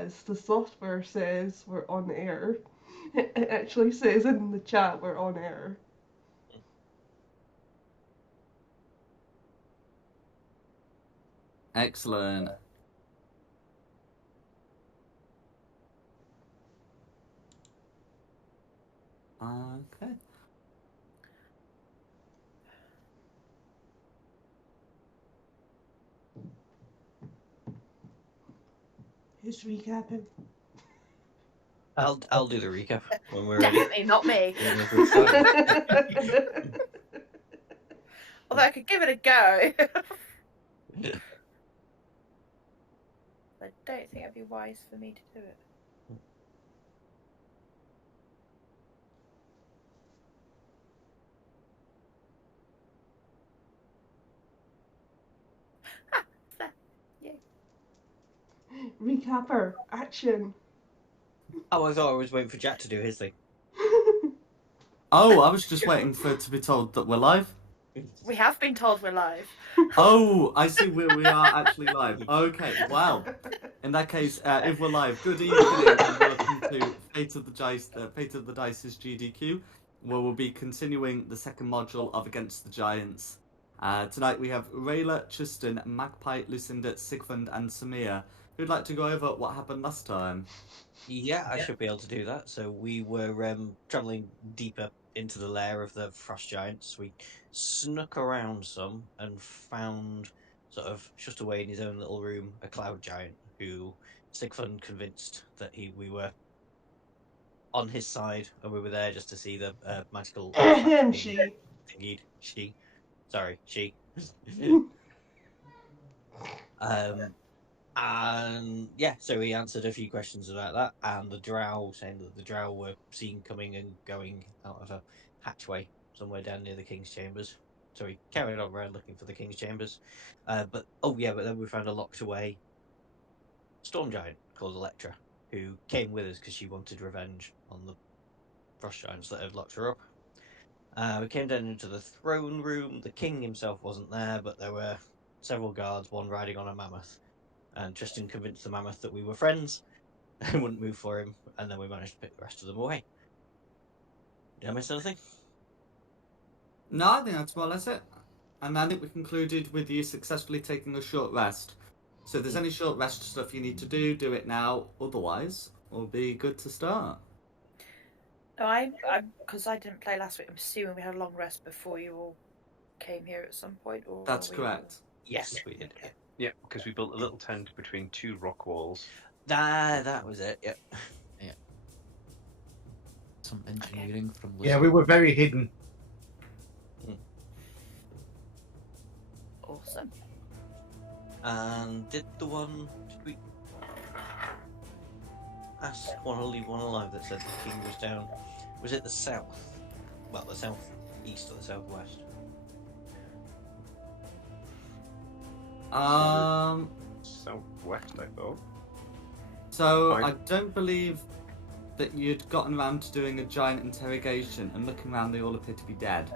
says. The software says we're on air. It actually says in the chat we're on air. Excellent. Okay. Who's recapping? I'll do the recap when we're ready. Definitely not me. Although I could give it a go. I don't think it'd be wise for me to do it. Ah, it's there. Yay. Recapper, action. Oh, I thought I was waiting for Jack to do his thing. Oh, I was just waiting for it to be told that we're live. We have been told we're live. Oh, I see where we are actually live. Okay, wow. In that case, if we're live, good evening and welcome to Fate of the Dice's GDQ, where we'll be continuing the second module of Against the Giants. Tonight we have Rayla, Tristan, Magpie, Lucinda, Sigfund, and Samir, who'd like to go over what happened last time. Yeah, I should be able to do that. So we were travelling deeper into the lair of the frost giants. We snuck around some and found, sort of shut away in his own little room, a cloud giant who Sigfund convinced that we were on his side and we were there just to see the magical She. thingied. She. And yeah, so he answered a few questions about that, and the drow, saying that the drow were seen coming and going out of a hatchway somewhere down near the king's chambers. So he carried on around looking for the king's chambers. But then we found a locked away storm giant called Electra, who came with us because she wanted revenge on the frost giants that had locked her up. We came down into the throne room. The king himself wasn't there, but there were several guards, one riding on a mammoth. And Tristan convinced the mammoth that we were friends and wouldn't move for him, and then we managed to pick the rest of them away. Did I miss anything? No, I think that's more or less it. And I think we concluded with you successfully taking a short rest. So if there's any short rest stuff you need to do it now. Otherwise, we'll be good to start. No, because I didn't play last week, I'm assuming we had a long rest before you all came here at some point. Or That's correct. Yes, we did. Okay. Yeah, because we built a little tent between two rock walls. That was it. Yep. Yeah. Some engineering from. Yeah, we were very hidden. Awesome. And did we ask one to leave one alive that said the king was down? Was it the south? Well, the southeast or the southwest? Southwest, I thought. So I don't believe that you'd gotten around to doing a giant interrogation, and looking around they all appear to be dead.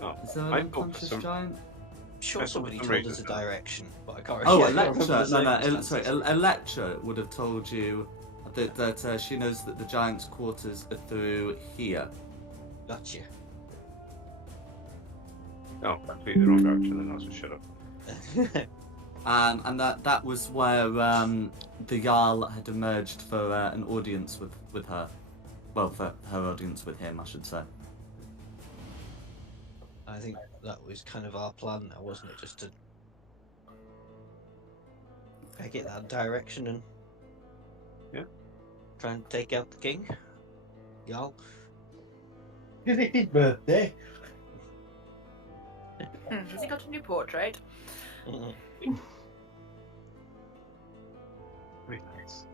No, Is there an unconscious giant? I'm sure somebody told us a direction, but I can't Oh, remember. Electra. Electra would have told you that she knows that the giant's quarters are through here. Gotcha. No, completely wrong direction, then I should shut up. And that was where the Jarl had emerged for an audience with her. Well, for her audience with him, I should say. I think that was kind of our plan now, wasn't it? Just to get that direction and try and take out the king. Jarl. Is it his birthday? Has he got a new portrait? Very nice.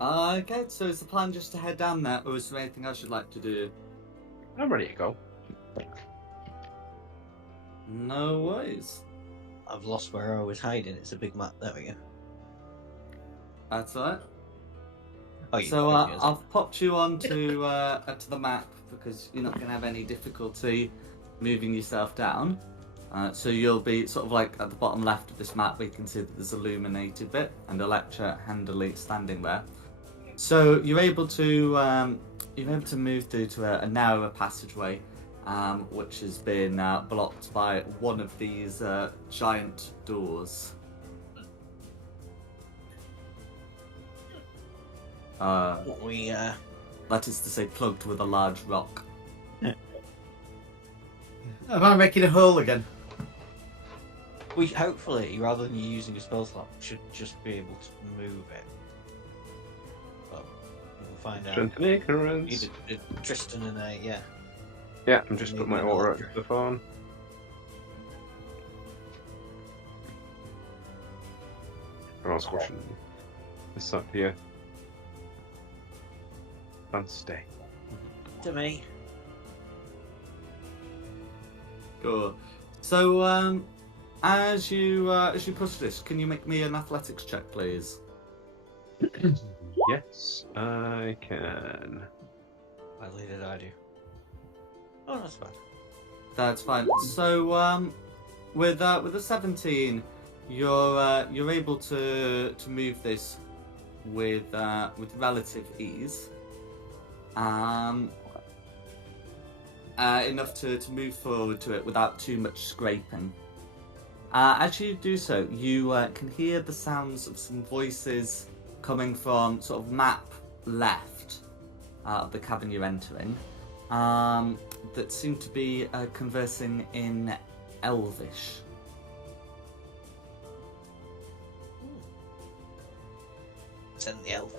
Okay, so is the plan just to head down there, or is there anything else you'd like to do? I'm ready to go. No worries. I've lost where I was hiding. It's a big map. There we go. That's alright. Oh, So I've popped you onto to the map because you're not going to have any difficulty moving yourself down. So you'll be sort of like at the bottom left of this map where you can see that there's illuminated bit and a lecture handily standing there. So you're able to move through to a narrower passageway, which has been blocked by one of these giant doors. That is to say, plugged with a large rock. Am I making a hole again? We hopefully, rather than you using a spell slot, should just be able to move it. Well, we'll find out. Strength and ignorance. Either Tristan and yeah. Yeah, I'm just putting my aura up to the phone. And I was watching this up here. And stay. To me. Cool. So, as you push this, can you make me an athletics check, please? Yes, I can. What did I do? Oh, that's fine. That's fine. So, with a 17, you're able to move this with relative ease. Enough to move forward to it without too much scraping. As you do so, you can hear the sounds of some voices coming from sort of map left of the cabin you're entering, that seem to be conversing in Elvish. Send the elf.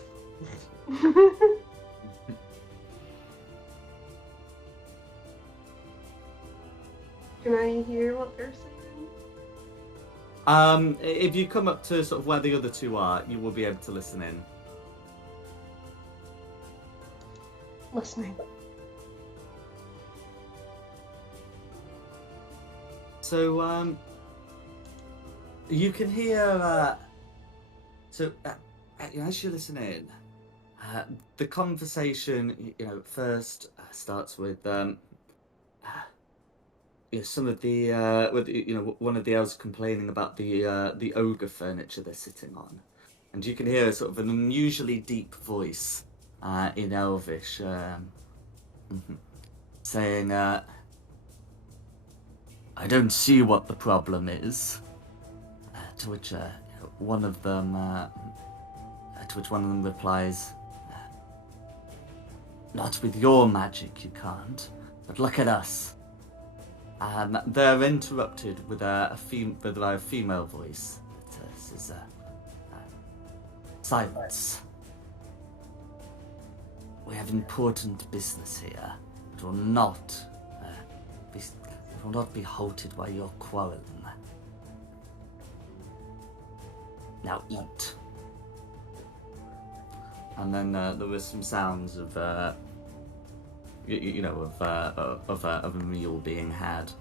Can I hear what they're saying? If you come up to sort of where the other two are, you will be able to listen in. Listening. So, you can hear. As you listen in, the conversation, first starts with some of the one of the elves complaining about the ogre furniture they're sitting on, and you can hear sort of an unusually deep voice in Elvish saying, "I don't see what the problem is." To which one of them replies, "Not with your magic, you can't. But look at us." They're interrupted with a female voice that says, "Silence. We have important business here. It will not be halted by your quarreling. Now eat." And then there were some sounds of a meal being had.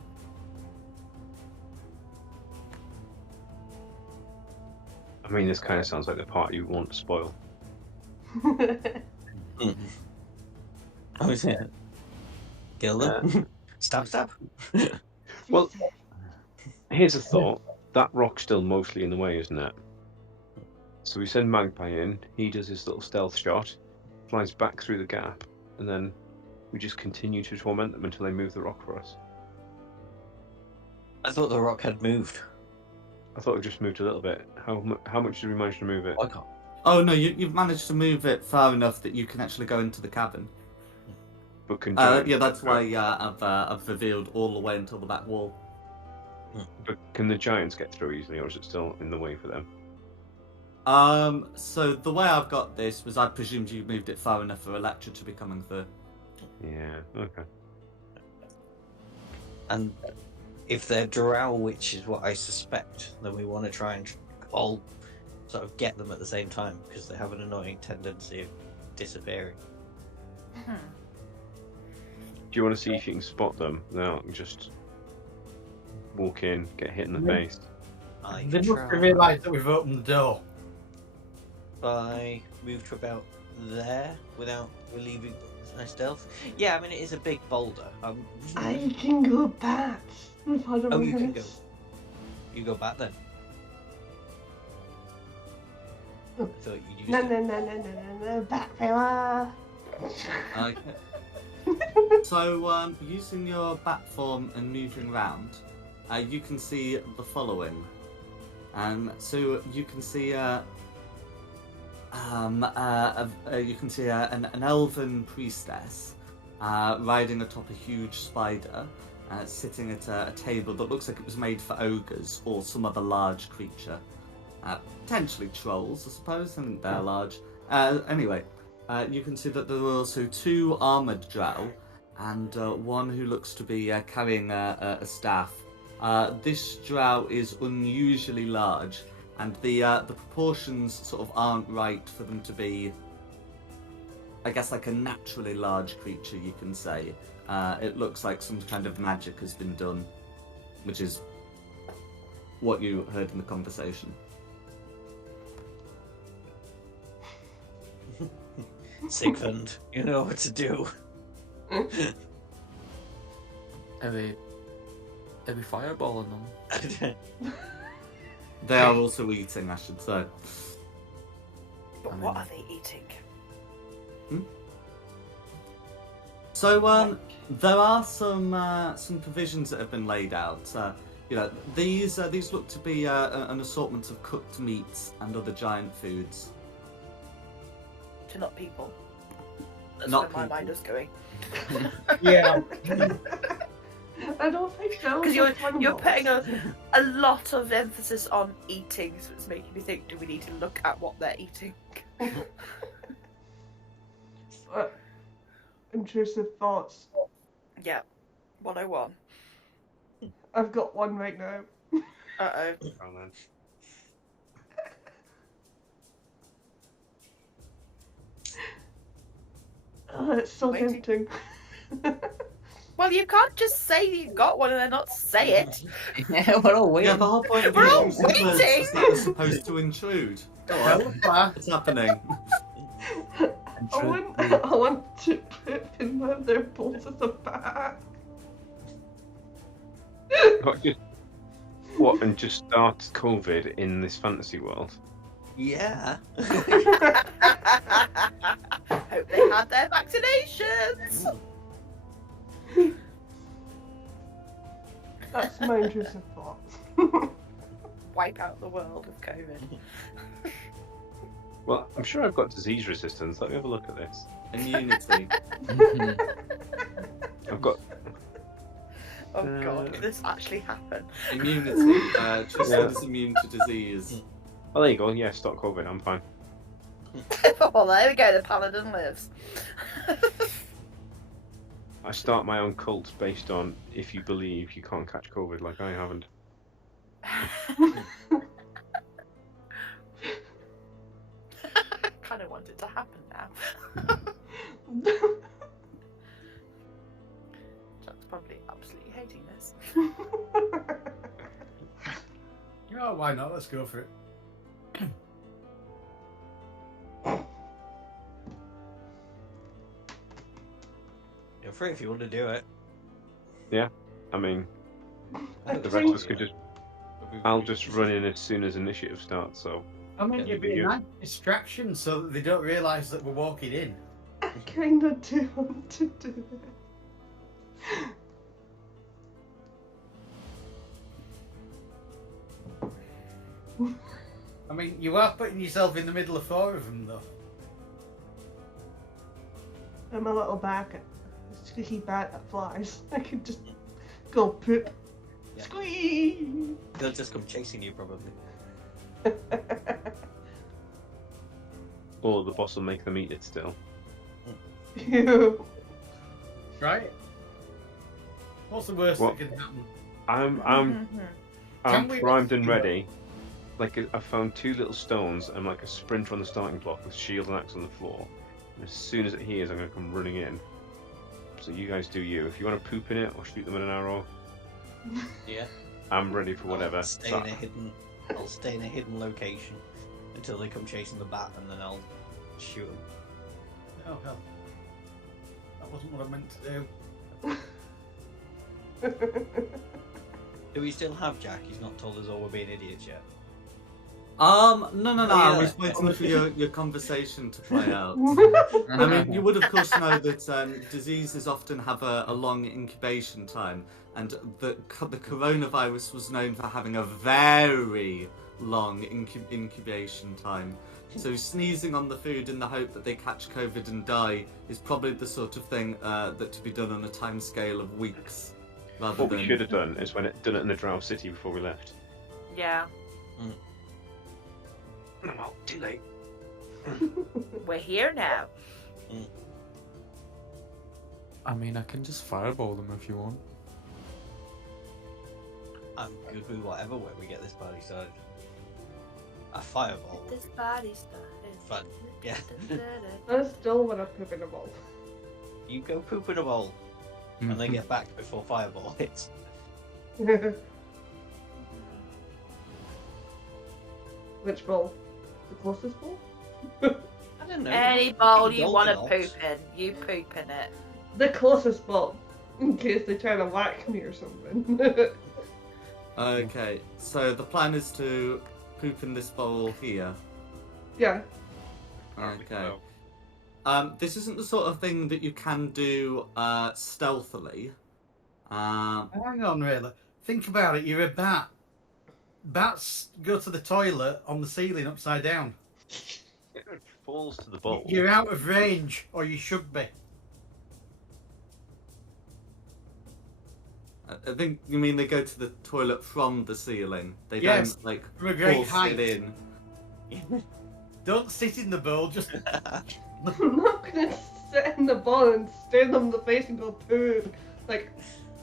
I mean, this kind of sounds like the part you want to spoil. Oh, is it? Kill them? Stab. Well, here's a thought. That rock's still mostly in the way, isn't it? So we send Magpie in, he does his little stealth shot, flies back through the gap, and then we just continue to torment them until they move the rock for us. I thought the rock had moved. I thought it just moved a little bit. How much did we manage to move it? I can't. Oh no, you've managed to move it far enough that you can actually go into the cabin. But can that's why I've revealed all the way until the back wall. But can the giants get through easily, or is it still in the way for them? So the way I've got this was I presumed you moved it far enough for a lecture to be coming through. Yeah, okay. And if they're drow, which is what I suspect, then we want to try and all sort of get them at the same time, because they have an annoying tendency of disappearing. Hmm. Do you want to see if you can spot them without just walk in, get hit in the face? I They must try. have realised that we've opened the door. I moved to about there without relieving my stealth. Yeah, I mean, it is a big boulder. I can go past. We've had a Oh, you can rehearse. You go back then. I Oh. thought you used No, it. no, back fella. Okay. So, using your bat form and moving around, you can see the following. So you can see an elven priestess riding atop a huge spider, sitting at a table that looks like it was made for ogres or some other large creature. Potentially trolls, I suppose. I think they're large. Anyway, you can see that there are also 2 armoured drow and one who looks to be carrying a staff. This drow is unusually large, and the proportions sort of aren't right for them to be, I guess, like a naturally large creature, you can say. It looks like some kind of magic has been done, which is what you heard in the conversation. Sigmund, you know what to do. Are we fireballing them? They are also eating, I should say. But what are they eating? So, there are some provisions that have been laid out. These look to be an assortment of cooked meats and other giant foods. To not people. That's Not where my mind people. was going. Yeah. I don't think so. Because you're putting a lot of emphasis on eating, so it's making me think, do we need to look at what they're eating? Intrusive thoughts. Yeah. 101. I've got one right now. Uh-oh. Oh, man. Oh, it's so Waiting. tempting. Well, you can't just say you've got one and then not say it. Yeah, we're all Yeah, waiting. the whole point of We're all using words waiting. is that you're supposed to intrude. Go on, what's happening? I want to put in one of their bowls at the back. What, and just start COVID in this fantasy world? Yeah. Hope they had their vaccinations. That's my intrusive thoughts. Wipe out the world of COVID. Well, I'm sure I've got disease resistance. Let me have a look at this. Immunity. I've got. Oh god, did this actually happen? Immunity. Tristan Yeah. is immune to disease. Oh, there you go. Yeah, stop COVID. I'm fine. Oh, there we go, the paladin lives. I start my own cult based on if you believe you can't catch COVID, like I haven't. Kind of want it to happen now. Chuck's probably absolutely hating this. Oh, why not? Let's go for it. You're free if you want to do it. I mean, I the rest of us think- could just. I'll just run in as soon as initiative starts. So I mean, Yeah, it'd be you- a nice distraction so that they don't realise that we're walking in. I kinda do want to do it. I mean, you are putting yourself in the middle of 4 of them, though. I'm a little back. A squeaky bat that flies. I could just go poop. Yeah. Squeeze! They'll just come chasing you, probably. or the boss will make them eat it still. Ew. Right? What's the worst What? that can happen? I'm Can we- primed and ready. Like I found 2 little stones and like a sprinter on the starting block with shield and axe on the floor. And as soon as it hears, I'm gonna come running in. So you guys do you. If you want to poop in it or shoot them with an arrow, Yeah. I'm ready for whatever. I'll stay in a hidden location until they come chasing the bat, and then I'll shoot them. Oh, hell. That wasn't what I meant to do. Do we still have Jack? He's not told us all we're being idiots yet. No. Yeah. I was waiting for your conversation to play out. I mean, you would of course know that diseases often have a long incubation time, and the coronavirus was known for having a very long incubation time. So sneezing on the food in the hope that they catch COVID and die is probably the sort of thing that to be done on a time scale of weeks, rather What than. we should have done is done it in the Drow City before we left. Yeah. Well, too late. We're here now. I mean, I can just fireball them if you want. I'm good with whatever way we get this party started. A fireball. This party started. Fun. Yeah. I still want to poop in a bowl. You go poop in a bowl, and then get back before fireball hits. Which bowl? The closest bowl? I don't know. Any bowl you want to Goldilocks. poop in, you poop in it. The closest bowl. In case they try to whack me or something. Okay, so the plan is to poop in this bowl here. Yeah. Okay. This isn't the sort of thing that you can do stealthily. Hang on, really. Think about it. You're a bat. Bats go to the toilet on the ceiling upside down. It falls to the bowl. You're out of range, or you should be. I think you mean they go to the toilet from the ceiling. They Yes, don't like from a great force height. it in. Don't sit in the bowl. Just I'm not gonna sit in the bowl and stare them in the face and go poop. Like,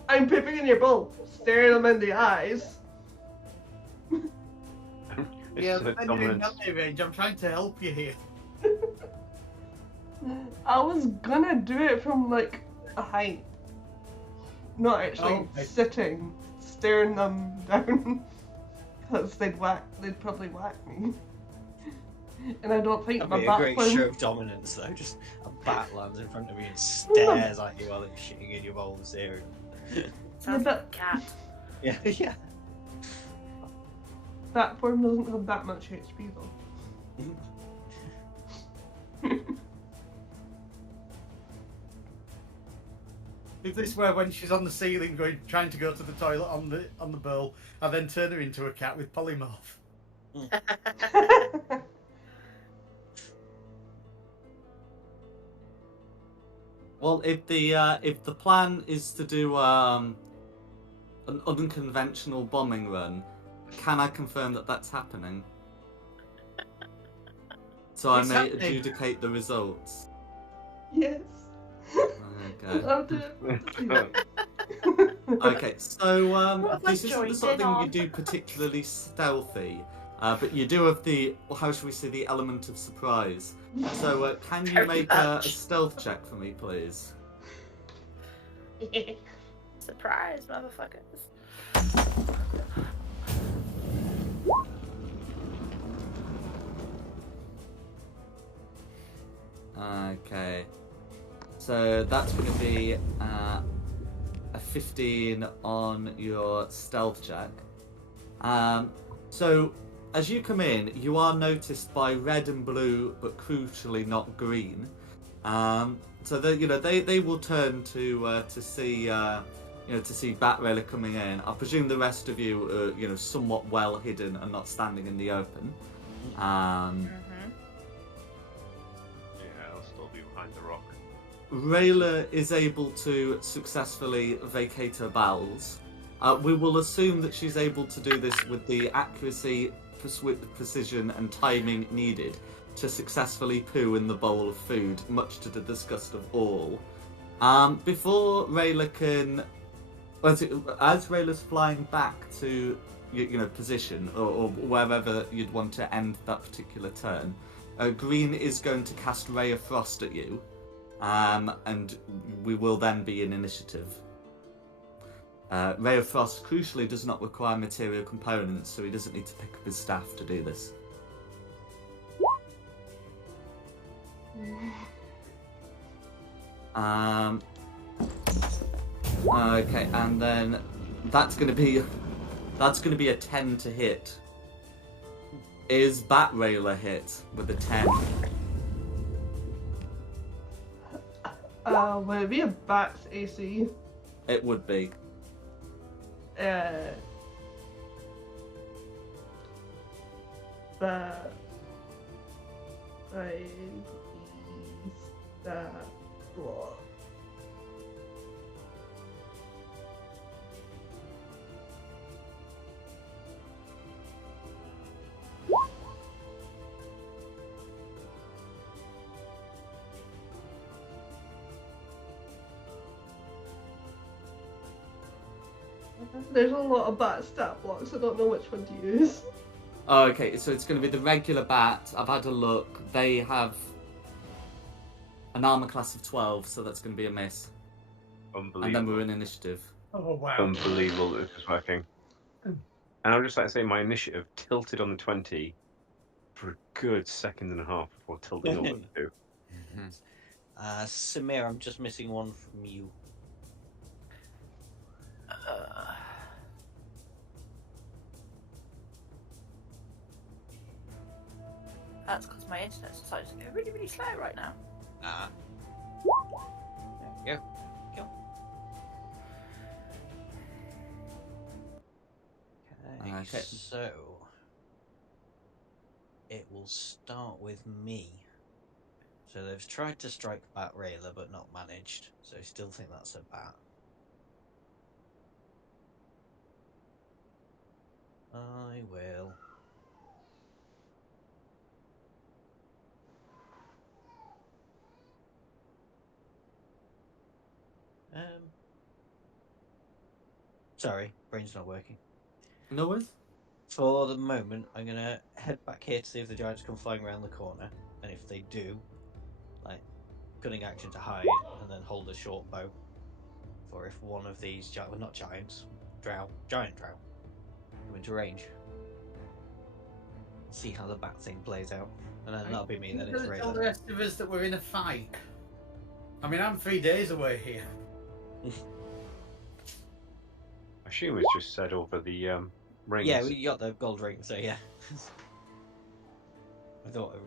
I'm pooping in your bowl, staring them in the eyes. It's yeah. a When you're in dominant. melee range, I'm trying to help you here. I was gonna do it from like a height. Not actually Oh, okay. sitting, staring them down. Because they'd probably whack me. And I don't think That'd my be a great show backbone. of dominance, though. Just a bat lands in front of you and stares at you while it's shitting in your bowl and staring. Sounds but- like a cat. Yeah, yeah. That form doesn't have that much HP though. Is this where when she's on the ceiling trying to go to the toilet on the bowl, I then turn her into a cat with polymorph? Well, if the plan is to do an unconventional bombing run, can I confirm that that's happening? So I It's may happening. adjudicate the results. Yes. Okay. I'll do it. Okay, so What have I this isn't the sort of joined thing in you do particularly stealthy, but you do have the, well, how should we say, the element of surprise. So can you Very make a much. stealth check for me, please? Surprise, motherfuckers. Okay, so that's going to be a 15 on your stealth check. So as you come in, you are noticed by red and blue, but crucially not green. So they will turn to see to see Batrailer coming in. I presume the rest of you are somewhat well hidden and not standing in the open. Yeah, I'll still be behind the rock. Rayla is able to successfully vacate her bowels. We will assume that she's able to do this with the accuracy, precision, and timing needed to successfully poo in the bowl of food, much to the disgust of all. Before Rayla can, as Rayla's flying back to position or wherever you'd want to end that particular turn, Green is going to cast Ray of Frost at you, and we will then be in initiative. Ray of Frost crucially does not require material components, so he doesn't need to pick up his staff to do this. Okay, and then that's going to be That's going to be a 10 to hit. Is Bat Railer hit with a 10? Would it be a bat's AC? It would be. But that block. There's a lot of bat stat blocks, I don't know which one to use. Oh, okay, so it's going to be the regular bat. I've had a look. They have an armor class of 12, so that's going to be a miss. Unbelievable. And then we're in initiative. Oh wow. Unbelievable that this was working. And I'd just like to say my initiative tilted on the 20 for a good second and a half before tilting over to 2. Samir, I'm just missing one from you. That's because my internet's decided to go really, really slow right now. There we go. Okay, so it will start with me. So they've tried to strike Bat Railer but not managed, so I still think that's a bat. I will. Sorry, brain's not working. No worries. For the moment, I'm gonna head back here to see if the giants come flying around the corner, and if they do, like, cutting action to hide, and then hold a short bow. For if one of these giant drow, come into range. See how the bat thing plays out, and then that'll be me. Then it's Tell the Railer. rest of us that we're in a fight. I mean, I'm 3 days away here. I assume it's just said over the rings. Yeah, we got the gold ring, so yeah. I thought.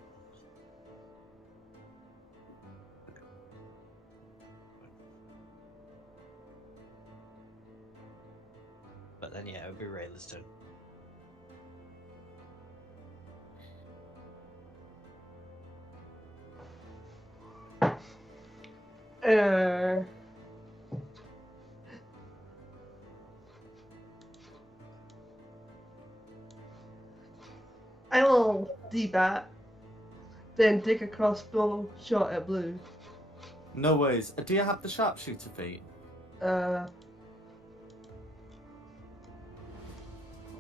But then, yeah, it would be Rayla's turn. I will debat, then take a crossbow shot at blue. No worries. Do you have the sharpshooter feat? Oh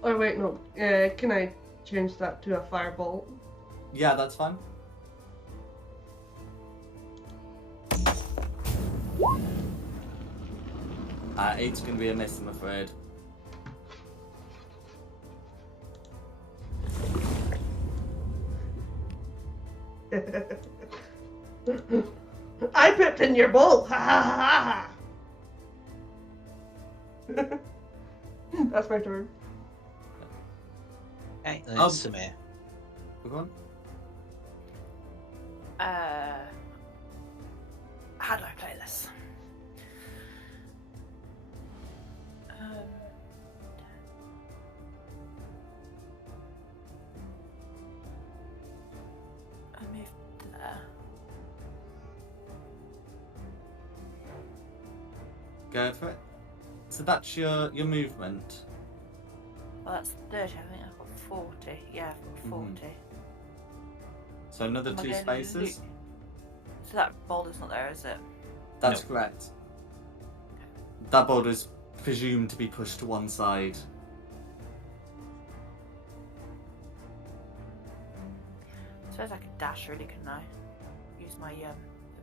wait, no. Can I change that to a firebolt? Yeah, that's fine. Eight's gonna be a miss, I'm afraid. I pipped in your bolt! Ha ha ha ha! That's my turn. Okay, then it's Samir. Go on. How do I play this? I moved to there. Go for it. So that's your movement. Well, that's 30. I think I've got 40. Yeah, I've got 40. So another Am I 2 gonna spaces. So that boulder's not there, is it? That's correct. That boulder is presumed to be pushed to one side. I suppose I could dash, really, couldn't I? Use my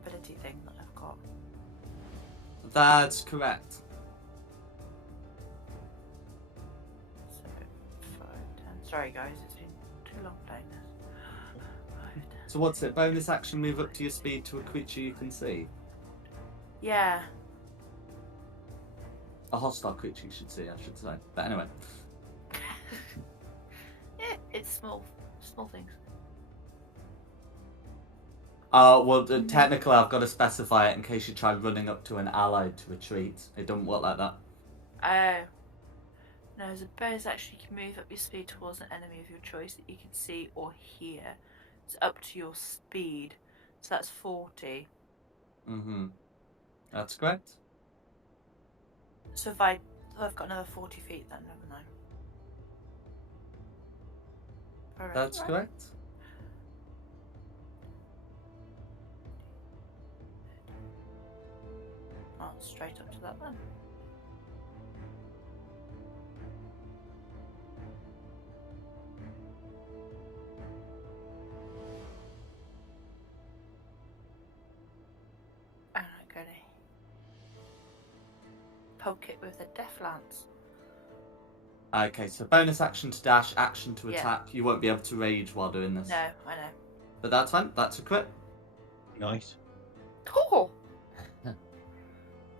ability thing that I've got. That's correct. So, 5, 10. Sorry, guys, it's been too long playing this. 5, 10. So what's it? Bonus action, move up to your speed to a creature you can see. Yeah. A hostile creature you should see, I should say. But anyway. It's small things. Well, technically I've got to specify it in case you try running up to an ally to retreat. It doesn't work like that. Oh. No, as a bonus action, you can move up your speed towards an enemy of your choice that you can see or hear. It's up to your speed. So that's 40. Mm-hmm. That's correct. So if I've got another 40 feet then, haven't I? Alright, That's right. correct. Well, straight up to that then. And I'm going to poke it with a death lance. Okay, so bonus action to dash, action to Yeah. attack. You won't be able to rage while doing this. No, I know. But that's fine. That's a crit. Nice. Oh!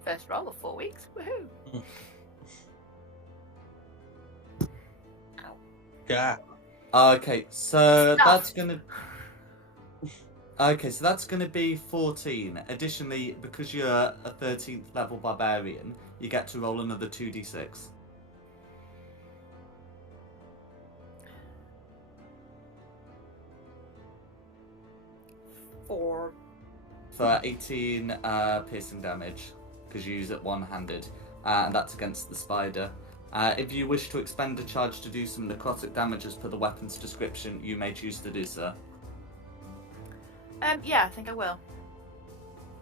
First roll of 4 weeks. Woohoo! Ow. Yeah. Okay, so Stuff. that's gonna. Okay, so that's gonna be 14. Additionally, because you're a 13th level barbarian, you get to roll another 2d6. Four. For 18 piercing damage, because you use it one-handed, and that's against the spider. If you wish to expend a charge to do some necrotic damage as per the weapon's description, you may choose to do so. Yeah, I think I will.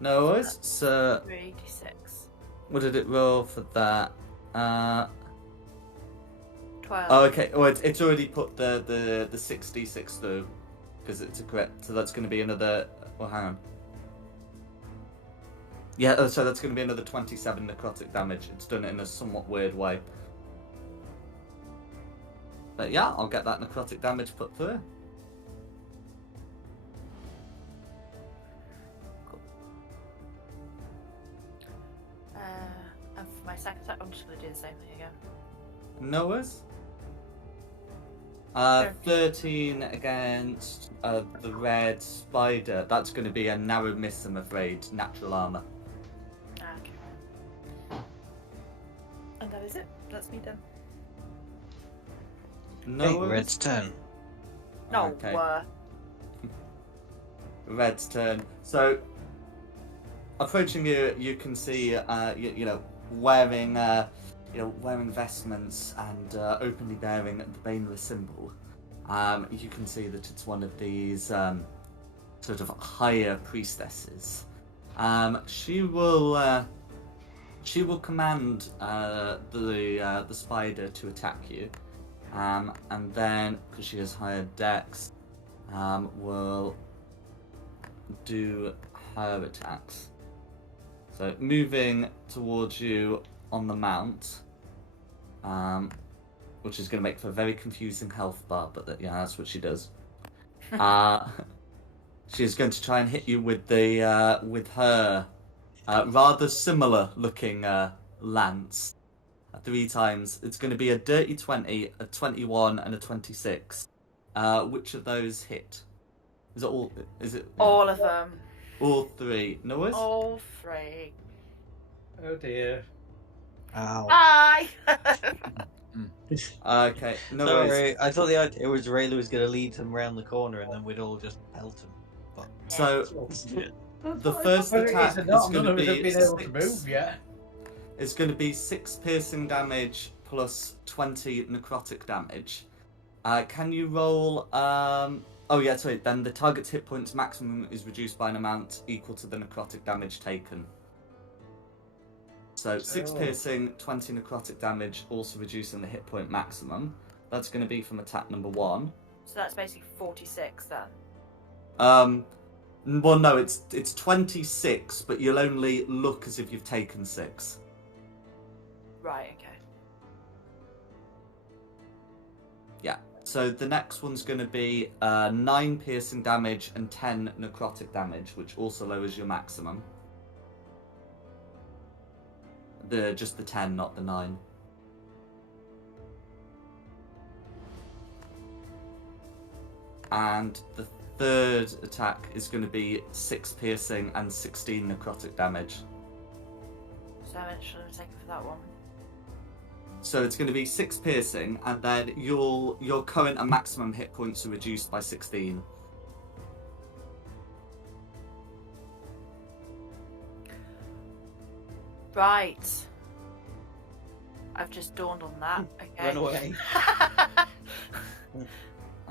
No worries. So, 3d6. what did it roll for that? 12. Oh, okay. Oh, it's already put the 6d6 through, because it's a crit. So that's going to be another. Oh, hang on. Yeah, so that's going to be another 27 necrotic damage. It's done it in a somewhat weird way. But yeah, I'll get that necrotic damage put through. Cool. And for my second attack, I'm just going to do the same thing again. No worries. 13 against the red spider. That's going to be a narrow miss, I'm afraid. Natural armor. Okay. And that is it. That's me done. No Hey, worries. Red's turn. No, Okay. Red's turn. So, approaching you, you can see, you know, wearing vestments and openly bearing the Bainless symbol. You can see that it's one of these sort of higher priestesses. She will command the spider to attack you, and then because she has higher dex, will do her attacks. So moving towards you on the mount, which is going to make for a very confusing health bar, but yeah, that's what she does. She is going to try and hit you with her rather similar looking lance 3 times. It's going to be a dirty 20, a 21, and a 26. Which of those hit? Is it all? Is it All of them. all 3? No worries. All 3. Oh dear. Ow. Bye! Okay, no worries. Sorry, I thought the idea was Rayla was going to lead him around the corner and then we'd all just pelt him. But So That's the what I first thought. attack It's is not, going none to of us have be been able to 6. move yet. It's going to be 6 piercing damage plus 20 necrotic damage. Can you roll? Oh yeah, sorry. Then the target's hit points maximum is reduced by an amount equal to the necrotic damage taken. So 6 Oh. piercing, 20 necrotic damage, also reducing the hit point maximum. That's going to be from attack number 1. So that's basically 46 then. Well, no, it's 26, but you'll only look as if you've taken 6. Right, okay. Yeah. So the next one's going to be 9 piercing damage and 10 necrotic damage, which also lowers your maximum. Just the 10, not the 9. and the third attack is going to be 6 piercing and 16 necrotic damage. So how much should I take for that one? So it's going to be 6 piercing, and then your current and maximum hit points are reduced by 16. Right. I've just dawned on that. Okay. Run away.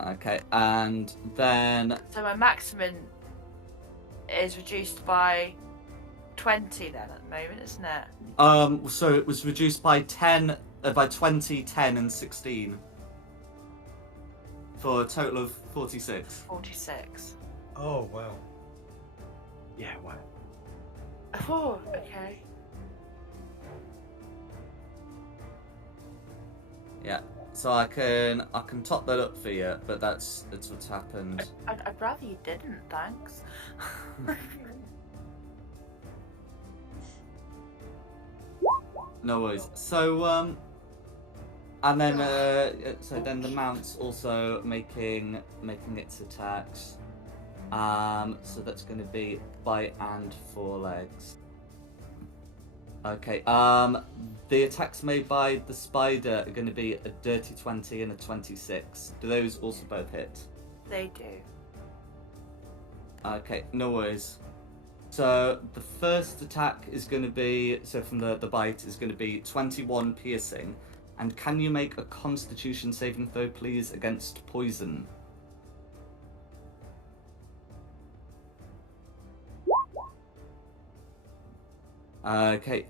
Okay, and then So my maximum is reduced by 20 then at the moment, isn't it? so it was reduced by 10, by 20, 10, and 16 for a total of 46. 46. Oh, wow. Yeah, wow. Oh, okay. Yeah. So I can top that up for you, but that's what's happened. I'd rather you didn't, thanks. No worries. So and then so then the mount's also making its attacks. So that's going to be bite and forelegs. Okay. The attacks made by the spider are going to be a dirty 20 and a 26. Do those also both hit? They do. Okay, no worries. So the first attack is going to be, so from the bite, is going to be 21 piercing. And can you make a Constitution saving throw, please, against poison? Okay,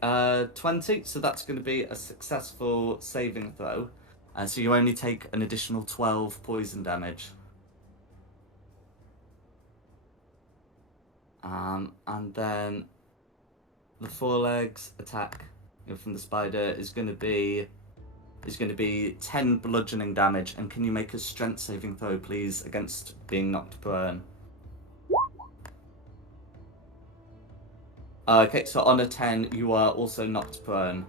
20, so that's going to be a successful saving throw. So you only take an additional 12 poison damage. And then the forelegs attack from the spider is going to be 10 bludgeoning damage. And can you make a strength saving throw, please, against being knocked prone? Okay, so on a 10, you are also knocked prone.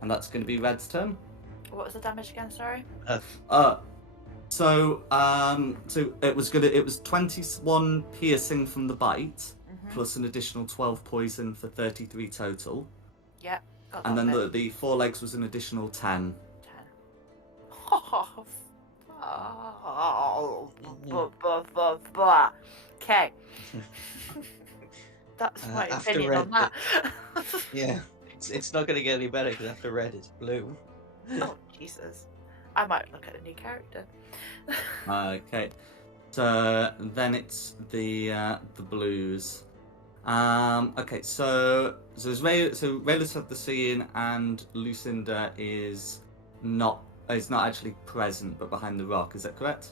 And that's going to be Red's turn. What was the damage again, sorry? So it was 21 piercing from the bite, plus an additional 12 poison for 33 total. Yeah, got And that then bit. the forelegs was an additional 10. 10. Okay. That's my After opinion red, on that. Yeah, it's not going to get any better because after red it's blue. Oh, Jesus. I might look at a new character. Okay, so then it's the blues. Okay, so Rayla's had the scene, and Lucinda is not actually present, but behind the rock. Is that correct?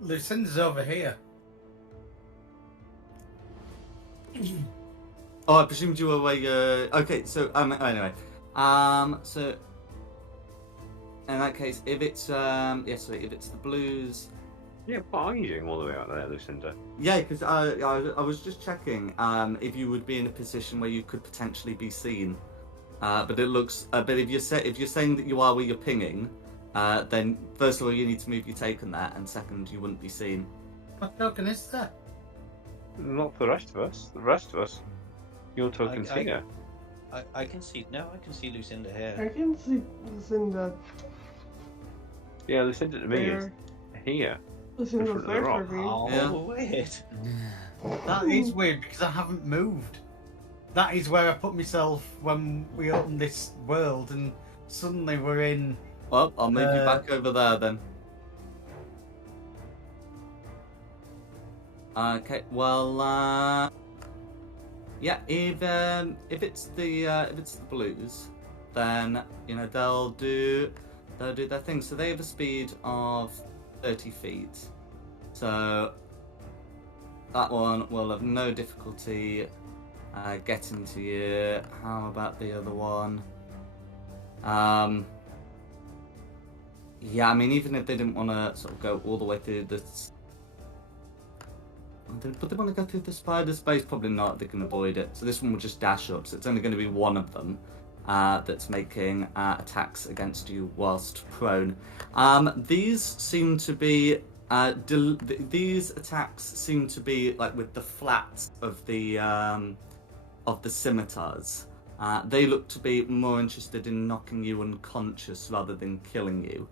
Lucinda's over here. Oh, I presumed you were away. Okay, so anyway, so in that case, if it's if it's the blues, Yeah, what are you doing all the way out there, Lucinda? yeah, because I was just checking if you would be in a position where you could potentially be seen, but it looks but if you're saying that you are where you're pinging, then first of all you need to move your taken there, and second you wouldn't be seen. What token is that? Not the rest of us. The rest of us. Your token's I- here. I can see Lucinda I here. can see Lucinda Yeah, Lucinda to me is there. here. Lucinda's front of the there rock. for me. Oh, Yeah. weird. That is weird because I haven't moved. That is where I put myself when we opened this world, and suddenly we're in. Well, I'll move you back over there then. Okay, well, yeah, if it's the blues, then they'll do their thing. So they have a speed of 30 feet. So that one will have no difficulty getting to you. How about the other one? Yeah, I mean, even if they didn't want to sort of go all the way through this. But they want to go through the spider space? Probably not. They can avoid it. So this one will just dash up. So it's only going to be one of them. that's making attacks against you whilst prone. These seem to be these attacks seem to be like with the flats of the scimitars. They look to be more interested in knocking you unconscious rather than killing you.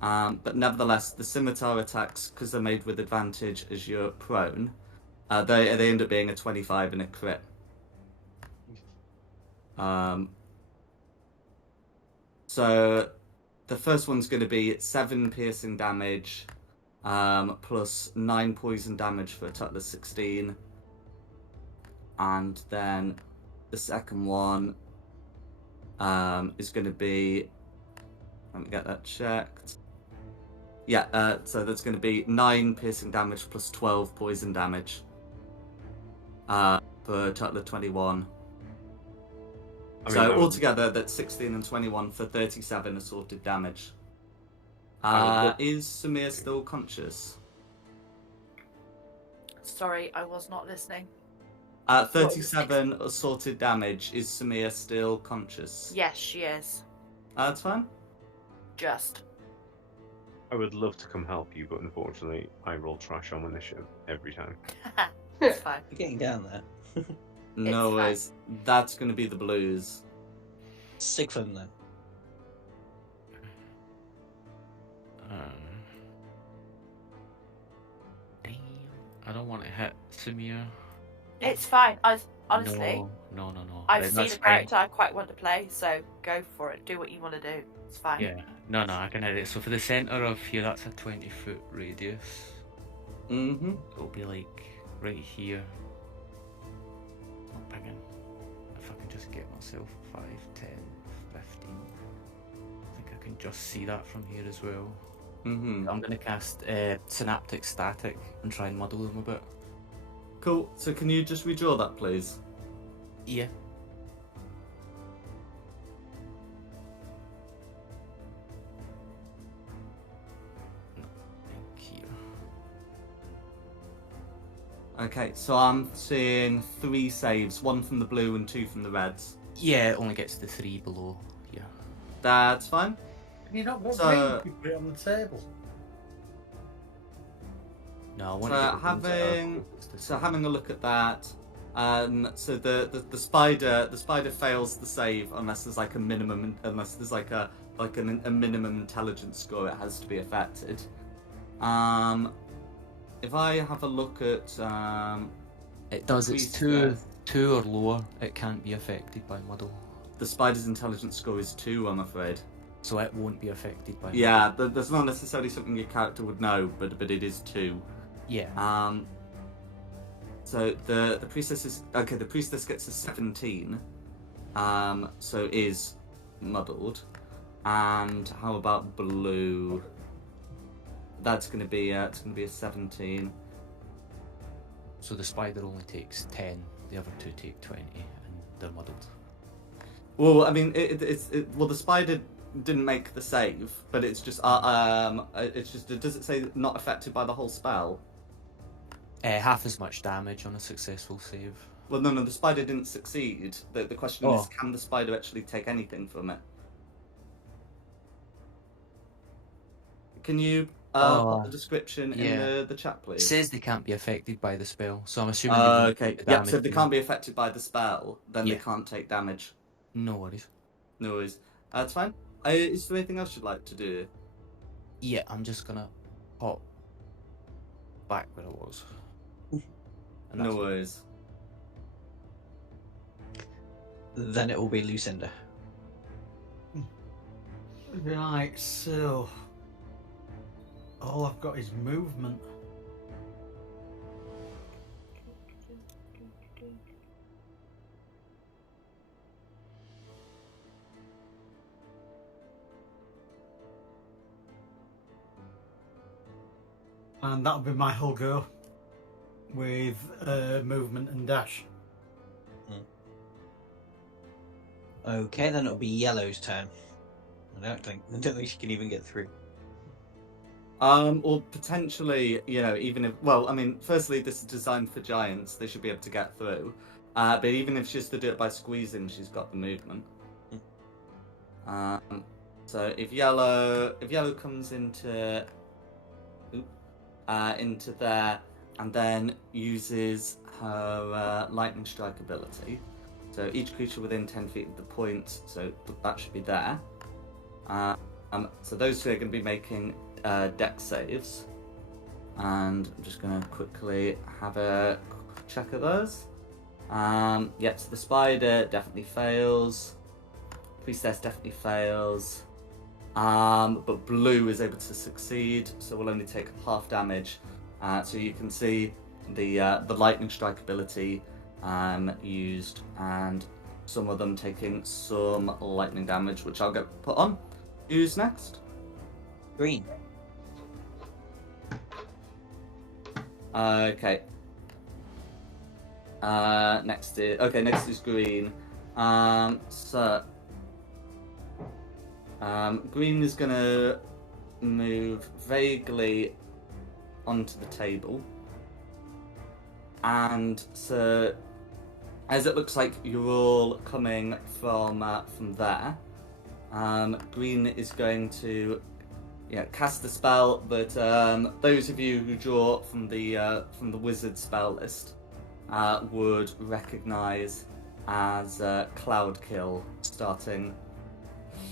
But nevertheless, the scimitar attacks, because they're made with advantage as you're prone, they end up being a 25 and a crit. So the first one's going to be 7 piercing damage, plus 9 poison damage for a total of 16. And then the second one is going to be... Let me get that checked. Yeah, so that's going to be 9 piercing damage plus 12 poison damage. For a total of 21. So altogether, that's 16 and 21 for 37 assaulted damage. Is Samir still conscious? Sorry, I was not listening. 37 assaulted damage. Is Samir still conscious? Yes, she is. That's fine. Just. I would love to come help you, but unfortunately, I roll trash on initiative every time. It's fine. You're getting down there. No It's worries. That's going to be the blues. Sigfund then. Damn. I don't want to hit Samir. It's fine. Honestly, No. I've seen That's a character I quite want to play, so go for it. Do what you want to do. It's fine. Yeah. No, I can hit it. So for the centre of here, that's a 20-foot radius. Mm-hmm. It'll be like right here. Not pinging. If I can just get myself 5, 10, 15. I think I can just see that from here as well. Mm-hmm. I'm going to cast Synaptic Static and try and muddle them a bit. Cool. So can you just redraw that, please? Yeah. Thank you. Okay, so I'm seeing 3 saves, 1 from the blue and 2 from the reds. Yeah, it only gets to 3 below. Yeah. That's fine. Can you not So- green? You put it on the table. No, I want So to get having a look at that, so the spider fails the save unless there's like a minimum, unless there's like a minimum intelligence score, it has to be affected. If I have a look at It does. It's Priestess. 2 or lower. It can't be affected by muddle, the spider's intelligence score is 2, I'm afraid. so it won't be affected by. Yeah, that's not necessarily something your character would know, but it is 2. Yeah. So the priestess is okay. The priestess gets a 17, so is muddled. And how about blue? That's going to be a 17. So the spider only takes 10. The other 2 take 20, and they're muddled. Well, I mean, well, the spider didn't make the save, but it's just does it say not affected by the whole spell? Half as much damage on a successful save. Well, no, the spider didn't succeed. The question is, Oh. can the spider actually take anything from it? Can you put the description yeah. in the chat, It please? says they can't be affected by the spell, so I'm assuming. Okay. Yeah, so if they can't be affected by the spell, then they Yeah. can't take damage. No worries. No worries. That's fine. Is there anything else you'd like to do? Yeah, I'm just gonna hop back where I was. And No that's- worries. Then it will be Lucinda. Right, so all I've got is movement. And that'll be my whole go with movement and dash. Okay, then it'll be Yellow's turn. I don't think she can even get through. Or potentially, even if, well, I mean, firstly, this is designed for giants. They should be able to get through. But even if she's to do it by squeezing, she's got the movement. So if yellow comes into there and then uses her lightning strike ability, so each creature within 10 feet of the point, so that should be there. So those two are going to be making dex saves, and I'm just going to quickly have a check of those. Yep, so the spider definitely fails. Priestess definitely fails. But blue is able to succeed, so we'll only take half damage. So you can see the lightning strike ability used, and some of them taking some lightning damage, which I'll get put on. Who's next? Green. Okay. Next is green. Green is gonna move vaguely onto the table, and so as it looks like you're all coming from there, Green is going to cast a spell, but those of you who draw from the wizard spell list would recognise as Cloud Kill, starting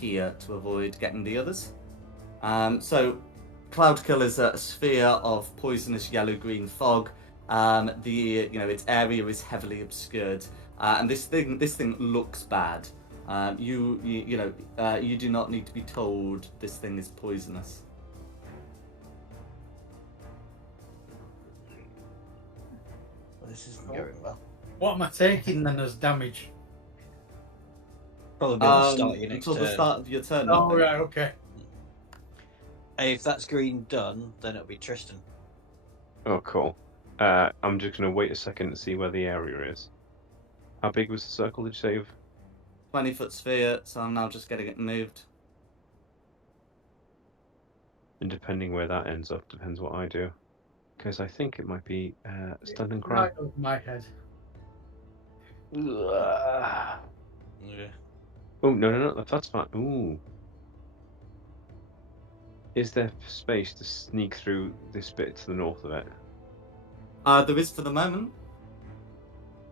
here to avoid getting the others. So Cloud Kill is a sphere of poisonous yellow-green fog. Its area is heavily obscured, and this thing looks bad. You do not need to be told this thing is poisonous. Well, this isn't going well. What am I taking then as damage? Probably start your next until the turn. start of your turn. Oh, right, okay. If that's green done, then it'll be Tristan. Oh, cool. I'm just going to wait a second to see where the area is. How big was the circle, did you say? 20-foot sphere, so I'm now just getting it moved. And depending where that ends up, depends what I do. Because I think it might be Stand and Cry. Right over my head. Ugh. Yeah. Oh, no, that's fine. Ooh. Is there space to sneak through this bit to the north of it? There is for the moment.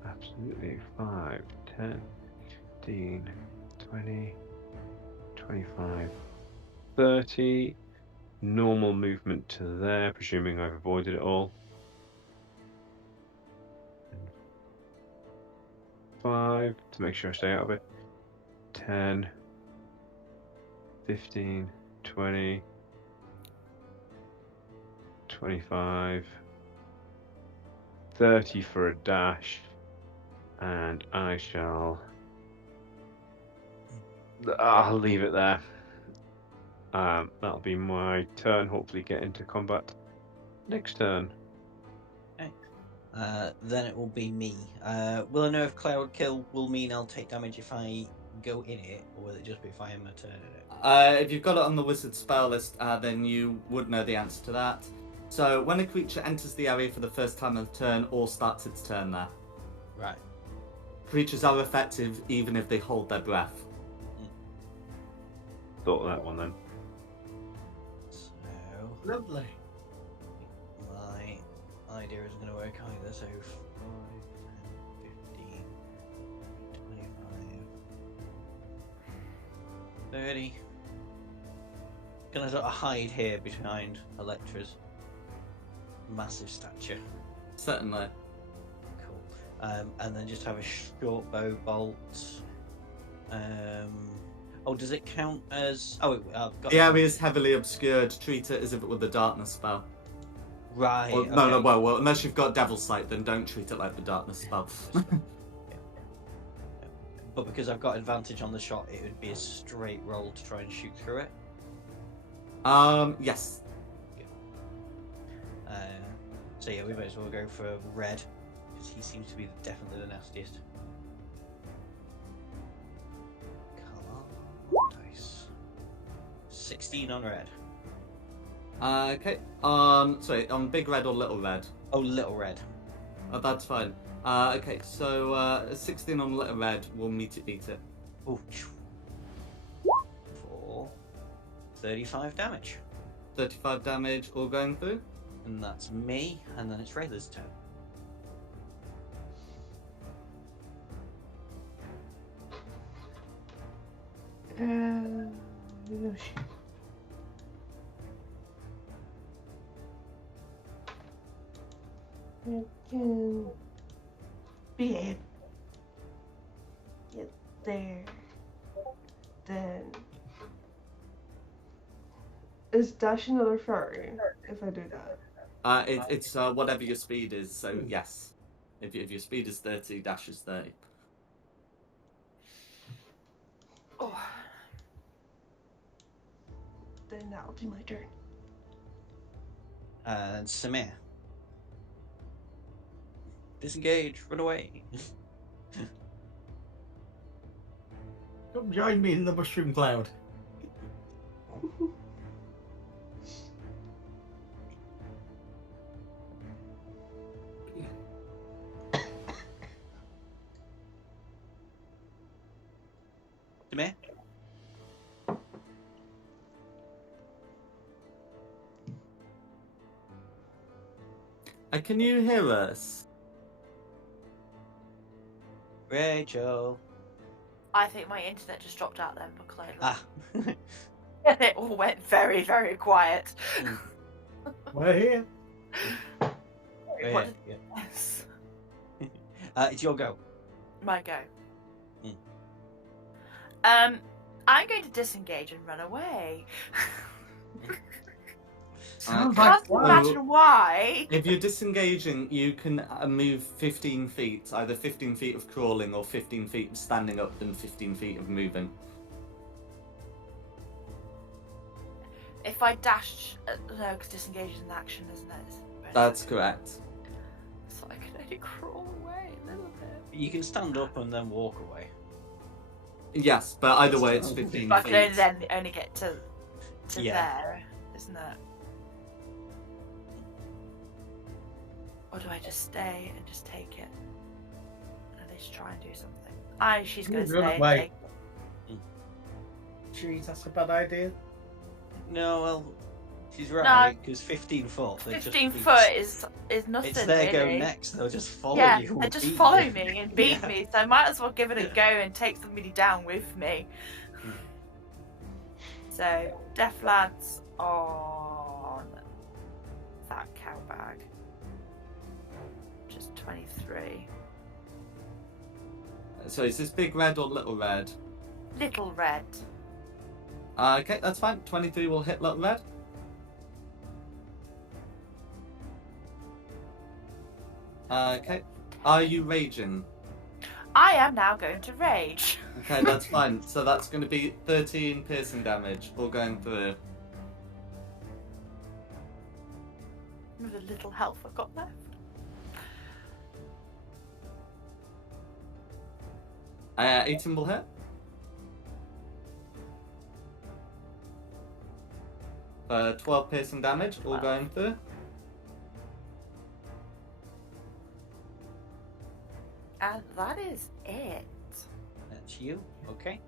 Absolutely. 5, 10, 15, 20, 25, 30. Normal movement to there, presuming I've avoided it all. 5, to make sure I stay out of it. 10, 15, 20, 25, 30 for a dash, and I'll leave it there. That'll be my turn, hopefully get into combat next turn. Then it will be me. Will I know if Cloud Kill will mean I'll take damage if I go in it, or will it just be if I am a turn in it? If you've got it on the wizard spell list, then you would know the answer to that. So when a creature enters the area for the first time of the turn or starts its turn there. Right. Creatures are effective even if they hold their breath. Thought of that one then. So Lovely. my idea isn't going to work either. So 5, 10, 15, 25, 30. Gonna sort of hide here behind Electra's massive stature. Certainly. Cool. And then just have a short bow bolt. Oh, does it count as? Oh, I've got. The area is heavily obscured. Treat it as if it were the darkness spell. Right. Or, okay. No, well, unless you've got Devil's Sight, then don't treat it like the darkness spell. But because I've got advantage on the shot, it would be a straight roll to try and shoot through it. Yes. So yeah, we might as well go for red, because he seems to be definitely the nastiest. Come on, dice. 16 on red. Okay. Sorry, on big red or little red? Oh, little red. Oh, that's fine. Okay, so 16 on little red will beat it. Oh, 35 damage. 35 damage, all going through. And that's me, and then it's Rayla's turn. Oh, shit. I can be able get there. Then is dash another 30 if I do that? It's whatever your speed is. So yes, if your speed is 30, dash is 30. Oh, Then that'll be my turn. And Samir. Disengage, run away. Come join me in the mushroom cloud. Samir? Can you hear us? Rachel. I think my internet just dropped out then, but clearly. Ah. It all went very, very quiet. We're here. What did- Yeah. Yes. It's your go. My go. Hmm. I'm going to disengage and run away. Sounds Okay. like Can't fun. imagine why. If you're disengaging, you can move 15 feet, either 15 feet of crawling or 15 feet of standing up and 15 feet of moving. If I dash, no, because disengage is an action, isn't it? That's correct. So I can only crawl away a little bit. You can stand up and then walk away. Yes, but either way, it's 15 But I can feet. only get to Yeah. there, isn't it? Or do I just stay and just take it? And at least try and do something. She's going to Run stay. away. And Jeez, that's a bad idea. No, well, she's right, because 15 foot. take... they're just 15 beats. foot is nothing. It's their go really. next, they'll just follow Yeah, you. they and just beat follow you. me and beat Yeah. me, so I might as well give it a go and take somebody down with me. So, Death Lance on that cow bag. Just 23. So is this big red or little red? Little red. Okay, that's fine. 23 will hit little red. Okay. Are you raging? I am now going to rage. Okay, that's fine. So that's going to be 13 piercing damage, all going through. With the little health I've got left. 18 will hit. 12 piercing damage, all 12. going through. And that is it. That's you, okay.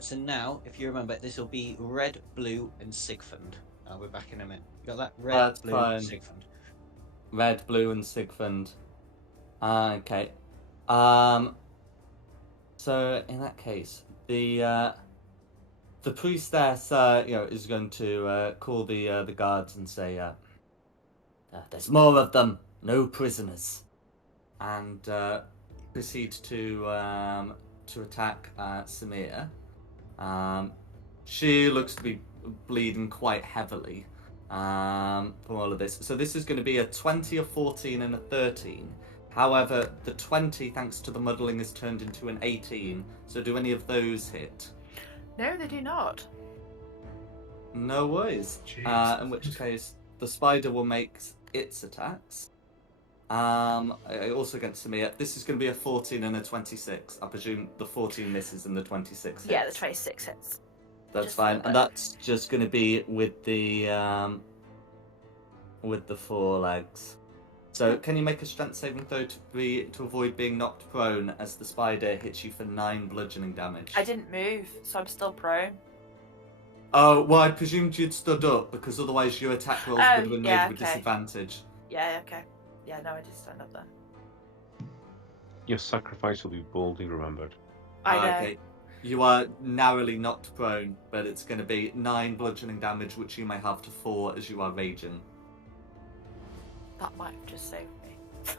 So now, if you remember, this will be red, blue, and Sigfund. We're back in a minute. You got that? Red, That's blue, fine. Sigfund. Red, blue, and Sigfund. Okay. So in that case, the priestess, is going to call the guards and say, "There's more of them. No prisoners," and proceed to attack Samir. She looks to be bleeding quite heavily from all of this. So this is going to be a 20, a 14, and a 13. However, the 20, thanks to the muddling, is turned into an 18. So do any of those hit? No, they do not. No worries. Jeez. In which case, the spider will make its attacks. Also against Samir. This is going to be a 14 and a 26. I presume the 14 misses and the 26 hits. Yeah, the 26 hits. That's just fine, a and bit. that's just going to be with the 4 legs. So, can you make a strength saving throw to avoid being knocked prone as the spider hits you for 9 bludgeoning damage? I didn't move, so I'm still prone. Oh, well, I presumed you'd stood up because otherwise your attack rolls would have been made with okay. disadvantage. Yeah, okay. Yeah, no, I did stand up then. Your sacrifice will be boldly remembered. I know. Okay. You are narrowly knocked prone, but it's going to be 9 bludgeoning damage, which you may have to 4 as you are raging. That might have just saved me.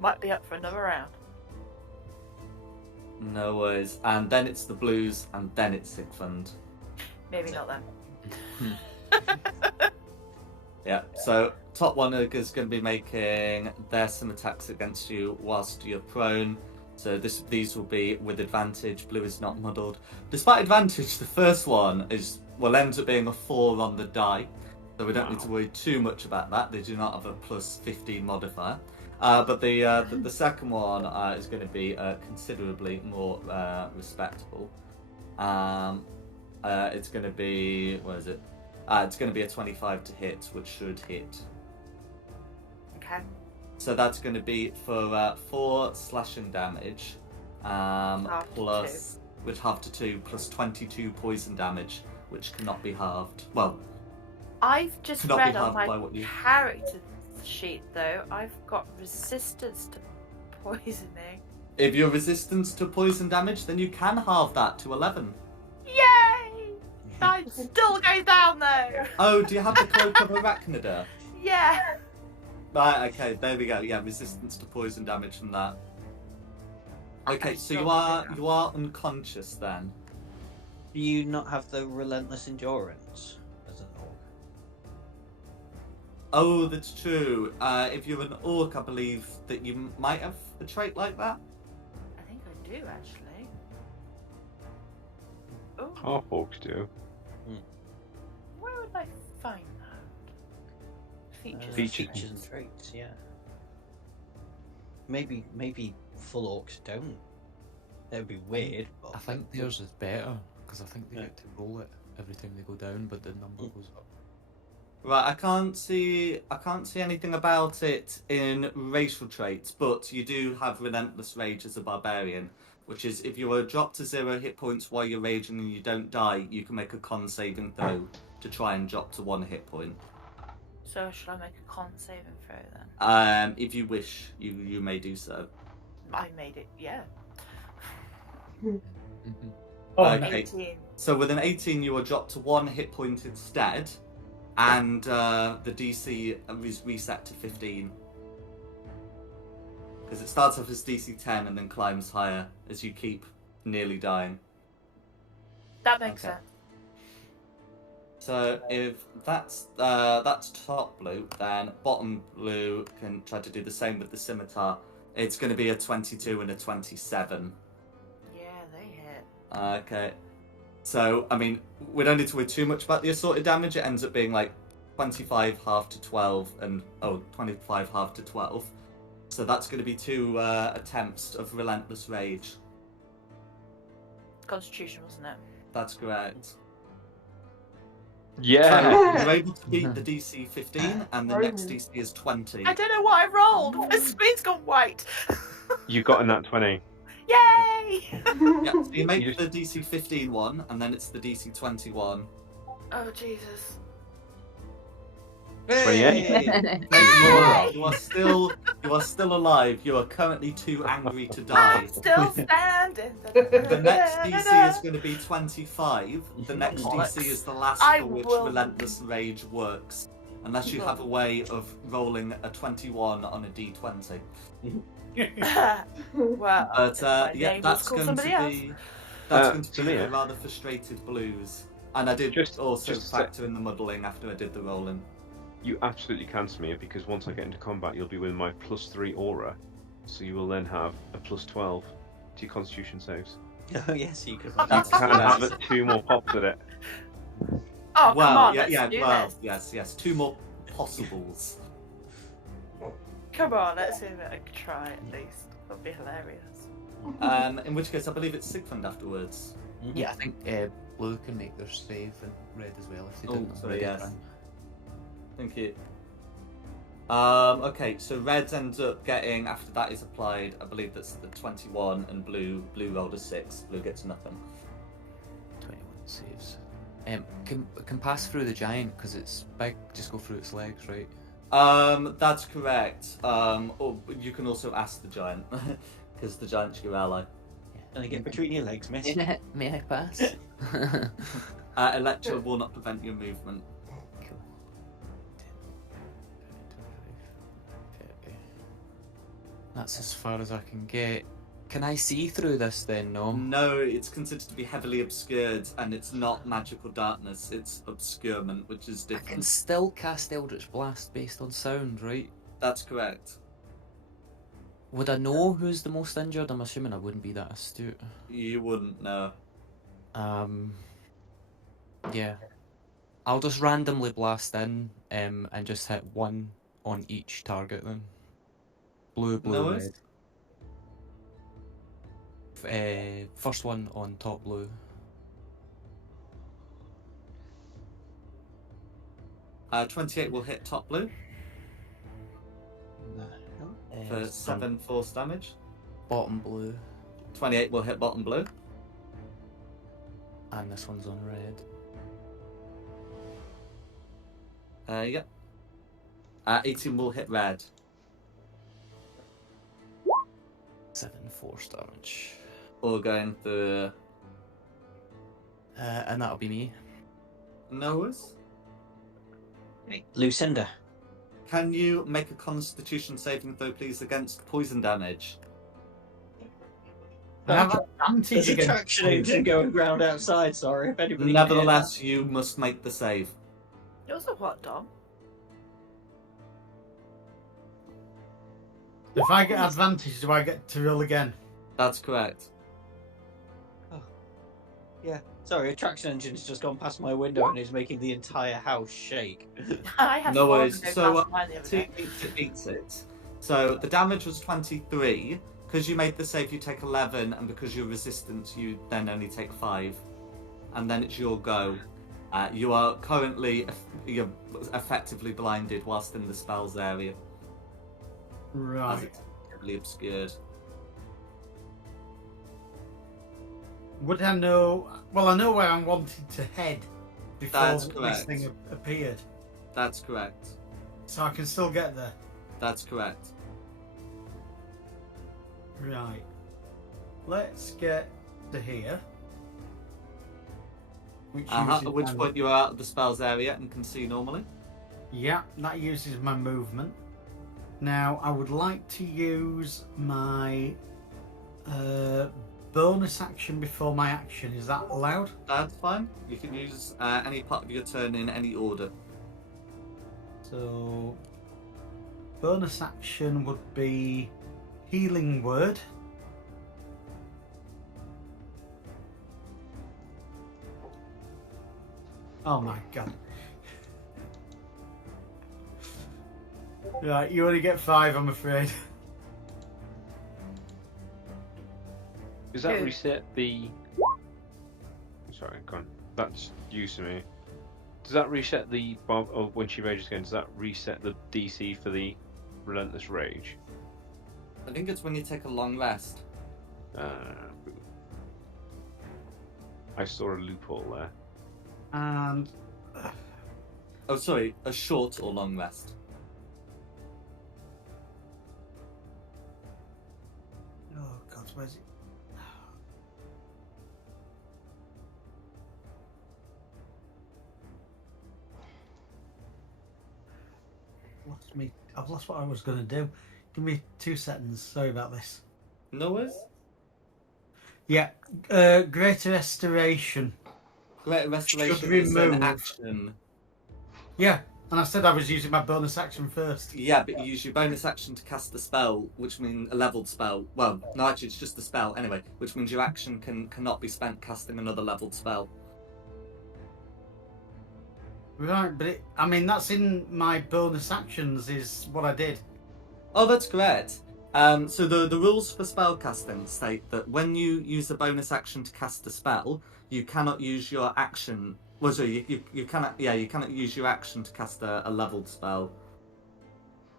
Might be up for another round. No worries. And then it's the blues, and then it's Sigfund. Maybe not then. Yeah, so top one is going to be making their sim attacks against you whilst you're prone. So these will be with advantage. Blue is not muddled. Despite advantage, the first one will end up being a 4 on the die. So we don't need to worry too much about that. They do not have a plus 15 modifier. But the second one is going to be considerably more respectable. It's going to be, what is it? It's going to be a 25 to hit, which should hit. Okay. So that's going to be for 4 slashing damage, plus with half to 2 plus 22 poison damage, which cannot be halved. Well, I've just cannot be read on halved by my what you. character sheet though, I've got resistance to poisoning. If you're resistant to poison damage, then you can halve that to 11. Yay! That still goes down though. Oh, do you have the cloak of Arachnida? Yeah. Right, okay, there we go. Yeah, resistance to poison damage from that. Okay, so you are unconscious then. Do you not have the relentless endurance as an orc? Oh, that's true. If you're an orc, I believe that you might have a trait like that. I think I do actually. Oh, Half orcs do. where would I find that? Features. Features and traits, yeah. Maybe full orcs don't. That would be weird. But I think theirs is better because I think they get to roll it every time they go down, but the number goes up. Right, I can't see anything about it in racial traits, but you do have Relentless Rage as a barbarian, which is if you are dropped to 0 hit points while you're raging and you don't die, you can make a con saving throw to try and drop to 1 hit point. So should I make a con saving throw then? If you wish, you may do so. I made it, yeah. Okay. 18. So with an 18, you are dropped to 1 hit point instead, and the DC is reset to 15. Because it starts off as DC 10 and then climbs higher as you keep nearly dying. That makes Okay. sense. So if that's top blue, then bottom blue can try to do the same with the scimitar. It's going to be a 22 and a 27. Yeah, they hit. Okay. So, I mean, we don't need to worry too much about the assorted damage. It ends up being like 25 half to 12 and 25 half to 12. So that's going to be 2 attempts of Relentless Rage. Constitution, wasn't it? That's correct. Yeah. So you're able to beat the DC 15, and the next DC is 20. I don't know what I rolled. My screen's gone white. You got in that 20. Yay! Yeah, so you make You the DC 15 one, and then it's the DC 21. Oh Jesus! 28. You are still alive. You are currently too angry to die. I'm still standing. The next DC is going to be 25. The next DC is the last I for which will- Relentless Rage works. Unless you have a way of rolling a 21 on a D20. Well, But my yeah, name that's was called going to somebody be Samir. a rather frustrated blues. And I did also factor in the muddling after I did the rolling. You absolutely can, Samir, because once I get into combat, you'll be with my +3 aura. So you will then have a +12 to your constitution saves. Oh yes, you could. That's Can I have correct. it 2 more pops at it? Oh, come Well, on, yeah, let's do well, this. yes. 2 more possibles. Come on, let's see if I can try at least. That'd be hilarious. In which case, I believe it's Sigfund afterwards. Yeah, I think blue can make their save and red as well if they didn't sorry, already. yes. Brian. Thank you. Okay, so red ends up getting, after that is applied, I believe that's the 21, and blue rolled a 6. Blue gets nothing. saves. Can pass through the giant because it's big. Just go through its legs, right? That's correct. Or you can also ask the giant, because the giant's your ally. And get between your legs, miss. May I pass? Electra will not prevent your movement. Cool. 10, 30. That's as far as I can get. Can I see through this then? No. No, it's considered to be heavily obscured, and it's not magical darkness, it's obscurement, which is I can different. still cast Eldritch Blast based on sound, right? That's correct. Would I know who's the most injured? I'm assuming I wouldn't be that astute. You wouldn't know. Yeah. I'll just randomly blast in, and just hit one on each target then. Blue, No blue, worries. red. First one on top blue. Uh, 28 will hit top blue for Some- 7 force damage. Bottom blue. 28 will hit bottom blue. And this one's on red. Yep. 18 will hit red. 7 force damage. Or going for And that'll be me. Noah's. Lucinda. Can you make a Constitution saving throw, please, against poison damage? I have advantage There's a against traction engine going round outside, sorry, if anybody can hear Nevertheless, you must make the save. It was a what, Dom? If I get advantage, do I get to roll again? That's correct. that. Yeah, sorry, a traction engine's just gone past my window and is making the entire house shake. I had No four worries. of them So, past mine the other day. beats it. So the damage was 23. Because you made the save, you take 11, and because you're resistant, you then only take 5. And then it's your go. You are currently you're effectively blinded whilst in the spells area, as Right. it's heavily obscured. Would I know? Well, I know where I wanted to head before That's this correct. thing appeared, That's correct. so I can still get there. That's correct. Right. Let's get to here. Which uses At which my- point you are out of the spells area and can see normally. Yeah, that uses my movement. Now, I would like to use my bonus action before my action. Is that allowed? That's fine. You can use any part of your turn in any order. So, bonus action would be Healing Word. Oh my god. Right, you only get 5, I'm afraid. Does that Who? reset the? Sorry, go on. That's used to me. Does that reset the Bob? Oh, when she rages again, does that reset the DC for the Relentless Rage? I think it's when you take a long rest. I saw a loophole there. And Oh, sorry, a short or long rest. oh god, where's it? Lost me. I've lost what I was going to do. Give me 2 seconds. Sorry about this. No worries. Yeah, Greater Restoration. Great restoration Should is an remove. action. Yeah, and I said I was using my bonus action first. Yeah, but you use your bonus action to cast the spell, which means a leveled spell. Well, no, actually, it's just the spell anyway, which means your action cannot be spent casting another leveled spell. Right, but I mean that's in my bonus actions is what I did. Oh, that's correct. So the rules for spell casting state that when you use a bonus action to cast a spell, you cannot use your action. Well, sorry, you cannot. Yeah, you cannot use your action to cast a leveled spell.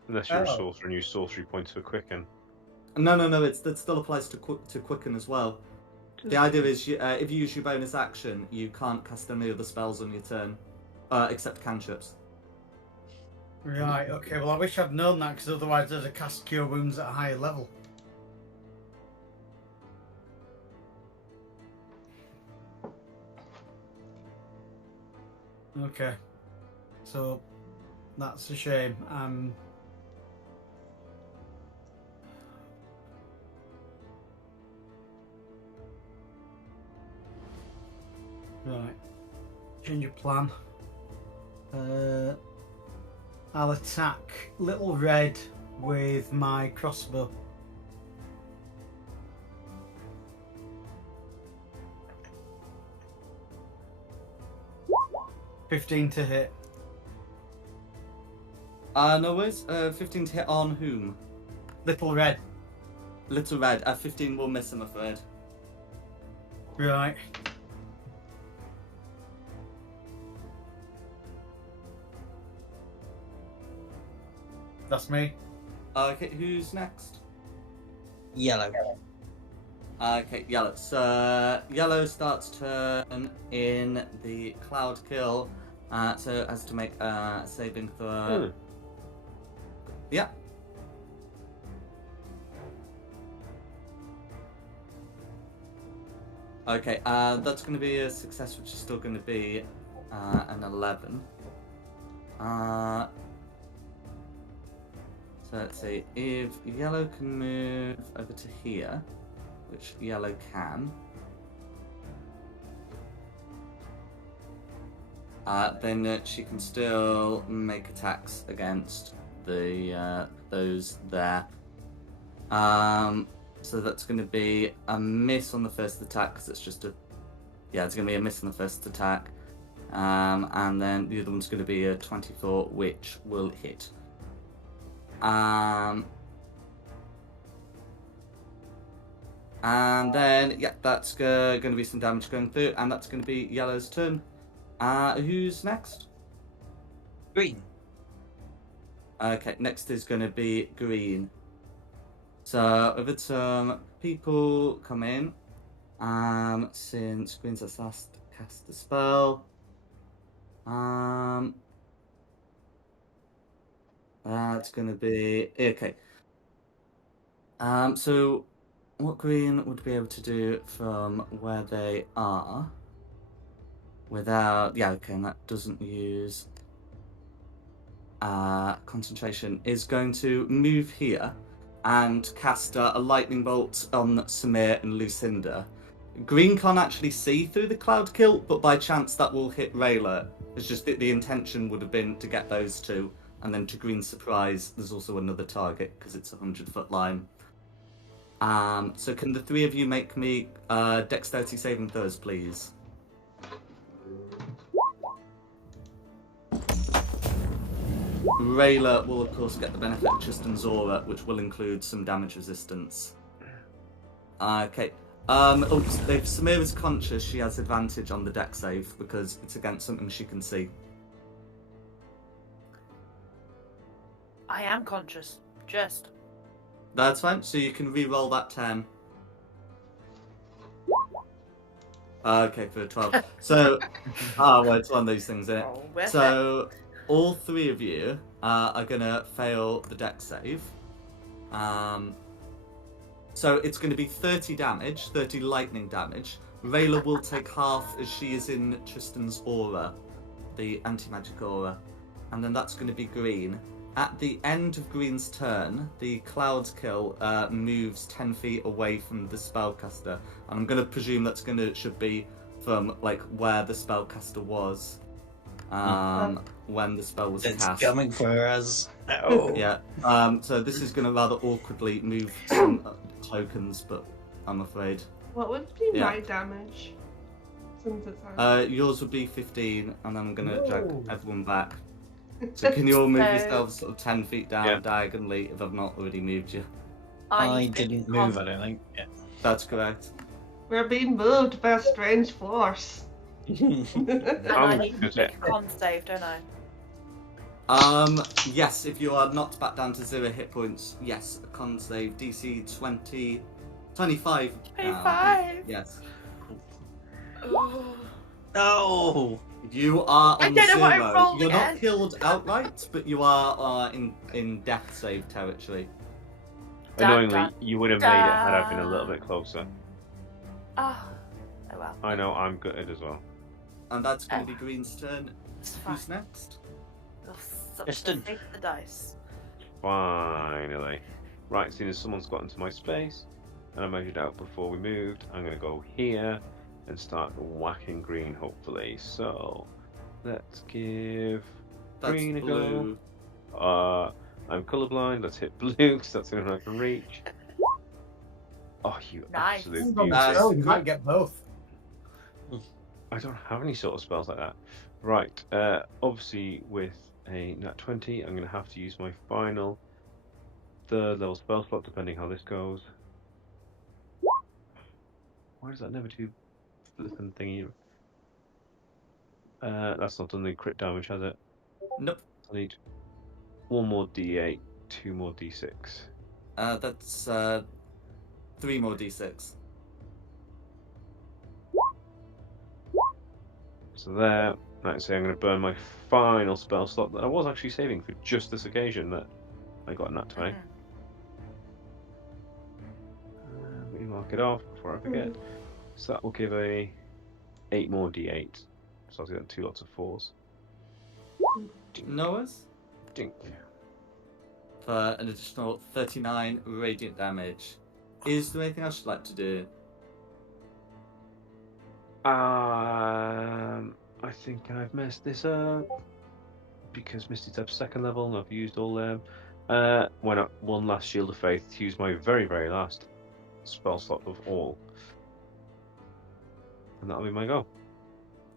Unless you're a Oh. sorcerer and use sorcery points for quicken. No. That still applies to quicken as well. The idea is, if you use your bonus action, you can't cast any other spells on your turn, except cantrips. Right, okay, well I wish I'd known that, because otherwise I'd have cast Cure Wounds at a higher level. Okay. So, that's a shame. Right. Change of plan. I'll attack Little Red with my crossbow. $15 to hit. No worries. 15 to hit on whom? Little Red. Little Red. 15 will miss, I'm afraid. Right. That's me. Okay, who's next? Yellow. Okay, yellow. So yellow starts turn in the cloud kill. So has to make a saving throw. Yeah. Okay, that's going to be a success, which is still going to be an 11. So let's see, if yellow can move over to here, which yellow can, then she can still make attacks against the those there. So that's going to be a miss on the first attack, because it's just a... Yeah, it's going to be a miss on the first attack. And then the other one's going to be a 24, which will hit. And then, yeah, that's going to be some damage going through, and that's going to be yellow's turn. Who's next? Green. Okay, next is going to be green. So, over some people come in, since green's has last cast a spell. That's going to be... Okay. So, what green would be able to do from where they are without... Yeah, okay, and that doesn't use concentration, is going to move here and cast a lightning bolt on Samir and Lucinda. Green can't actually see through the cloud kill, but by chance that will hit Rayla. It's just that the intention would have been to get those two, and then to Green's surprise, there's also another target because it's a 100-foot line. So can the three of you make me dexterity saving throws, please? Rayla will of course get the benefit of Tristan's aura, which will include some damage resistance. Okay. If Samir is conscious, she has advantage on the dex save because it's against something she can see. I am conscious. Just. That's fine, so you can re-roll that 10. Okay, for a 12. So, well, it's one of those things, isn't it? Oh, worth So, all three of you are going to fail the dex save. So it's going to be 30 damage, 30 lightning damage. Rayla will take half as she is in Tristan's aura, the anti-magic aura. And then that's going to be green. At the end of Green's turn, the cloud kill moves 10 feet away from the spellcaster. And I'm going to presume that's should be from like where the spellcaster was when the spell was It's cast. coming for us. No. Yeah. So this is going to rather awkwardly move some tokens, but I'm afraid. What would be Yeah. my damage? Since it's Yours would be 15, and then I'm going to drag everyone back. So can you all move So- yourselves sort of 10 feet down Yeah. diagonally if I've not already moved you? I didn't move, I don't think. Yeah. That's correct. We're being moved by a strange force. And I need to That's make it. a con save, don't I? Yes, if you are knocked back down to 0 hit points, yes, a con save DC 25. 25. Yes. Ooh. No! You are I on don't know what I zero. rolled You're not again. killed outright, but you are in death save territory. Dun, Annoyingly, dun, you would have made it had I been a little bit closer. Oh. Oh well. I know I'm gutted as well. And that's going to be Green's turn. It's fine. Who's next? You're such Kristen. a fake the dice. Finally. Right, seeing as someone's got into my space, and I measured out before we moved, I'm going to go here and start whacking Green, hopefully. So, let's give That's Green a blue. go. I'm colorblind, let's hit blue, because that's the only one I can reach. Oh, you Nice. absolute Well, Nice. beauty. so you might get both. I don't have any sort of spells like that. Right, obviously with a nat 20, I'm going to have to use my final third level spell slot, depending how this goes. Why does that never do flipping thingy? That's not done the crit damage, has it? Nope. I need one more d8, two more d6. That's 3 more d6. So there, like I say, I'm going to burn my final spell slot that I was actually saving for just this occasion that I got a nat 20. Let me mark it off before I forget. So that will give a 8 more d8. So I'll get 2 lots of 4s. Noah's Dink. for an additional 39 radiant damage. Is there anything else you'd like to do? I think I've messed this up because Misty Step's second level and I've used all them. Why not one last Shield of Faith to use my very, very last spell slot of all. And that'll be my go.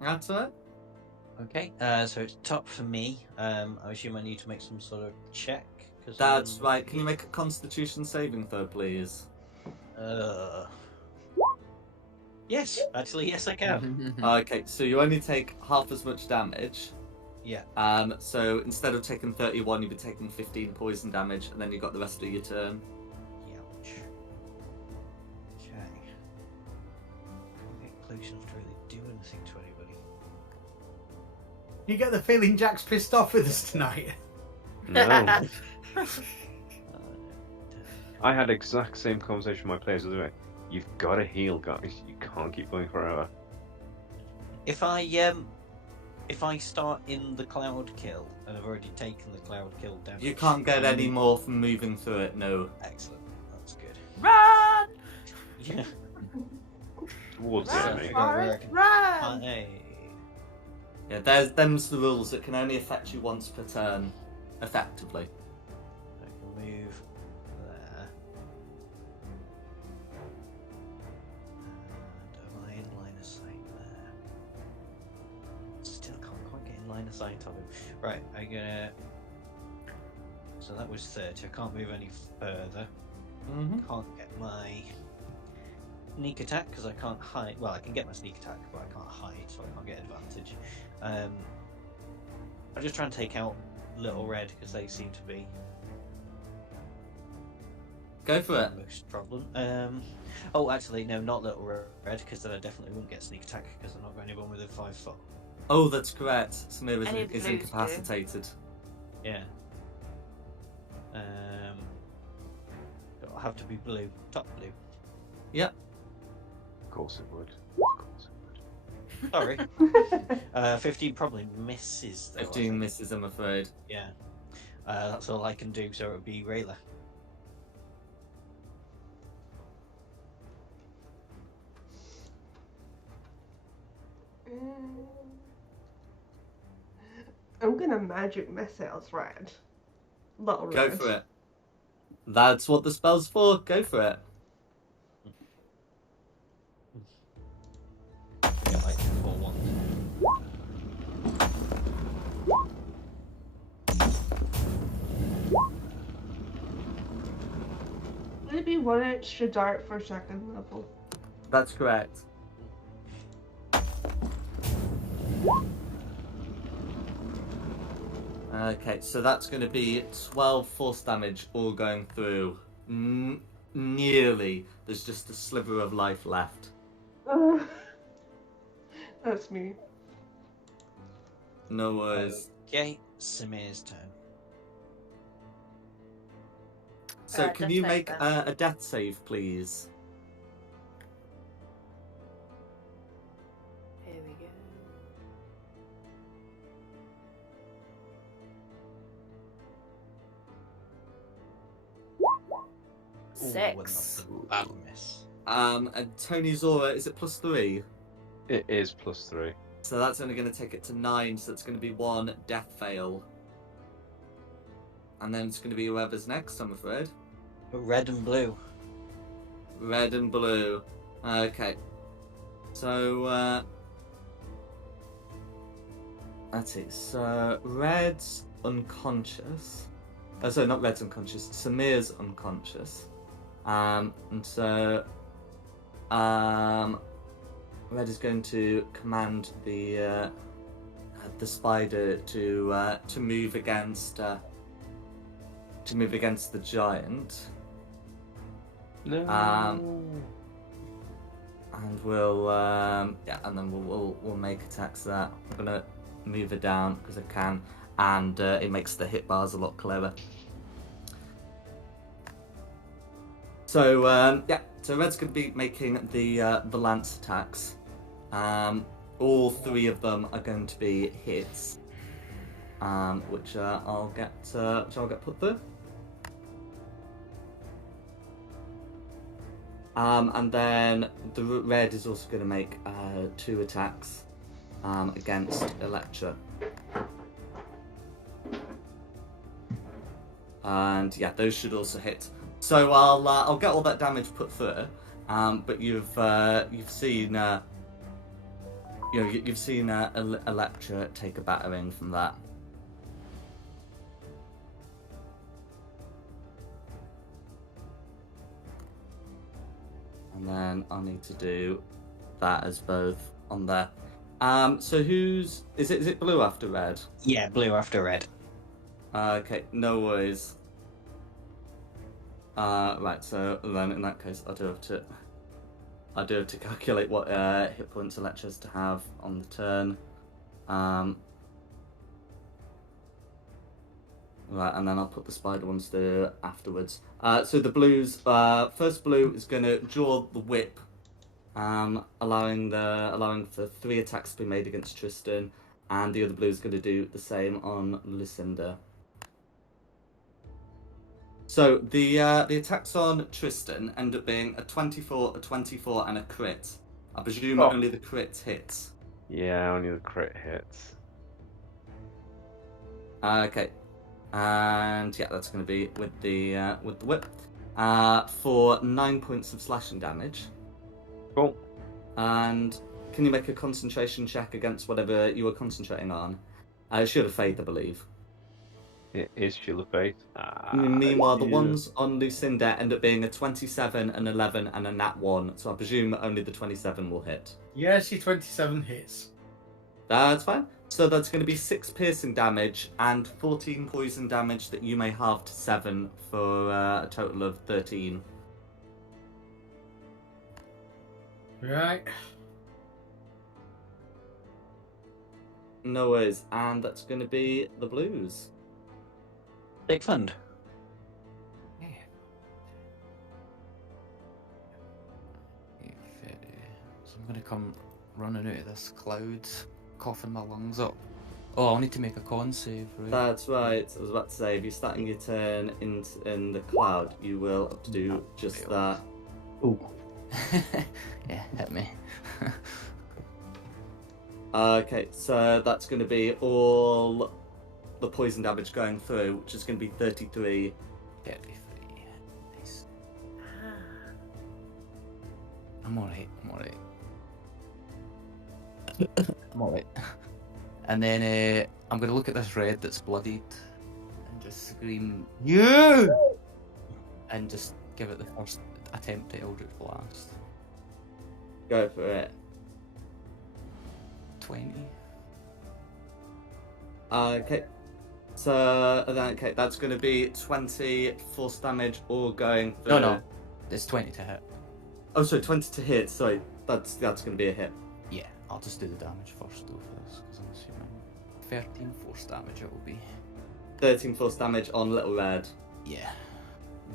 That's it. Okay, so it's top for me. I assume I need to make some sort of check. That's right. Can you make a Constitution saving throw, please? Yes, actually, yes, I can. Okay, so you only take half as much damage. Yeah. So instead of taking 31, you'd be taking 15 poison damage, and then you got the rest of your turn. Ouch. Okay. I don't think potions really do anything to anybody. You get the feeling Jack's pissed off with us tonight. No. I had exact same conversation with my players the other way. You've got to heal, guys. You can't keep going forever. If I start in the cloud kill and I've already taken the cloud kill damage, You can't get any more from moving through it, no. Excellent, that's good. Run! Yeah. Towards the Run, enemy. Forrest, Run! Hey. Yeah, them's the rules. It can only affect you once per turn, effectively. I can move there. And am I in line of sight there? Still can't quite get in line of sight of him. Right, I'm gonna. So that was 30. I can't move any further. Mm-hmm. Can't get my sneak attack because I can't hide. Well, I can get my sneak attack, but I can't hide, so I can't get advantage. I'm just trying to take out Little Red because they seem to be Go for it. the most problem. Oh, actually, no, not Little Red because then I definitely wouldn't get sneak attack because I'm not got anyone within 5 foot. Oh, that's correct. Samira Any of the is blues do. incapacitated. Yeah. It'll have to be blue, top blue. Yep. Of course it would. Of course it would. Sorry. 15 probably misses though. I 15 think. misses, I'm afraid. Yeah. That's all I can do, so it would be Rayla. I'm gonna magic missiles red. Little Go red. for it. That's what the spell's for. Go for it. Get like 4 ones. Would it be 1 extra dart for second level? That's correct. Okay, so that's going to be 12 force damage all going through. Nearly. There's just a sliver of life left. That's me. No worries. Okay, Samir's turn. So can death you save make then. a death save, please? Here we go. Ooh, 6. and that's a bad miss. And Tony Zora, is it +3? It is +3. So that's only going to take it to 9, so it's going to be 1 death fail. And then it's going to be whoever's next, I'm afraid. Red and blue. Red and blue. Okay. So, let's see. So, Red's unconscious. Oh, sorry, not Red's unconscious. Samir's unconscious. And so, Red is going to command the spider to move against the giant. No. And we'll and then we'll make attacks there. I'm gonna move it down because I can, and it makes the hit bars a lot clearer. So so Red's gonna be making the lance attacks. All 3 of them are going to be hits, which I'll get put through. And then the Red is also going to make 2 attacks against Electra. And yeah, those should also hit. So I'll get all that damage put through. But you've seen you've seen Electra take a battering from that. And then I'll need to do that as both on there. So is it blue after red? Yeah, blue after red. Okay, no worries. Right, so then in that case I do have to calculate what hit points Electra's to have on the turn. Right, and then I'll put the spider ones there afterwards. So the blues, first blue is going to draw the whip, allowing for 3 attacks to be made against Tristan, and the other blue is going to do the same on Lucinda. So the attacks on Tristan end up being a 24, a 24, and a crit. I presume only the crit hits. Yeah, only the crit hits. Okay. And yeah, that's going to be with the whip for 9 points of slashing damage. Cool. And can you make a concentration check against whatever you were concentrating on? Shield of Faith, I believe. It is Shield of Faith. Meanwhile, the ones on Lucinda end up being a 27, an 11, and a nat 1. So I presume only the 27 will hit. Yeah, she 27 hits. That's fine. So that's going to be 6 piercing damage and 14 poison damage that you may halve to 7 for a total of 13. Right. No worries. And that's going to be the blues. Big fund. So I'm going to come running out of this cloud, coughing my lungs up. Oh, I'll need to make a con save, right? That's right. I was about to say, if you're starting your turn in the cloud, you will have to do just that. Ooh. Yeah, hit me. Okay, so that's going to be all the poison damage going through, which is going to be 33. 33. Nice. I'm alright. I'm alright. And then I'm going to look at this red that's bloodied and just scream, "You!" and just give it the first attempt at Eldritch Blast. Go for it. 20. Okay. So, okay, that's going to be 20 force damage or going through... No. It's 20 to hit. Oh, sorry, 20 to hit. Sorry, that's going to be a hit. Yeah. I'll just do the damage first though for this, because I'm assuming 13 force damage it will be. 13 force damage on Little Red. Yeah.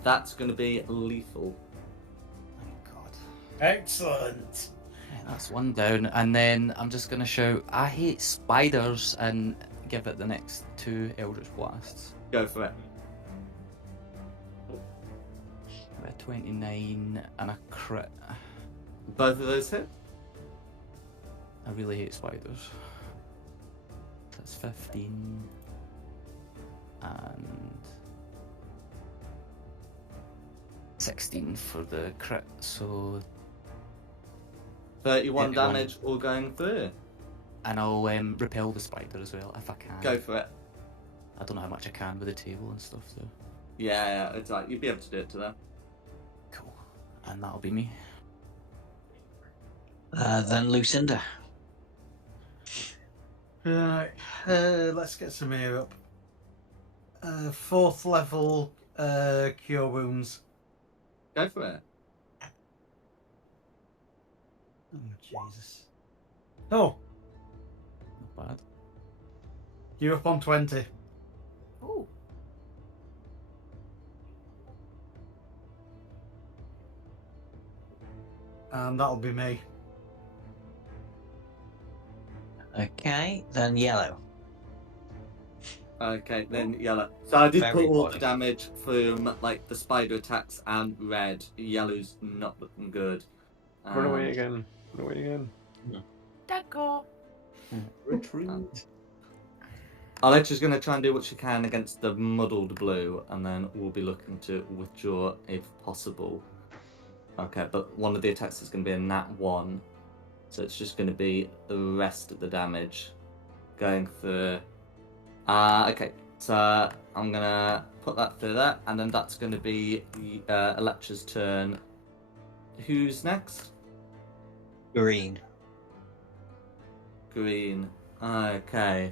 That's going to be lethal. Thank God. Excellent. Yeah, that's one down, and then I'm just gonna shout, I hate spiders, and give it the next 2 Eldritch Blasts. Go for it. A 29 and a crit. Both of those hit. I really hate spiders. That's 15 and 16 for the crit, so 31 21. damage all going through. and I'll repel the spider as well if I can. Go for it. I don't know how much I can with the table and stuff though. Yeah, it's like you'd be able to do it to them. Cool. And that'll be me. Then Lucinda. Right, let's get some air up. 4th level cure wounds. Go for it. Oh Jesus! Oh, Not bad. you're up on 20. Ooh. And that'll be me. Okay, then yellow. Okay, then yellow. So I did Very put all body. the damage from like the spider attacks and red. Yellow's not looking good. Run away again. Run away again. Dago. Retreat. Alexia's going to try and do what she can against the muddled blue, and then we'll be looking to withdraw if possible. Okay, but one of the attacks is going to be a nat 1, so it's just going to be the rest of the damage going through. Okay, so I'm going to put that through there, and then that's going to be Alexia's turn. Who's next? Green. Green. Okay.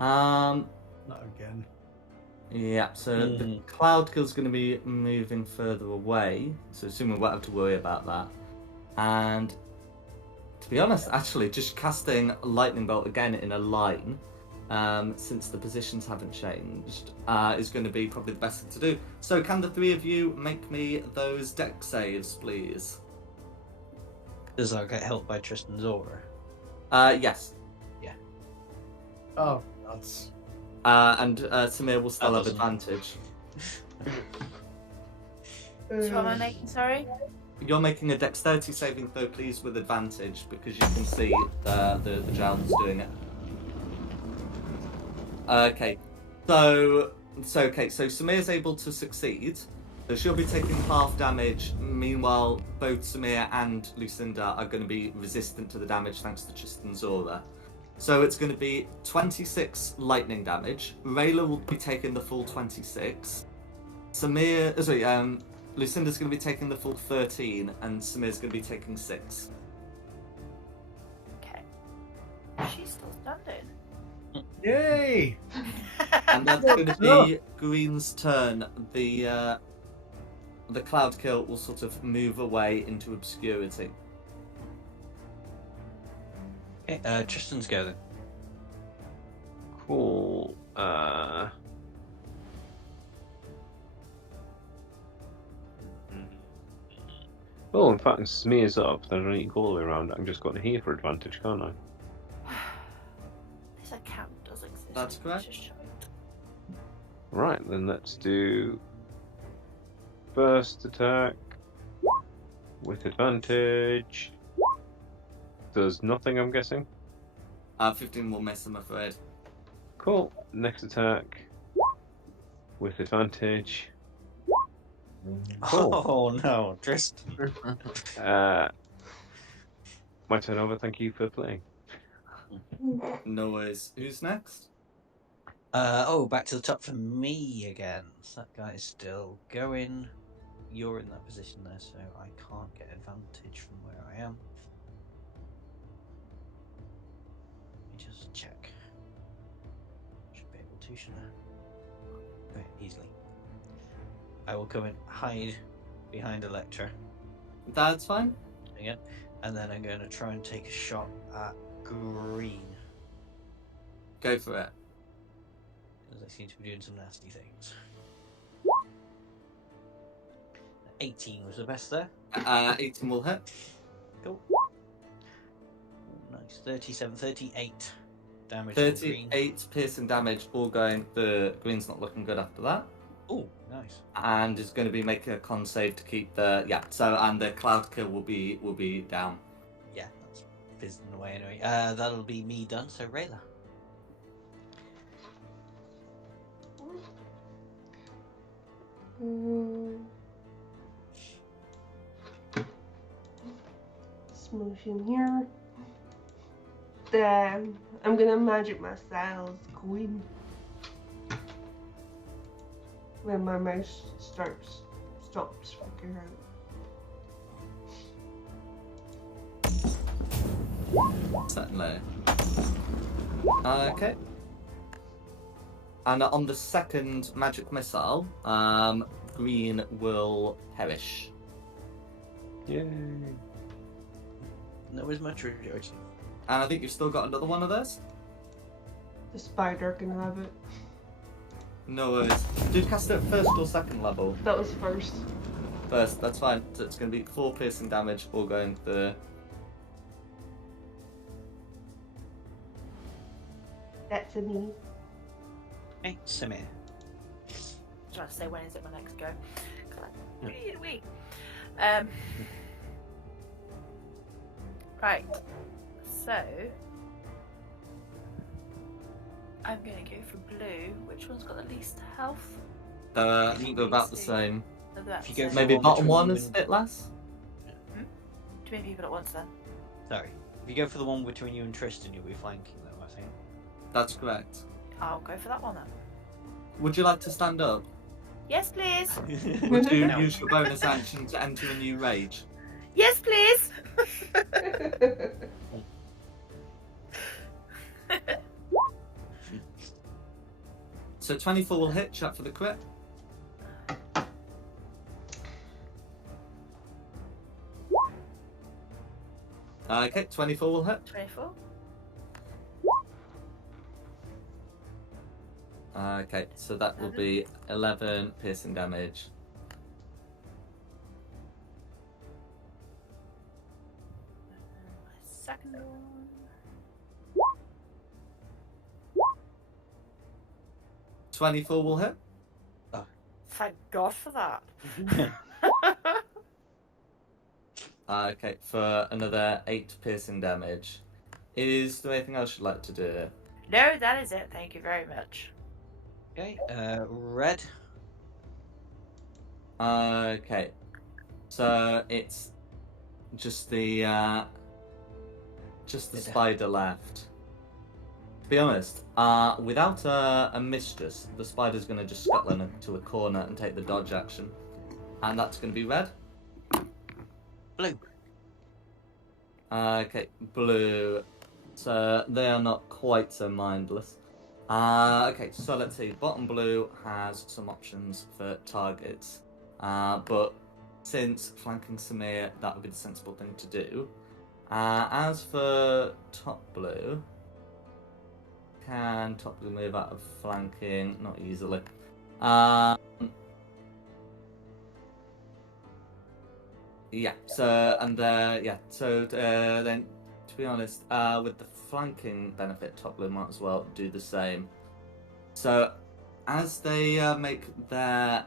Not again. Yeah, so the cloud kill's going to be moving further away, so assuming we won't have to worry about that. And to be honest, actually, just casting lightning bolt again in a line, since the positions haven't changed, is going to be probably the best thing to do. So can the three of you make me those dex saves, please? Does that get helped by Tristan's aura? Yes. Oh, that's. And Samir will still That have doesn't- advantage. So what am I making, sorry? You're making a dexterity saving throw, please, with advantage, because you can see the drown's doing it. Okay, so Samir's able to succeed, so she'll be taking half damage. Meanwhile, both Samir and Lucinda are going to be resistant to the damage thanks to Tristan's aura. So it's going to be 26 lightning damage. Rayla will be taking the full 26. Lucinda's going to be taking the full 13, and Samir's going to be taking 6. Okay. She's still standing. Yay! And that's going to be Green's turn. The cloud kill will sort of move away into obscurity. Okay, Tristan's go then. Cool. Oh, in fact, smears up. Then I don't need to go all the way around. I can just go in here for advantage, can't I? This account does exist. That's correct. Just show it. Right, then let's do first attack with advantage. Does nothing, I'm guessing. 15 will miss, I'm afraid. Cool. Next attack with advantage. Cool. Oh no, Tristan. My turn over. Thank you for playing. No worries. Who's next? Back to the top for me again. So that guy is still going. You're in that position there, so I can't get advantage from where I am. Let me just check. Should be able to, shouldn't I? Very easily. I will come and hide behind Electra That's fine. again. And then I'm going to try and take a shot at green. Go for it. Because they seem to be doing some nasty things. 18 was the best there. 18 will hit. Cool. Nice. 37, 38 damage on green. 38 piercing damage, all going. The green's not looking good after that. Oh, nice. And is going to be making a con save to keep the and the cloud kill will be down. Yeah, that's fizzing away anyway. That'll be me done. So Rayla. Smoosh in here. Then I'm gonna magic missiles going. When my mouse stops freaking out. Certainly. Okay. And on the second magic missile, green will perish. Yay. There was much rejoicing. And I think you've still got another one of those? The spider can have it. No worries. Did you cast it at first or second level? That was first. First, that's fine. So it's going to be 4 piercing damage, all going to... That's a me. Hey, Samir. I was trying to say, when is it my next go? Wee. Right. So I'm going to go for blue. Which one's got the least health? I think they're about the same. So that's If you go for Maybe one bottom between one you is a and- bit less? too many people at once then. Sorry. If you go for the one between you and Tristan, you'll be flanking them, I think. That's correct. I'll go for that one then. Would you like to stand up? Yes, please. Would you No. use your bonus action to enter a new rage? Yes, please. So 24 will hit, check for the crit. Okay, 24 will hit. 24. Okay, so that will be 11 piercing damage. Second one. $24 will hit. Thank God for that. Okay, for another 8 piercing damage. Is there anything else you'd like to do? No, that is it. Thank you very much. Okay, red. Okay, so it's just the spider left. To be honest, without a mistress, the spider's going to just scuttle into a corner and take the dodge action, and that's going to be red. Blue. Okay, blue. So they are not quite so mindless. Okay, so let's see. Bottom blue has some options for targets, but since flanking Samir, that would be the sensible thing to do. As for top blue, can top blue move out of flanking? Not easily. Yeah. So then, to be honest, with the flanking benefit, top blue might as well do the same. So, as they make their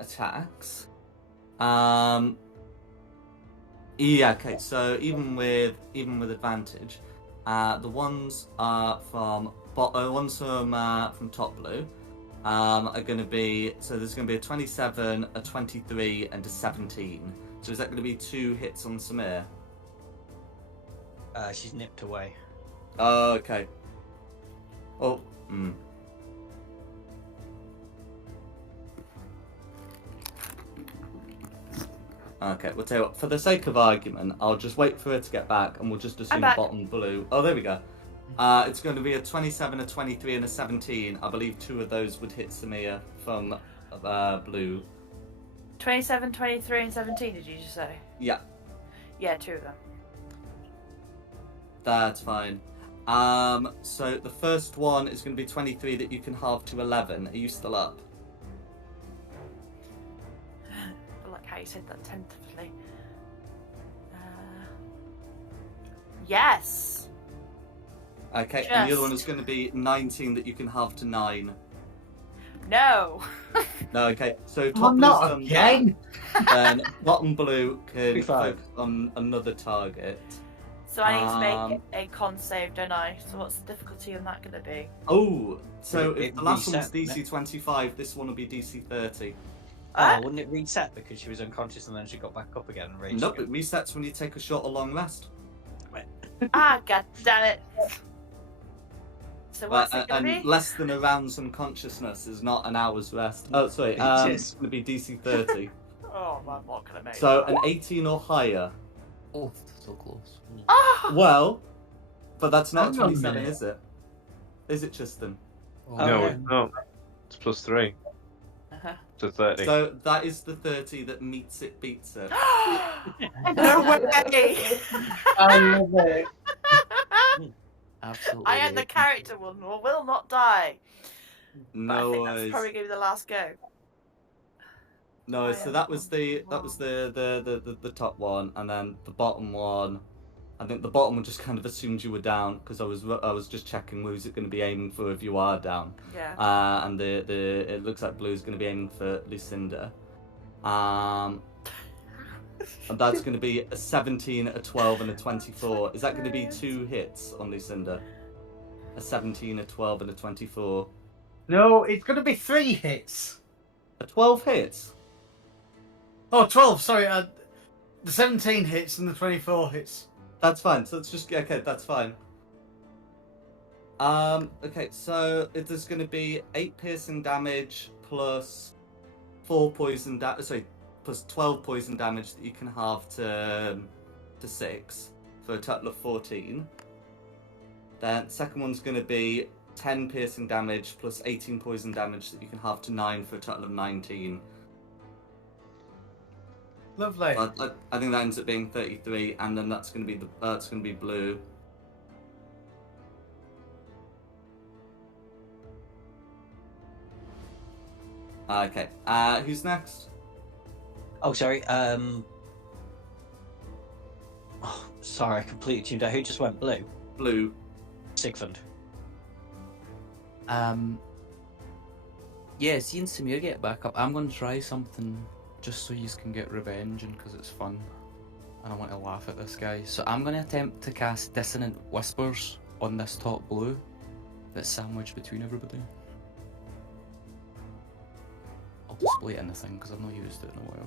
attacks, yeah, okay. So even with advantage, the ones from top blue are going to be, so there's going to be a 27, a 23, and a 17. So is that going to be 2 hits on Samir? She's nipped away. Oh, okay. Oh, Okay, we'll tell you what, for the sake of argument, I'll just wait for her to get back and we'll just assume back. bottom blue. Oh, there we go. It's going to be a 27, a 23, and a 17. I believe 2 of those would hit Samir from blue. 27, 23, and 17, did you just say? Yeah. Yeah, 2 of them. That's fine. So the first one is going to be 23 that you can halve to 11. Are you still up? I like how you said that tentatively. Yes. Okay, and the other one is Just. going to be 19 that you can halve to 9. No. No, okay. So Oh, top blue's not done again! that. Then bottom blue can 35. focus on another target. So I need to make a con save, don't I? So what's the difficulty on that going to be? Oh, so It if the last one was reset, DC 25, this one will be DC 30. Oh, wouldn't it reset because she was unconscious and then she got back up again and raged Nope, again? it resets when you take a short or long rest. Ah, god damn it. So what's it going to And be? less than a round's unconsciousness is not an hour's rest. Oh, sorry, it's going to be DC 30. Oh, I'm not going to make So that. an 18 or higher. Oh, so close. Ah! Well, but that's not Hang on a 27, minute. is it? Is it, Tristan? Oh, Oh, No, yeah. it's not. It's plus 3. Uh-huh. So 30. So that is the 30 that meets it, beats it. No way! I love it. absolutely. I am the right. character will not die. But I No think that's worries. probably going to be the last go. No, I so am that was the wrong. the top one, and then the bottom one. I think the bottom one just kind of assumed you were down because I was just checking who's it going to be aiming for if you are down. Yeah. And the it looks like blue's going to be aiming for Lucinda. And that's going to be a 17, a 12, and a 24. Is that going to be 2 hits on Lucinda? A 17, a 12, and a 24. No, it's going to be 3 hits. A 12 hits. Oh, 12, sorry. The 17 hits and the 24 hits. That's fine. So it's just okay. That's fine. Okay. So there's going to be 8 piercing damage plus 4 poison damage. Sorry, plus 12 poison damage that you can halve to 6 for a total of 14. Then second one's going to be 10 piercing damage plus 18 poison damage that you can halve to 9 for a total of 19. Lovely. I think that ends up being 33, and then that's going to be blue. Okay. Who's next? Oh, sorry. Oh, sorry, I completely tuned out. Who just went blue? Blue. Sigfund. Yeah, seeing Samir get back up, I'm going to try something just so you can get revenge and because it's fun. And I want to laugh at this guy. So I'm going to attempt to cast Dissonant Whispers on this top blue that's sandwiched between everybody. I'll display it in the thing because I've not used it in a while.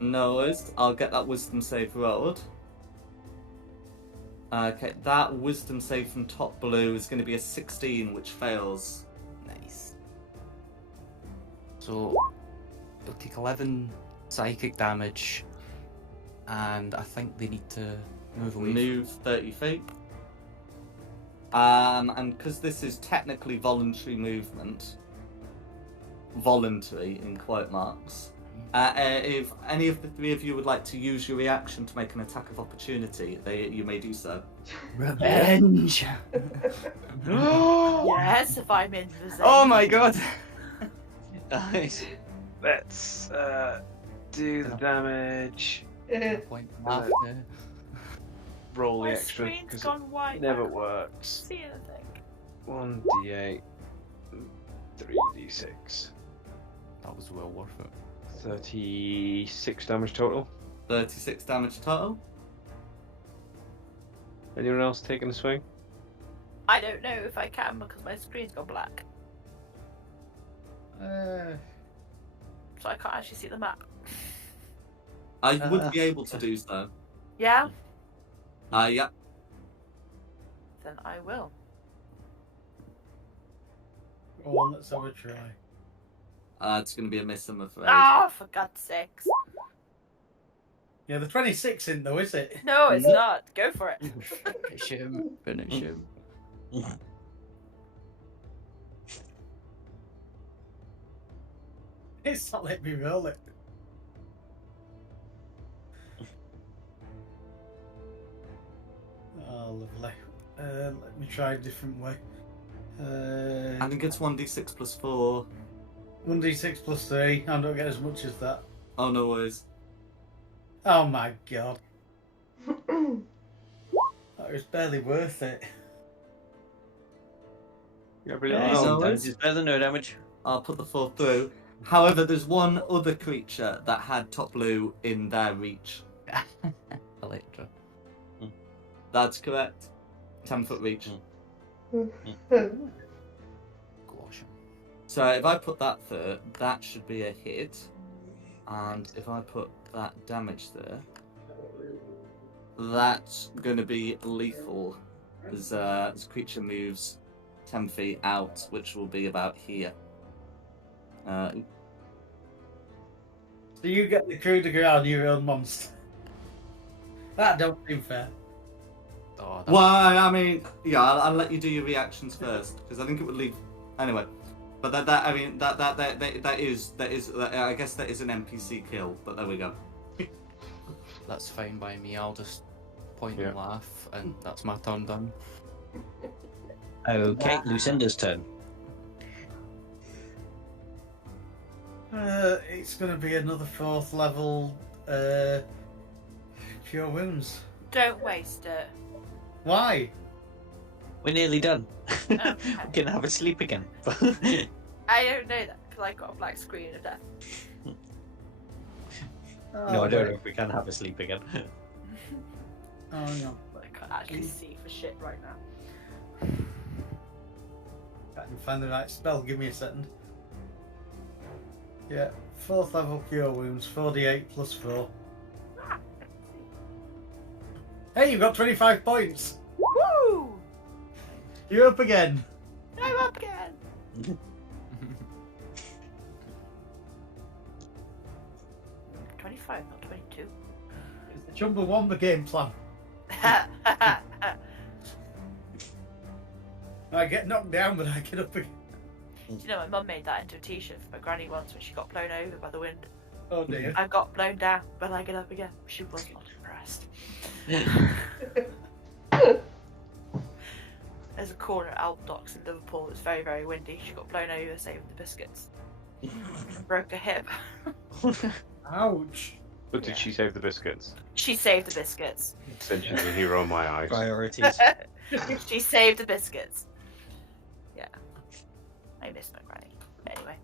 No worries. I'll get that wisdom save rolled. Okay, that wisdom save from top blue is going to be a 16, which fails. Nice. So they'll take 11 psychic damage, and I think they need to move away. Move 30 feet. And because this is technically voluntary movement, voluntary in quote marks, if any of the 3 of you would like to use your reaction to make an attack of opportunity, you may do so. Revenge! Yes, if I'm in the zone. Oh my god! Nice. Let's do the damage. Point math, yeah. Roll the My extra screen's because gone white. it never I can't works. see anything. 1d8, 3d6. That was well worth it. 36 damage total. 36 damage total. Anyone else taking a swing? I don't know if I can because my screen's gone black. So I can't actually see the map. I would be able to do so. Yeah? Yeah. Then I will. Go on, let's have a try. It's going to be a miss, I'm afraid. Ah, for God's sakes. Yeah, the 26 in though, is it? No, it's not. Go for it. Finish him. Finish him. It's not letting me roll it. try a different way. I think it's 1d6 plus 4. 1d6 plus 3. I don't get as much as that. Oh, no worries. Oh my god. That was barely worth it. Yeah, really Yeah, well. sometimes it's better than no damage. I'll put the 4 through. However, there's one other creature that had top blue in their reach. Electra. That's correct. 10-foot reach. Gosh. So if I put that there, that should be a hit. And if I put that damage there, that's going to be lethal. As this creature moves 10 feet out, which will be about here. So you get the coup de grace on your own monster. That don't seem fair. Oh, Well, I mean, yeah, I'll let you do your reactions first because I think it would leave anyway. But that is I guess that is an NPC kill. But there we go. that's fine by me. I'll just point Yeah. and laugh, and that's my turn done. Okay, Lucinda's turn. It's going to be another 4th level Cure Wounds. Don't waste it. Why? We're nearly done. Okay. We can have a sleep again. I don't know that because I got a black screen of death. No, I don't know if we can have a sleep again. Oh no. I can't actually see for shit right now. I can find the right spell. Give me a second. Yeah, 4th level Cure Wounds, 4d8 plus 4. Hey, you got 25 points. Woo! You're up again. I'm up again. 25, not 22. It's the Chumbawamba game plan. I get knocked down, but I get up again. Do you know my mum made that into a t-shirt for my granny once when she got blown over by the wind. Oh dear. I got blown down, but I get up again. She was not impressed. There's a corner at Alp Docks in Liverpool. It's very, very windy. She got blown over, saving the biscuits. Broke her hip. Ouch. But did she save the biscuits? She saved the biscuits. Then she's a hero in my eyes. Priorities. She saved the biscuits. Yeah. I miss my granny. Anyway.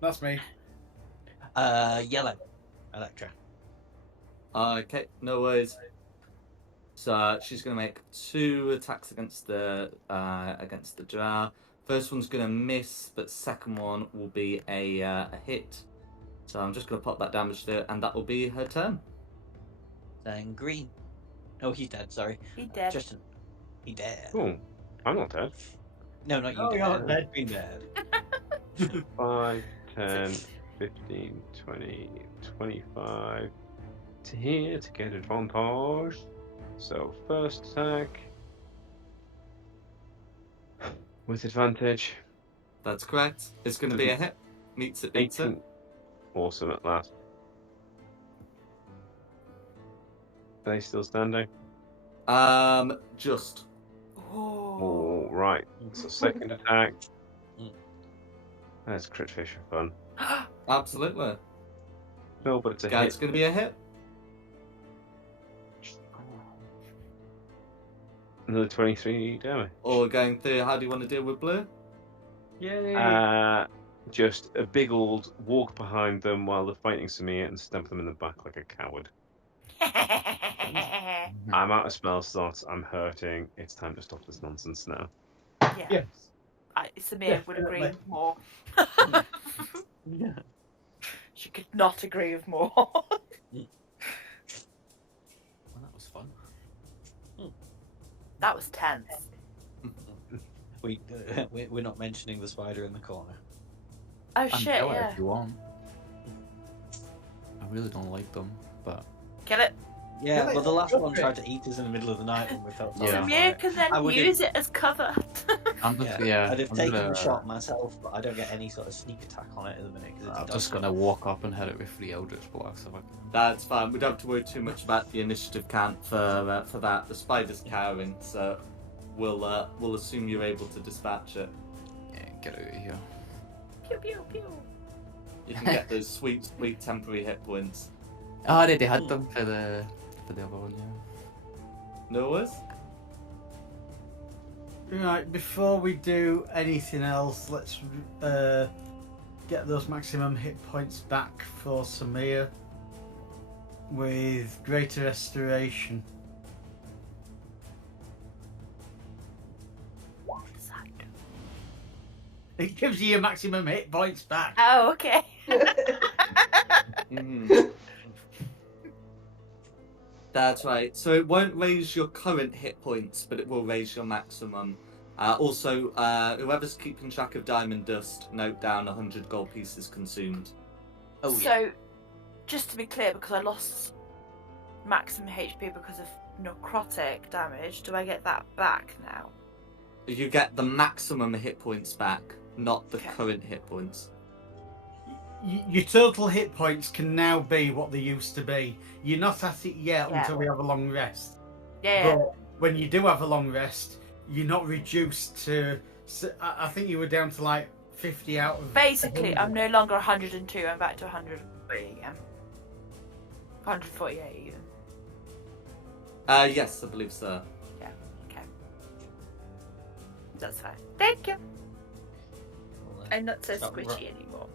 That's me. Yellow. Electra. Okay, no worries. So she's gonna make 2 attacks against the drow. First one's gonna miss, but second one will be a hit. So I'm just gonna pop that damage to it, and that will be her turn. Then green. Oh, he's dead. Sorry. He dead. Justin. He dead. Oh, I'm not dead. No, not you. Oh, dead. you're dead. Green dead. 5, 10, 15, 20, 25. To here to get advantage. So first attack with advantage. That's correct. It's gonna be a hit. Meets it, beats it. 18. Awesome at last. Are they still standing? Just. Oh, right. So second attack. That's crit fish for fun. Absolutely. No, but it's a Guys, hit. it's gonna be a hit. Another 23 damage. Or going through. How do you want to deal with blue? Yay! Just a big old walk behind them while they're fighting Samir and stamp them in the back like a coward. I'm out of spell slots. I'm hurting. It's time to stop this nonsense now. Yeah. Yes. Samir would agree Definitely. more. Yeah. She could not agree with more. Well, that was fun. That was tense. We're not mentioning the spider in the corner. Oh And shit, kill it yeah. if you want. I really don't like them, but Kill it. Yeah, well, the last one Okay. tried to eat us in the middle of the night when we felt Yeah. sorry for Samir it. can then I would use it as cover. I'm just, yeah. I'd have I'm taken gonna- the shot myself, but I don't get any sort of sneak attack on it at the minute. I'm just gonna walk up and hit it with 3 Eldritch Blocks. If I can. That's fine. We don't have to worry too much about the initiative count for that. The spider's cowering, so we'll assume you're able to dispatch it. Yeah, get out of here. Pew pew pew. You can get those sweet temporary hit points. Oh, I already had them for the other one, yeah. No worries. Right, before we do anything else, let's get those maximum hit points back for Samir with Greater Restoration. What does that do? It gives you your maximum hit points back. Oh, okay. Mhm. That's right. So it won't raise your current hit points, but it will raise your maximum. Also, whoever's keeping track of diamond dust, note down 100 gold pieces consumed. Oh, yeah. So, just to be clear, because I lost maximum HP because of necrotic damage, do I get that back now? You get the maximum hit points back, not the Okay. current hit points. Your total hit points can now be what they used to be. You're not at it yet Yeah. until we have a long rest. Yeah. But when you do have a long rest, you're not reduced to. I think you were down to like 50 out of. Basically, 100. I'm no longer 102. I'm back to 140 again. 148 even. Yes, I believe so. Okay. That's fine. Thank you. I'm not so Stop squishy anymore.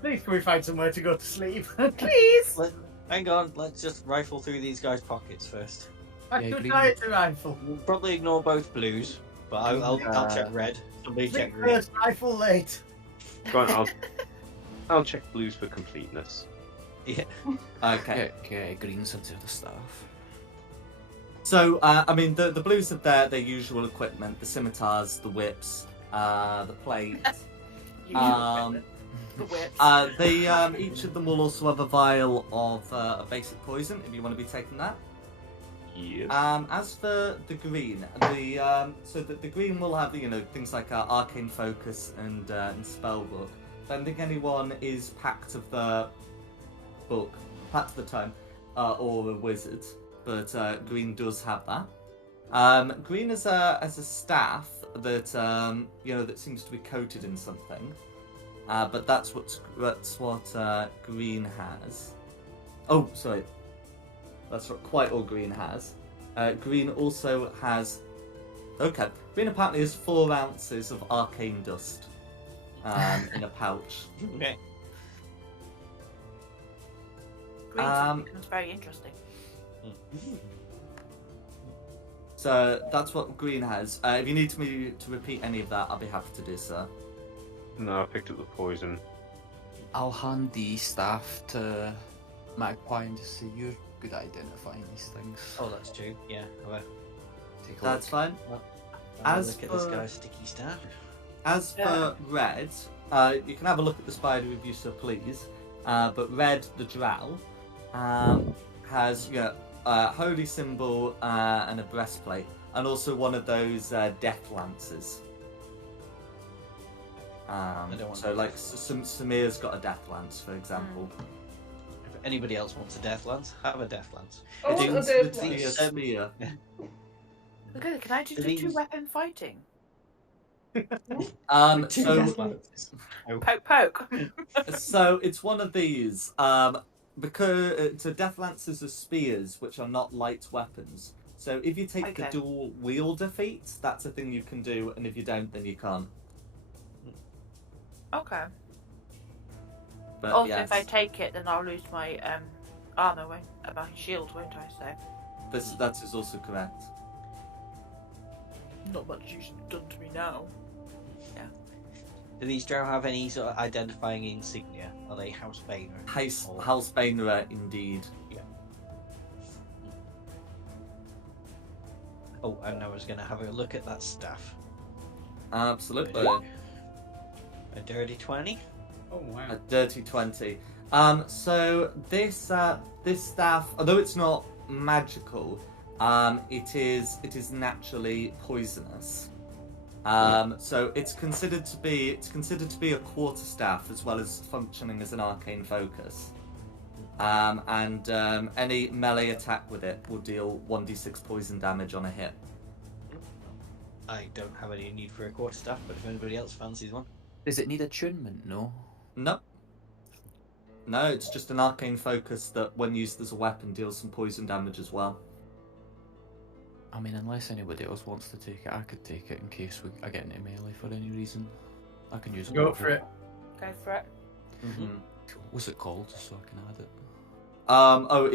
Please, can we find somewhere to go to sleep? Please. Hang on, let's just rifle through these guys' pockets first. I Yeah, could green. try it to rifle. We'll probably ignore both blues, but I'll check red. Somebody check Think green. first, rifle late. Go on, I'll check blues for completeness. Yeah. Okay. Get greens into the staff. So, I mean, the blues have their usual equipment: the scimitars, the whips, the plates. The whips. They each of them will also have a vial of basic poison if you want to be taking that. Yes. As for the green, the green will have things like arcane focus and spellbook. I don't think anyone is packed of the book, packed of the tome, or a wizard, but green does have that. Green is a staff that that seems to be coated in something, but that's what green has. Oh, sorry. That's what quite all green has. Green also has. Okay, green apparently has 4 ounces of arcane dust in a pouch. Okay. Green um, becomes very interesting. So that's what green has. If you need me to repeat any of that, I'll be happy to do so. No, I picked up the poison. I'll hand the staff to Magpie and just say you're good at identifying these things. Oh, that's true. Yeah. Well, Take a That's look. fine. have a As look at this for- guy's sticky staff. As for Yeah. red, you can have a look at the spider if you so please. But red, the drow, has a holy symbol and a breastplate, and also one of those death lances. don't want So those. like Samir's got a death lance, for example. If anybody else wants a death lance, have a death lance. Oh, It a is death the lance. spear. Okay, can I do These- 2-weapon fighting? Two So death lances. Poke, poke. So it's one of these. Because so death lances are spears, which are not light weapons. So if you take the Okay. dual wielder feat, that's a thing you can do, and if you don't, then you can't. Okay. But Also, yes, if I take it, then I'll lose my armor, my shield, won't I? So that is also correct. not much use done to me now. Do these drow have any sort of identifying insignia? Are they Housebane? Halsbaner, indeed. Oh, and I was going to have a look at that staff. Absolutely. A dirty 20? Oh wow. A dirty 20. So this staff, although it's not magical, it is naturally poisonous. So it's considered to be a quarterstaff as well as functioning as an arcane focus. And any melee attack with it will deal 1d6 poison damage on a hit. I don't have any need for a quarterstaff, but if anybody else fancies one. Does it need attunement? No. No. No, it's just an arcane focus that, when used as a weapon, deals some poison damage as well. I mean, unless anybody else wants to take it, I could take it in case I get into melee for any reason. I can use it. Go for it. Go for it. Mm-hmm. What's it called, just so I can add it?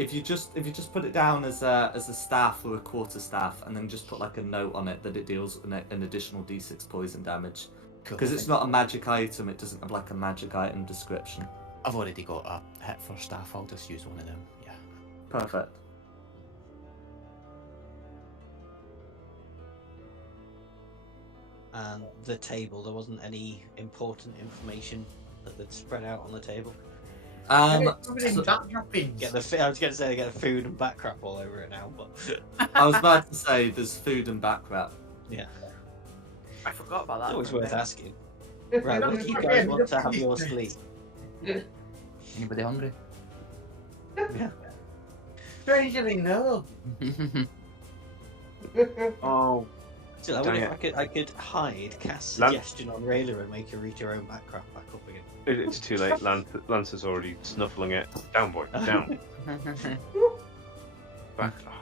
If you just put it down as a staff or a quarterstaff, and then just put like a note on it that it deals an additional d6 poison damage. Cool. Because it's not a magic item, it doesn't have like a magic item description. I've already got a hit for staff. I'll just use one of them. Yeah. Perfect. And the table, there wasn't any important information that they'd spread out on the table. Get the I was going to say get the food and back crap all over it now, but I was about to say there's food and back wrap. Yeah, I forgot about that. it's always worth asking. Right, what do you guys want to have your sleep? Anybody hungry? Yeah. Strangely, no. Oh, So I wonder if I could hide, cast suggestion on Rayla and make her read her own back crap back up again. it's too late. Lance is already snuffling it. Down, boy, down. Back. Oh.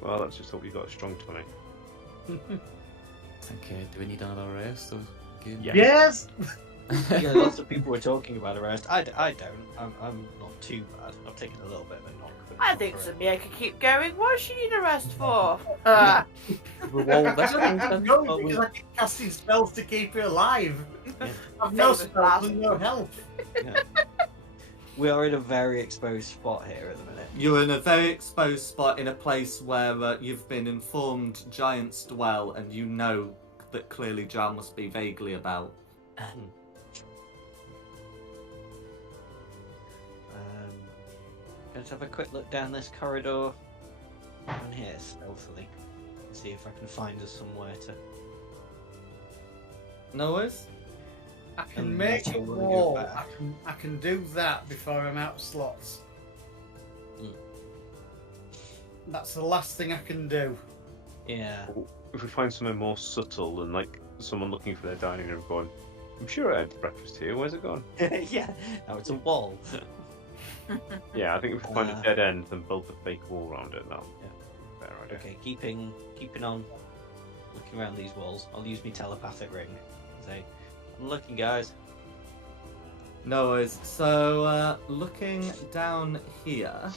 Well, let's just hope you got a strong 20. Okay, do we need another rest? Or game? Yeah. Yes. Yeah, lots of people were talking about a rest. I don't. I'm not too bad. I've taken a little bit of a knock. But I not think for it. Samia could keep going. What does she need a rest for? Revolve this thing, then. Go because I keep casting spells to keep her alive. I've no spells and no health. Yeah. We are in a very exposed spot here at the minute. You're in a very exposed spot in a place where you've been informed giants dwell, and you know that clearly Jar must be vaguely about. Going to have a quick look down this corridor down here stealthily and see if I can find us somewhere to. No worries. I can And make that's a all we're gonna wall. go back. I can do that before I'm out of slots. That's the last thing I can do. Yeah. If we find somewhere more subtle than like someone looking for their dining room going, I'm sure I had breakfast here, where's it gone? Yeah. Now it's a wall. Yeah, I think if we find a dead end, then build the fake wall around it. That'll be a better idea. Okay, keeping on looking around these walls. I'll use my telepathic ring. Say, I'm looking, guys. No worries. So, looking down here,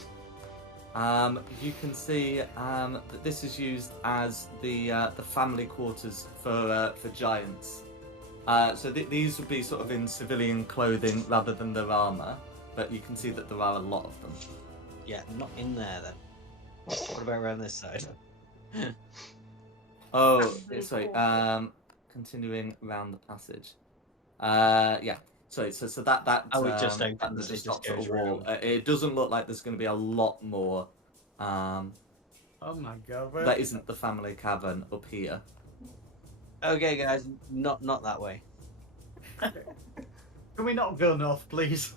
you can see that this is used as the family quarters for giants. So these would be sort of in civilian clothing rather than their armor, but you can see that there are a lot of them. Yeah, not in there then. What about around this side? Oh, That's sorry. really Continuing around the passage. Yeah. Sorry. So that. Oh, it just that opens, it just just stops at goes a wall. around. It doesn't look like there's going to be a lot more. Oh my god. Where... That isn't the family cavern up here. Okay, guys, not that way. Can we not go north, please?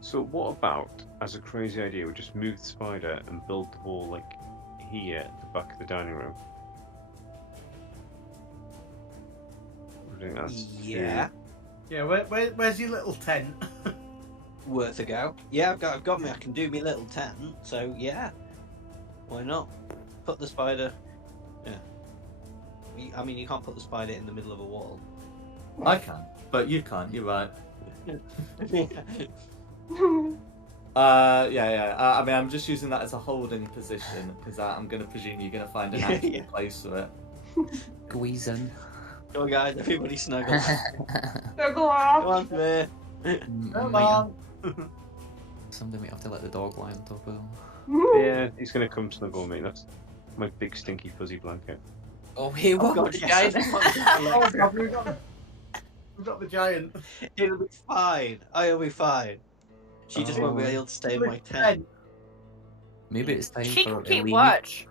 So what about, as a crazy idea, we just move the spider and build the wall like here at the back of the dining room? I think that's Yeah, Yeah. Where's your little tent? worth a go. Yeah, I've got me. I can do me little tent. So yeah, why not? Put the spider. Yeah. I mean, you can't put the spider in the middle of a wall. I can, but you can't. You're right. Yeah. I mean, I'm just using that as a holding position because I'm going to presume you're going to find an actual Yeah. place for it. Squeeze in. Come on, guys, everybody snuggle. Go Come on. on, there. Come on. Somebody might have to let the dog lie on top of them. Yeah, he's gonna come snuggle me. That's my big stinky fuzzy blanket. Oh, hey, Oh, what? God, yes. Oh god, we've got the giant. It'll be fine. I'll be fine. She just won't be able to stay in my tent. Maybe it's time She for can her to keep leave. watch.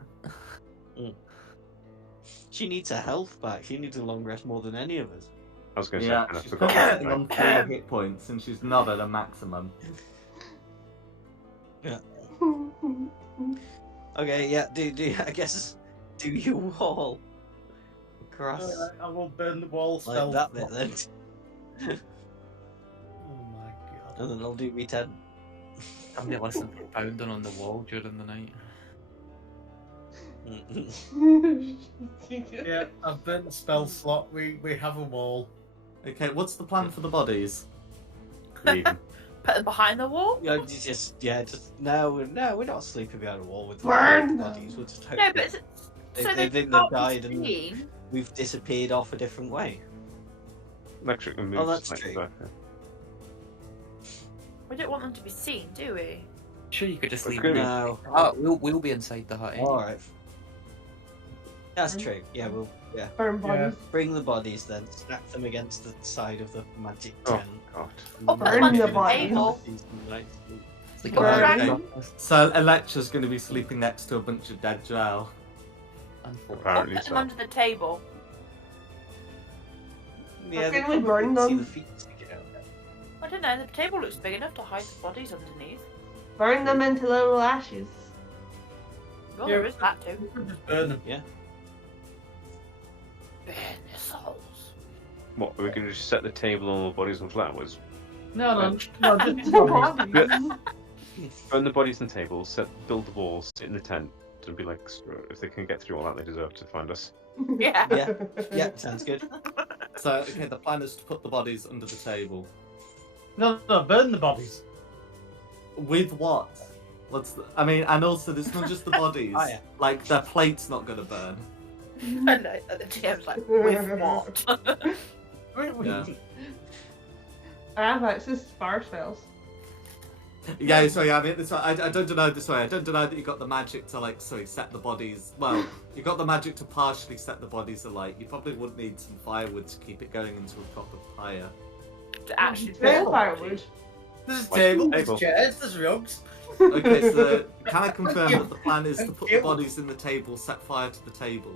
She needs her health back. She needs a long rest more than any of us. I was going to Yeah, say, and I she's forgot. currently sitting about on 3 hit points, and she's not at a maximum. Okay, yeah. Do I guess do you wall across Alright, I will burn the wall like spell. that bit then, Oh my god. and then I'll do me 10. Somebody listen for pounding on the wall during the night. Yeah, I've burnt the spell slot. We have a wall. Okay, what's the plan for the bodies? leaving. Put them behind the wall. just no, we're not sleeping behind a wall with Burn bodies. We'll just hope No, that but so they they think can't they've died be and seen. we've disappeared off a different way. Electric and Oh, moves that's slightly true. back. We don't want them to be seen, do we? Sure, you could just That's leave good. them. No. We'll be inside the hut. All right. That's true. Yeah, we'll Burn bodies. bring the bodies then, stack them against the side of the magic Oh, tent. God. Or put them Burn under the the bodies. table. It's like Burn. a Okay. So Electra's going to be sleeping next to a bunch of dead drow. Or Apparently put them so. under the table. Yeah, can they we burn probably see them? the feet sticking out. I don't know. The table looks big enough to hide the bodies underneath. Burn them into little ashes. Well, Yeah. there is that too. We could just burn them. Burn your souls. What, are we going to just set the table on all the bodies and flowers? No, just The bodies. Burn the bodies and tables, build the walls, sit in the tent, and be like, if they can get through all that, they deserve to find us. Yeah. Yeah, sounds good. So, okay, the plan is to put the bodies under the table. No, burn the bodies. With what? I mean, and also, there's not just the bodies. Oh, yeah. Like, their plate's not going to burn. I know. And the TM's like, with what? Yeah. I have access to fire spells. Yeah, sorry, I mean, I don't deny this way. I don't deny that you got the magic to, set the bodies. Well, you got the magic to partially set the bodies alight. You probably would need some firewood to keep it going into a proper fire. To actually Burn burn firewood. There's a Like table, the there's table. chairs, there's rugs. Okay, so can I confirm that the plan is to put the bodies in the table, set fire to the table,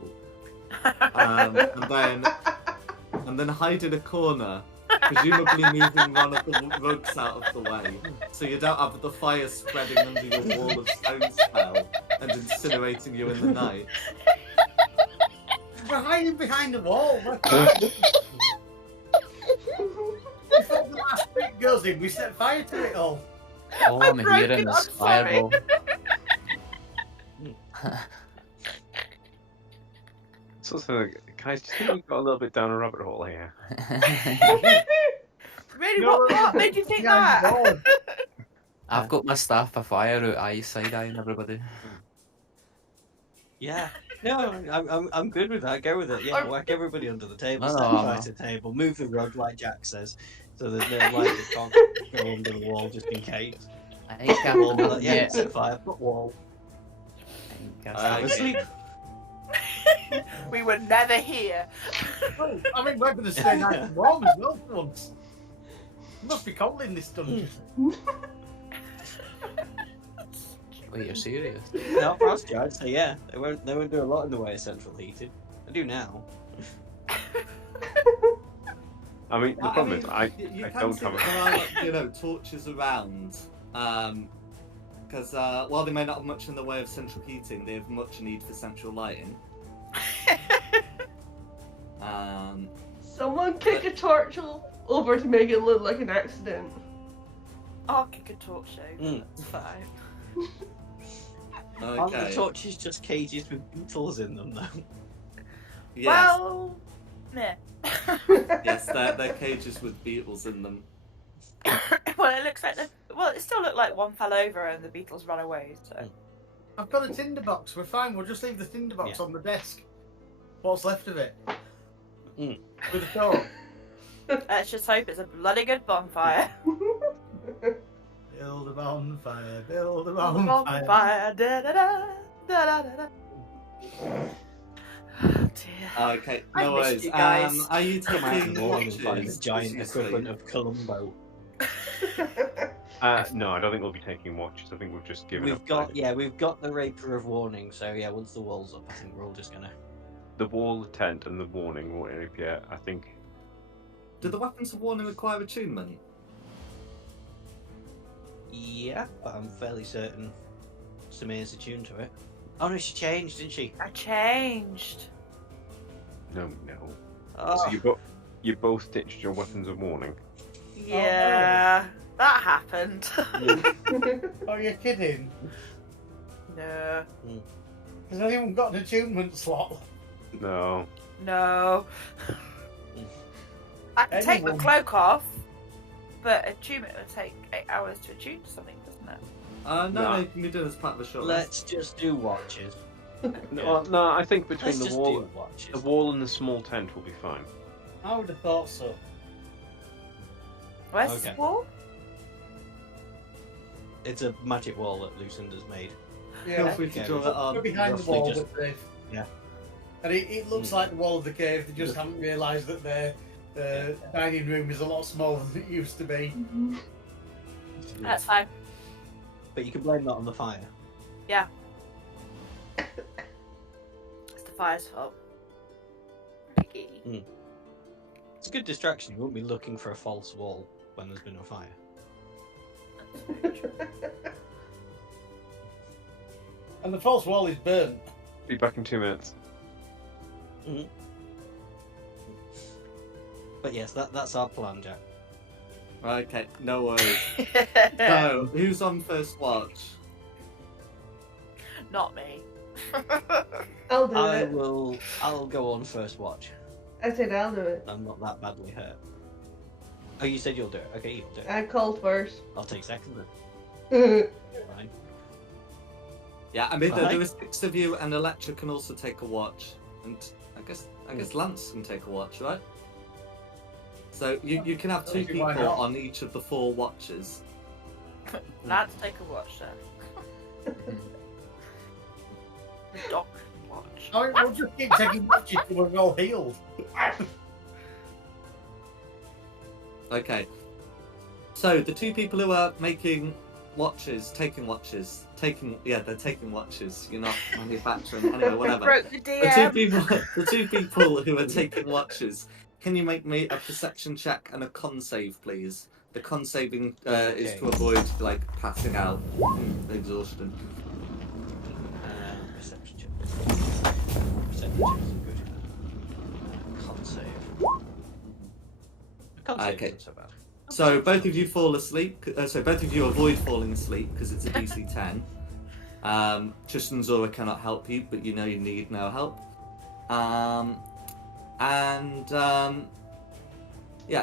and then hide in a corner, presumably moving one of the rugs out of the way, so you don't have the fire spreading under your wall of stone spell and incinerating you in the night. We're hiding behind the wall. Before the last bit goes in, we set fire to it all. Oh, I'm hearing broken, this I'm sorry. fireball. So, guys, do you think we've got a little bit down a rabbit hole here? Really? No, What made you think behind the that? wall. I've got my staff of fire out side eyeing everybody. Yeah. No, I'm good with that. Go with it. Yeah, whack everybody under the table, No, set no, fire no. to the table, move the rug like Jack says, so there's no light that can't go under the wall just in case. I ain't got Wall, the yeah, set fire, put wall. Uh, Asleep. We were never here. Oh, I mean, we're going to stay nice and warm as well for once. It must be cold in this dungeon. Wait, you're serious? No, for us, I'd say yeah. They won't do a lot in the way of central heating. I do now. I mean, the problem is, you I can don't see have that there are, torches around. Because while they may not have much in the way of central heating, they have much need for central lighting. Someone kick a torch over to make it look like an accident. I'll kick a torch over. Mm. That's fine. Aren't the Okay. torches just cages with beetles in them, though? Yes. Well, meh. Yes, they're cages with beetles in them. Well, it looks like it still looked like one fell over and the beetles ran away. So I've got a tinderbox. We're fine. We'll just leave the tinderbox Yeah. on the desk. What's left of it? Mm. With a door. let's just hope it's a bloody good bonfire. Build a bonfire. Build a bonfire. Bonfire. Da da da da da da. Oh dear. Okay, I no missed worries. you guys. Are you Come out of taking the wall and find watches? the giant as you equivalent sleep? of Columbo. No, I don't think we'll be taking watches. I think we've just given up. We've got the Rapier of Warning. So yeah, once the wall's up, I think we're all just gonna. The wall, the tent, and the warning rapier. I think. Do the weapons of warning require attunement? Yeah, but I'm fairly certain Samir's attuned to it. Oh no, she changed, didn't she? I changed. No. Oh, So you both ditched your weapons of warning. Yeah, that happened. Oh, you're kidding? No. Has anyone got an attunement slot? No. No. I can take my Anyone? cloak off, but attunement would take 8 hours to attune to something, doesn't it? No, you can do it as part of the short rest. let's just do watches. No, I think between Let's just the wall, do watches. the wall and the small tent will be fine. I would have thought so. Where's Okay. the wall? It's a magic wall that Lucinda's made. Feel free to Okay. draw it on. We're behind the roughly wall just- of the cave. yeah. And it looks like the wall of the cave. They just haven't realised that their dining room is a lot smaller than it used to be. That's fine. But you can blame that on the fire. It's the fire's fault. Okay. It's a good distraction. You won't be looking for a false wall when there's been a fire. And the false wall is burnt. Be back in 2 minutes. But yes, that's our plan, Jack. Okay, no worries. So, who's on first watch? Not me. I'll do it. I'll go on first watch. I said I'll do it. I'm not that badly hurt. Oh, you said you'll do it. Okay, you'll do it. I called first. I'll take second then. Fine. Yeah, I mean Right. there are 6 of you, and Electra can also take a watch, and I guess Lance can take a watch, right? So you can have 2 Why people not? on each of the 4 watches. Let's take a watch then. The doc watch. I mean, we'll just keep taking watches till we're all healed. Okay. So the 2 people who are making watches, taking watches. They're taking watches. You're not manufacturing. Anyway, whatever. Broke the The two people who are taking watches. Can you make me a perception check and a con save, please? The con saving is to avoid passing out, exhaustion. Perception check. Perception checks are good. Con save. Con save Okay. isn't so bad. So both of you fall asleep. So both of you avoid falling asleep because it's a DC 10. Tristan Zora cannot help you, but you know you need no help.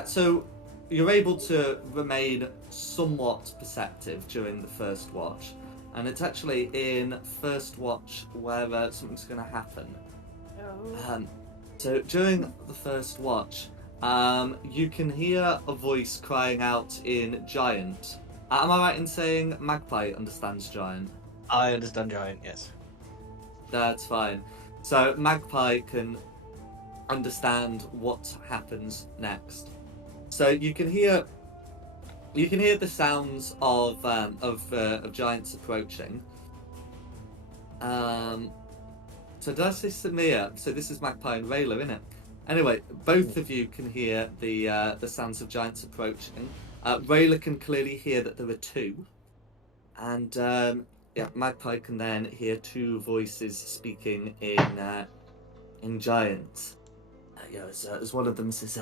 So you're able to remain somewhat perceptive during the first watch, and it's actually in first watch where something's going to happen. Oh. So during the first watch, you can hear a voice crying out in Giant. Am I right in saying Magpie understands Giant? I understand Giant, yes. That's fine. So Magpie can understand what happens next. So you can hear the sounds of giants approaching. So did I say Samir? So this is Magpie and Rayla, isn't it? Anyway, both of you can hear the sounds of giants approaching. Rayla can clearly hear that there are 2, and Magpie can then hear 2 voices speaking in giant. As one of them says,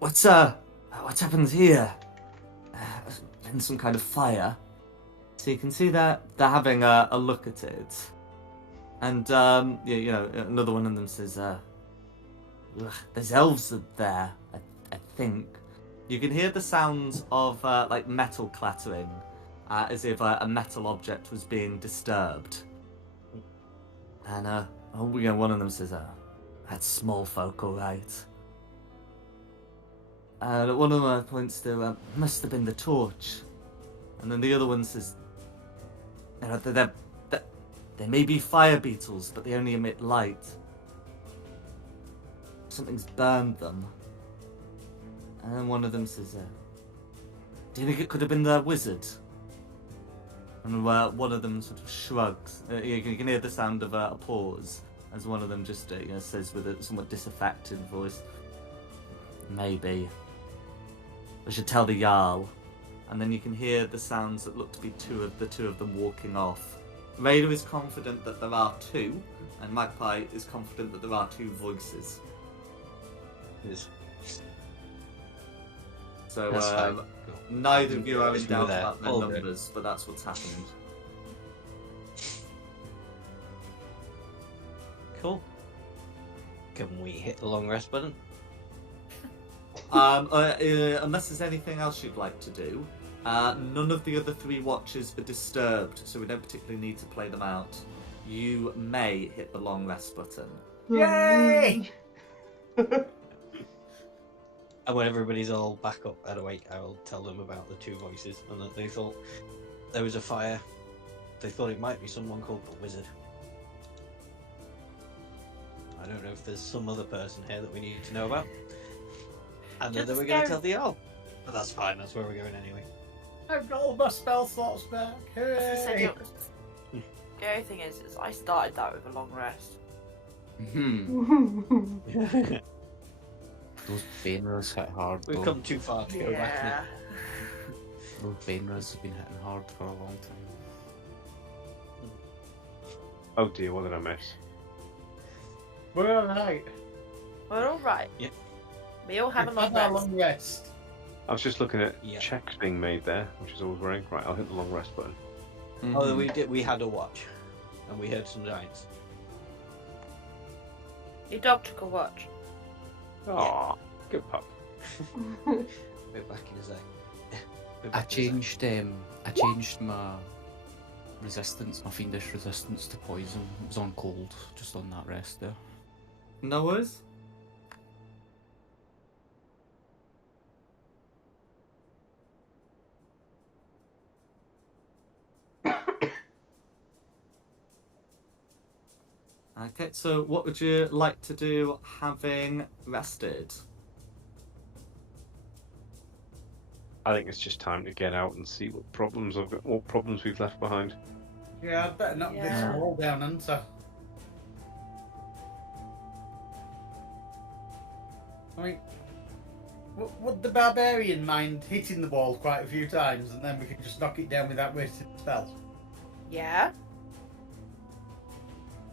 "What's happened here? Been some kind of fire." So you can see that they're having a look at it. And, another one of them says, "There's elves there, I think." You can hear the sounds of, metal clattering, as if a metal object was being disturbed. And, one of them says, "That's small folk, alright." And one of them points to, "Must have been the torch." And then the other one says, "They may be fire beetles, but they only emit light. Something's burned them." And then one of them says, Do you think it could have been the wizard? And one of them sort of shrugs. You can hear the sound of a pause as one of them just says with a somewhat disaffected voice, "Maybe. We should tell the Jarl." And then you can hear the sounds that look to be the two of them walking off. Raider is confident that there are two, and Magpie is confident that there are two voices. Yes. So That's fine. Cool. neither of you are in Just doubt with that. about their All good. numbers, but that's what's happened. Cool. Can we hit the long rest button? Unless there's anything else you'd like to do, none of the other three watches are disturbed, so we don't particularly need to play them out. You may hit the long rest button. Yay! And when everybody's all back up and awake, I will tell them about the two voices and that they thought there was a fire. They thought it might be someone called the Wizard. I don't know if there's some other person here that we need to know about. And then Just we're going go. to tell the Jarl. But that's fine, that's where we're going anyway. I've got all my spell slots back. As I said, Hooray! the only thing is I started that with a long rest. Those Bainers hit hard. We've though. come too far to go back Yeah. now. Those Bainers have been hitting hard for a long time. Oh dear, what did I miss? We're alright. We're alright. Yep. We all have a We've long had our rest. long rest. I was just looking at Yeah. checks being made there, which is always worrying. Right, I'll hit the long rest button. Oh, we did. We had a watch, and we heard some giants. Your dog took a watch. Aw, good pup. We're back in a sec. We're I back in a sec. changed my resistance, my fiendish resistance to poison. It was on cold, just on that rest there. No worries. Okay, so what would you like to do having rested? I think it's just time to get out and see what problems we've left behind. Yeah, I'd better knock Yeah. this wall down, hadn't I? I mean, would the barbarian mind hitting the wall quite a few times and then we could just knock it down without wasting spells? Yeah.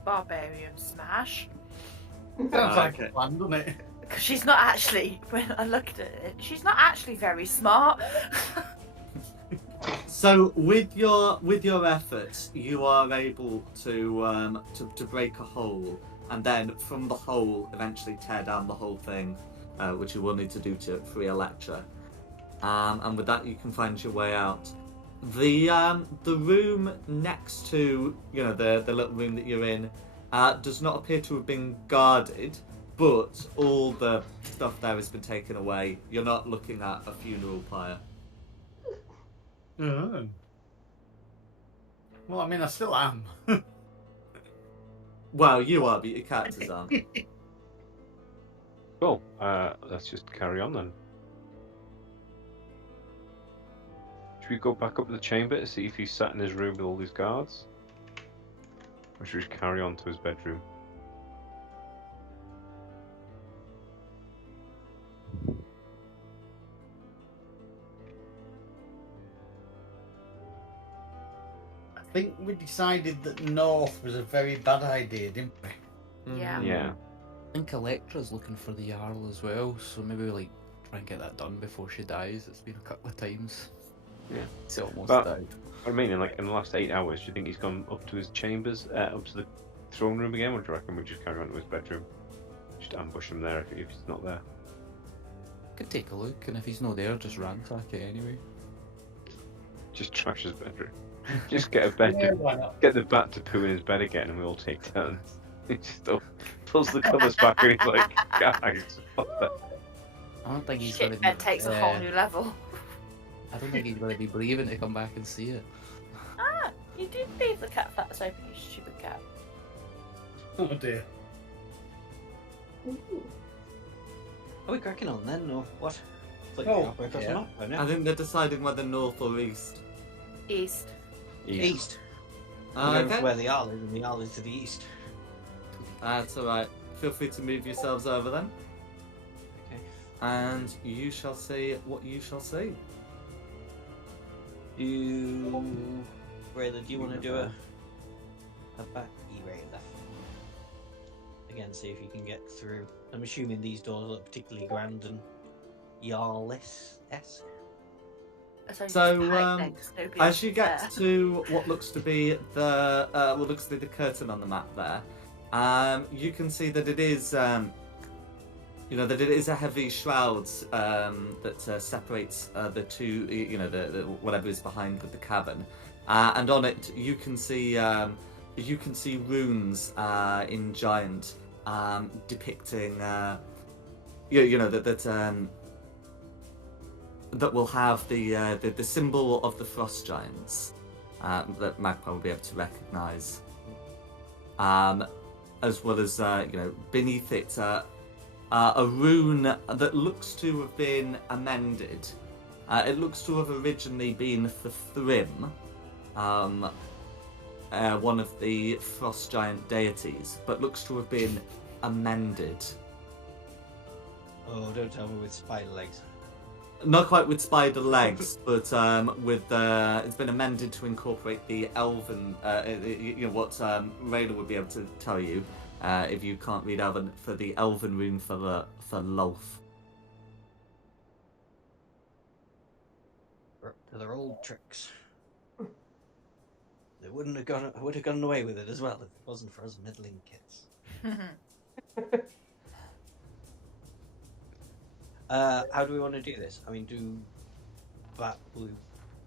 Barbarian smash. Sounds like okay. a plan, doesn't it? Because she's not actually, when I looked at it, she's not actually very smart. So with your efforts, you are able to break a hole, and then from the hole eventually tear down the whole thing, which you will need to do to free Electra. And with that, you can find your way out. The room next to the little room that you're in does not appear to have been guarded, but all the stuff there has been taken away. You're not looking at a funeral pyre. Oh. Well, I mean, I still am. Well, you are, but your characters aren't. Cool. Let's just carry on then. Should we go back up to the chamber to see if he's sat in his room with all these guards? Or should we just carry on to his bedroom? I think we decided that north was a very bad idea, didn't we? Yeah. Yeah. I think Electra's looking for the Jarl as well, so maybe we try and get that done before she dies. It's been a couple of times. Yeah. She almost But- died. I mean, in the last 8 hours, do you think he's gone up to his chambers, up to the throne room again, or do you reckon we just carry on to his bedroom? Just ambush him there if he's not there. Could take a look, and if he's not there, just ransack it anyway. Just trash his bedroom. Just get a bed Yeah, to, why not? get the bat to poo in his bed again, and we all take turns. He just pulls the covers back, and he's like, guys, what the? I don't think he's Shit going bed takes a whole new level. I don't think he's going to be braving to come back and see it. Ah, you did leave the cat flaps open, you stupid cat. Oh dear. Are we cracking on then, or what? Flick the map across the yeah. map. I know. I think they're deciding whether north or east. East. East. We're going Okay. to where the Arl is, and the Arl is to the east. That's alright. Feel free to move yourselves over then. Okay. And you shall see what you shall see. Rayla, do you want to do a back Rayla? Again, see if you can get through. I'm assuming these doors look particularly grand and Jarlis-esque. So, as you get to what looks to be the curtain on the map there, you can see that it is, that it is a heavy shroud that separates the two, the whatever is behind with the cabin, and on it you can see runes in giant depicting, that will have the symbol of the frost giants that Magpie will be able to recognise, as well as beneath it a rune that looks to have been amended. It looks to have originally been for Thrym, one of the frost giant deities, but looks to have been amended. Oh, don't tell me with spider legs. Not quite with spider legs, but with it's been amended to incorporate the elven. What Rayla would be able to tell you if you can't read elven, for the elven rune for loaf. They're old tricks. They wouldn't have gone. Would have gotten away with it as well if it wasn't for us middling kids. How do we want to do this? I mean, Rayla,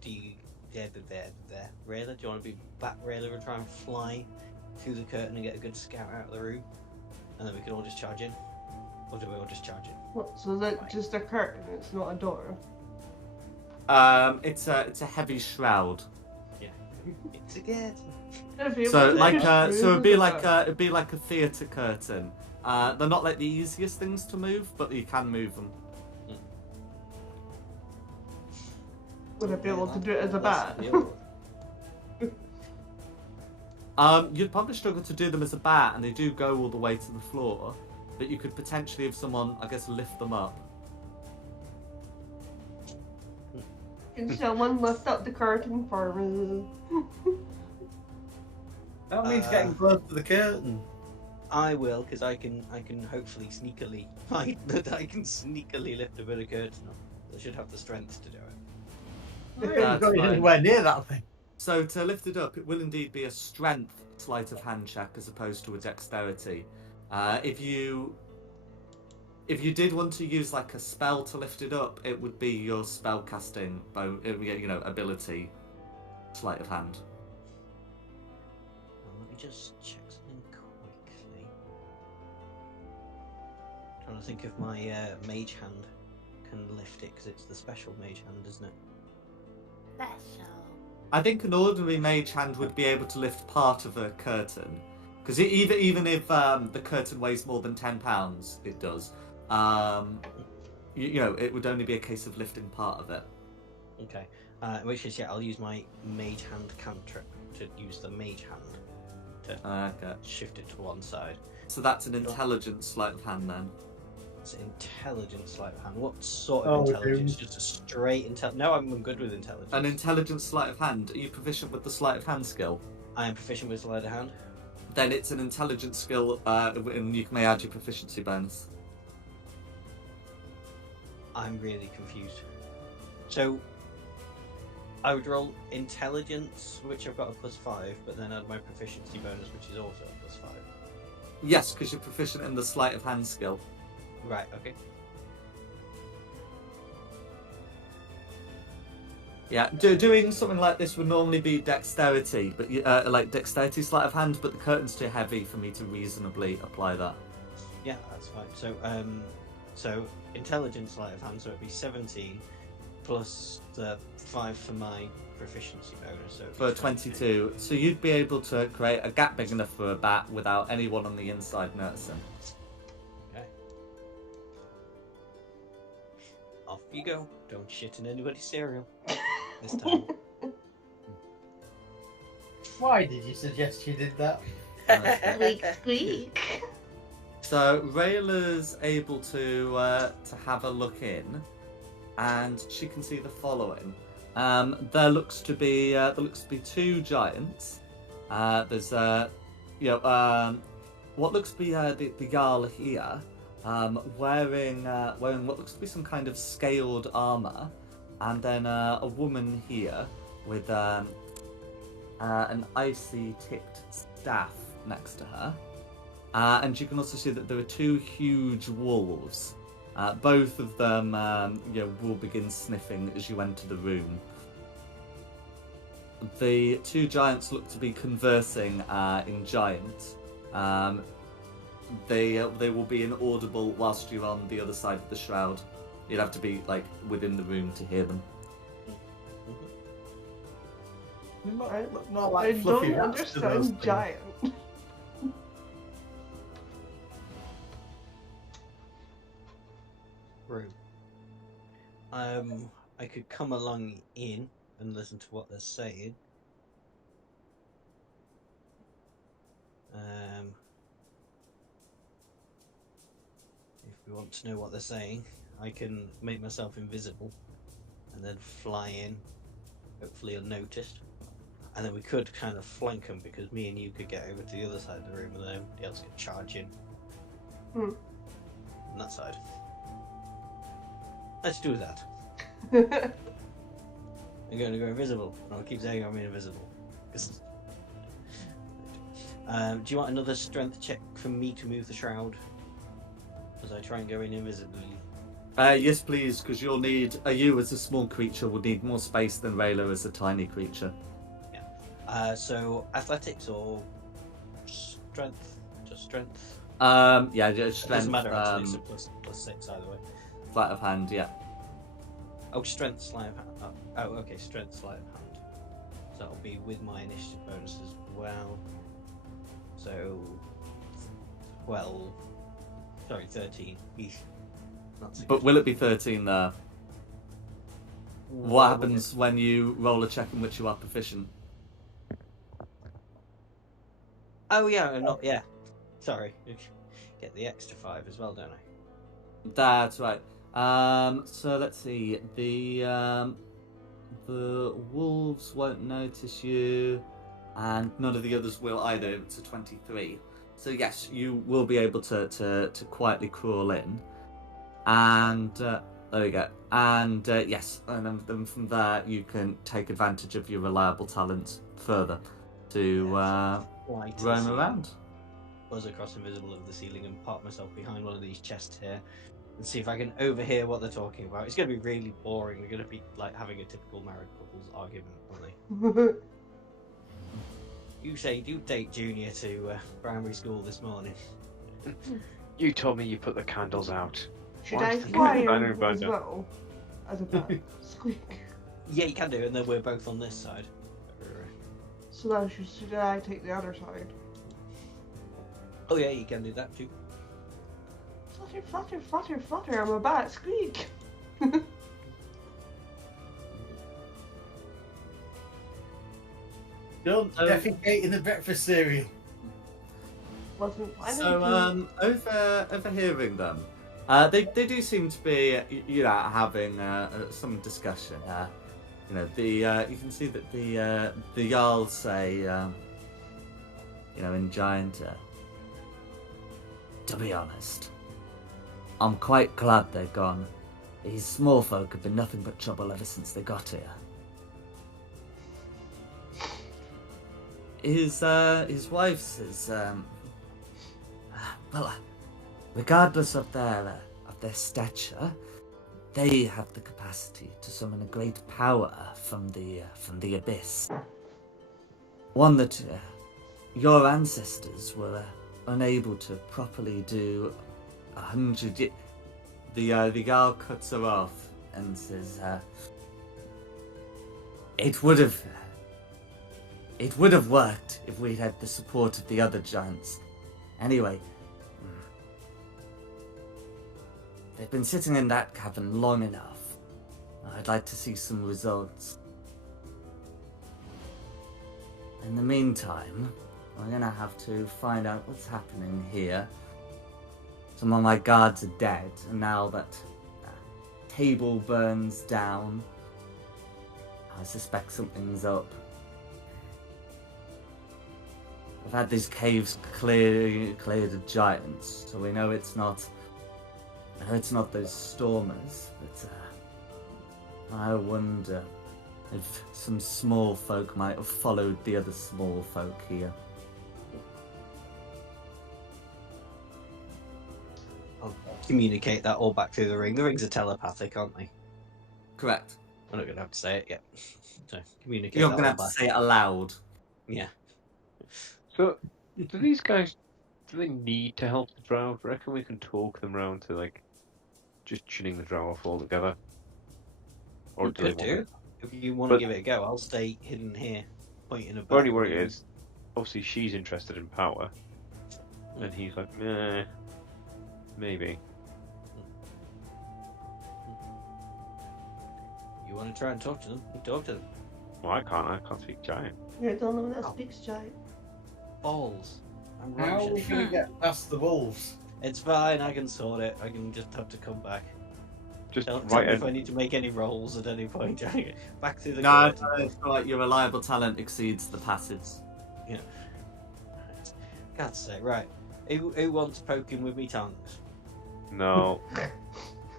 do you want to be Bat Rayla and try and fly through the curtain and get a good scout out of the room, and then we can all just charge in, or do we all just charge in? What, so that's just a curtain, it's not a door? It's a heavy shroud. Yeah, it's a curtain. So it'd be like a theatre curtain. They're not like the easiest things to move, but you can move them. Would I be able to do it as a bat? You'd probably struggle to do them as a bat, and they do go all the way to the floor. But you could potentially have someone, I guess, lift them up. Can someone lift up the curtain for me? That means getting close to the curtain. I will, because I can hopefully sneakily find that I can sneakily lift a bit of curtain up. I should have the strength to do it. I haven't got anywhere near that thing. So to lift it up, it will indeed be a strength sleight of hand check as opposed to a dexterity. If you did want to use like a spell to lift it up, it would be your spell casting, ability, sleight of hand. Let me just check something quickly. I'm trying to think if my mage hand can lift it, because it's the special mage hand, isn't it? Special. I think an ordinary mage hand would be able to lift part of a curtain, because even if the curtain weighs more than £10, it does. It would only be a case of lifting part of it. Okay. In which case, yeah, I'll use my mage hand cantrip to use the mage hand to shift it to one side. So that's an intelligence sleight of hand then. It's intelligence sleight of hand. What sort of intelligence? Just a straight intelligence? No, I'm good with intelligence. An intelligence sleight of hand. Are you proficient with the sleight of hand skill? I am proficient with sleight of hand. Then it's an intelligence skill, and you may add your proficiency bonus. I'm really confused. So, I would roll intelligence, which I've got a +5, but then add my proficiency bonus, which is also a +5. Yes, because you're proficient in the sleight of hand skill. Right, okay. Yeah, doing something like this would normally be dexterity, but like dexterity sleight of hand, but the curtain's too heavy for me to reasonably apply that. Yeah, that's fine. So intelligence sleight of hand, so it'd be 17 plus the 5 for my proficiency bonus. So for 22. So you'd be able to create a gap big enough for a bat without anyone on the inside noticing. Okay. Off you go. Don't shit in anybody's cereal. This time. Why did you suggest you did that? Squeak, squeak. So Rayla's able to have a look in, and she can see the following. There looks to be two giants. There's what looks to be the Jarl here, wearing what looks to be some kind of scaled armor, and then a woman here with an icy tipped staff next to her. And you can also see that there are two huge wolves. Both of them will begin sniffing as you enter the room. The two giants look to be conversing in Giant. They will be inaudible whilst you're on the other side of the shroud. You'd have to be within the room to hear them. Not I like fluffy don't rats to those understand things. giant. Room. I could come along in and listen to what they're saying. If we want to know what they're saying, I can make myself invisible and then fly in, hopefully unnoticed. And then we could kind of flank them because me and you could get over to the other side of the room and then everybody else could charge in. On that side. Let's do that. I'm going to go invisible. I'll keep saying I'm invisible. Do you want another strength check for me to move the shroud? As I try and go in invisibly. Yes, please, because you'll need. You as a small creature will need more space than Rayla as a tiny creature. Yeah. So athletics or strength? Just strength. Yeah, just It strength. doesn't matter actually. It's a plus 6 either way. Flight of hand, yeah. Oh, strength, sleight of hand. Oh, okay, strength, sleight of hand. So that'll be with my initiative bonus as well. So 12. Sorry, 13. Eesh. Not so But good. will it be 13 there? What happens when you roll a check in which you are proficient? Oh yeah, I'm not. Yeah. Sorry. Get the extra 5 as well, don't I? That's right. So let's see. The wolves won't notice you, and none of the others will either. It's a 23. So yes, you will be able to quietly crawl in, and there we go. And yes, and then from there you can take advantage of your reliable talents further to Fly to the roam ceiling, around. buzz across invisible over the ceiling and park myself behind one of these chests here and see if I can overhear what they're talking about. It's going to be really boring. They're going to be like having a typical married couples argument, aren't they? You say you take Junior to primary school this morning. You told me you put the candles out. Should Why I is the fly cat in burning as down? well? As a bird? Squeak. Yeah, you can do, and then we're both on this side. So now should I take the other side? Oh yeah, you can do that too. Flutter, flutter, flutter, flutter, I'm a bat, squeak! Don't defecate in the breakfast cereal. Wasn't So overhearing them, they do seem to be having some discussion. You can see that the Jarls say in Giant. To be honest, I'm quite glad they're gone. These small folk have been nothing but trouble ever since they got here. His wife says, well, regardless of their stature, they have the capacity to summon a great power from the abyss. One that your ancestors were unable to properly do 100. The Jarl cuts her off and says, It would have worked if we'd had the support of the other giants. Anyway, they've been sitting in that cavern long enough. I'd like to see some results. In the meantime, I'm gonna have to find out what's happening here. Some of my guards are dead, and now that table burns down, I suspect something's up. I've had these caves cleared of giants, so we know it's not those stormers, but I wonder if some small folk might have followed the other small folk here. I'll communicate that all back through the ring. The rings are telepathic, aren't they? Correct. I'm not going to have to say it yet. So, communicate You're that gonna all have to back. say it aloud. Yeah. So, do these guys, do they need to help the drow? Do you reckon we can talk them round to, like, just chinning the drow off altogether? Or You do they could want do. it? If you want to But- give it a go, I'll stay hidden here, pointing a Only what it is, obviously she's interested in power. And he's like, nah, maybe. You want to try and talk to them? You talk to them. Well, I can't speak giant. You're the only one that speaks giant. Balls. I'm How are we roses. going to get past the wolves? It's fine, I can sort it. I can just have to come back. Just Don't right tell me if in. I need to make any rolls at any point. Back through the No, curtain. it's like your reliable talent exceeds the passives. God's sake, right. Who wants poking with me tongues? No.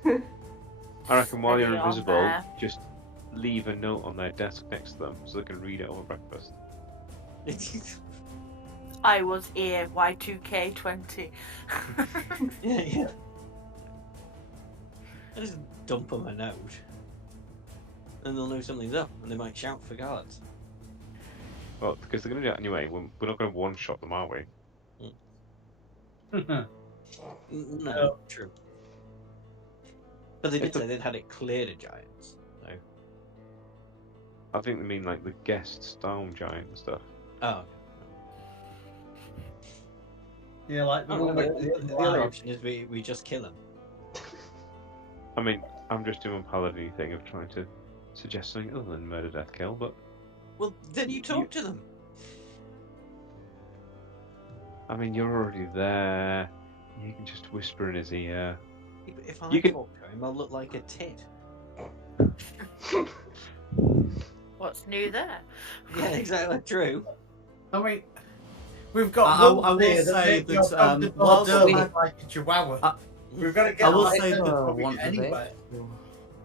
I reckon while you're Steady on invisible, there. just leave a note on their desk next to them so they can read it over breakfast. I was here, Y2K20. yeah. I just dump them a note. And they'll know something's up, and they might shout for guards. Well, because they're going to do that anyway. We're not going to one-shot them, are we? No, true. But they did say they'd had it cleared of giants. So. I think they mean like the guest storm giant and stuff. Oh. Yeah, like the Oh, one no, with the other option is we just kill them. I mean, I'm just doing a paladin thing of trying to suggest something other than murder, death, kill, but Well, then you talk to them. I mean, you're already there. You can just whisper in his ear. Yeah, but if I You can- talk to him, I'll look like a tit. What's new there? Yeah, exactly. True. I mean, we've got. I wolves will here say make your that, dog the whilst dog we- look like a chihuahua. We've got to get I will away say from that- the public want to be. anyway.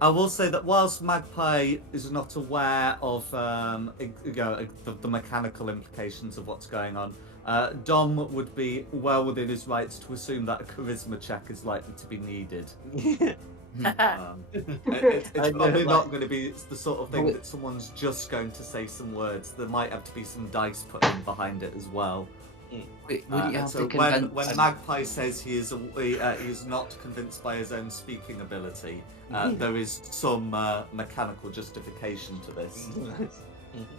I will say that whilst Magpie is not aware of the mechanical implications of what's going on, Dom would be well within his rights to assume that a charisma check is likely to be needed. It's I know, probably like- not going to be the sort of thing Well, that someone's just going to say some words. There might have to be some dice put in behind it as well. Wait, wouldn't you have So to when convince Magpie says he is not convinced by his own speaking ability, there is some mechanical justification to this.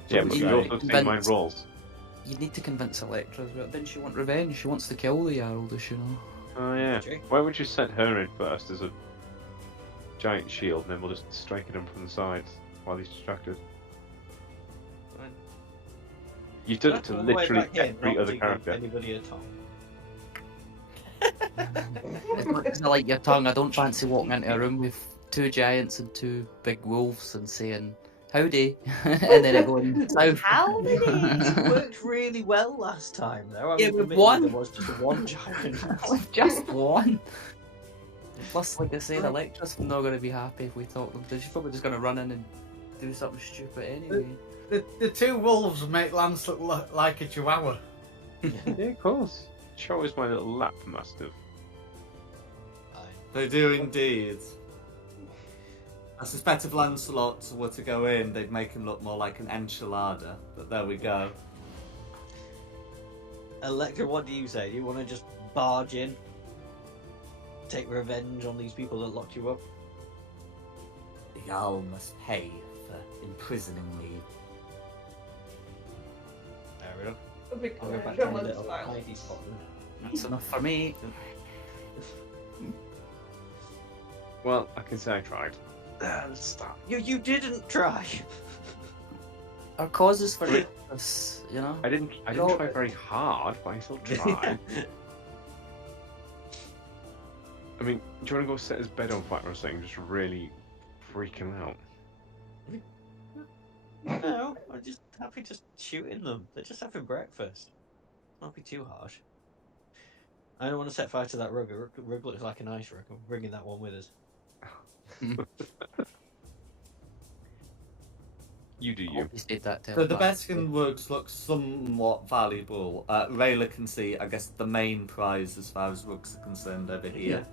Yeah, but you Right. also take my Convince- rolls. You need to convince Electra as well. Didn't she want revenge? She wants to kill the Jarldish, you know. Oh yeah. True. Why would you set her in first as a giant shield, and then we'll just strike at him from the sides while he's distracted? You've done it to literally every other character. Anybody at all. As much as I like your tongue, I don't fancy walking into a room with two giants and two big wolves and saying, howdy, and then it going south. Howdy. It worked really well last time, though. I Yeah, mean, with admittedly, one. There was just one giant. With just one. Plus, like I said, Electra's not going to be happy if we talk them to. She's probably just going to run in and do something stupid anyway. The two wolves make Lance look like a chihuahua. Yeah, of course. Cho is my little lap mastiff. They do indeed. I suspect if Lancelot were to go in, they'd make him look more like an enchilada. But there we go. Electra, what do you say? Do you want to just barge in? Take revenge on these people that locked you up? The Jarl must pay for imprisoning me. There we go. A big I'll go back to German my little style. hidey spot then. That's enough for me. Well, I can say I tried. Stop. You didn't try. Our causes for Wait. us, you know. I didn't No. try very hard, but I still tried. I mean, do you want to go set his bed on fire or something? Just really freak him out. No, I'm just happy just shooting them. They're just having breakfast. Not be too harsh. I don't want to set fire to that rug. A rug looks like a nice rug. I'm bringing that one with us. You do I you. hope you said that to So him, the but- bearskin rugs look somewhat valuable. Rayla can see, I guess, the main prize as far as rugs are concerned over here.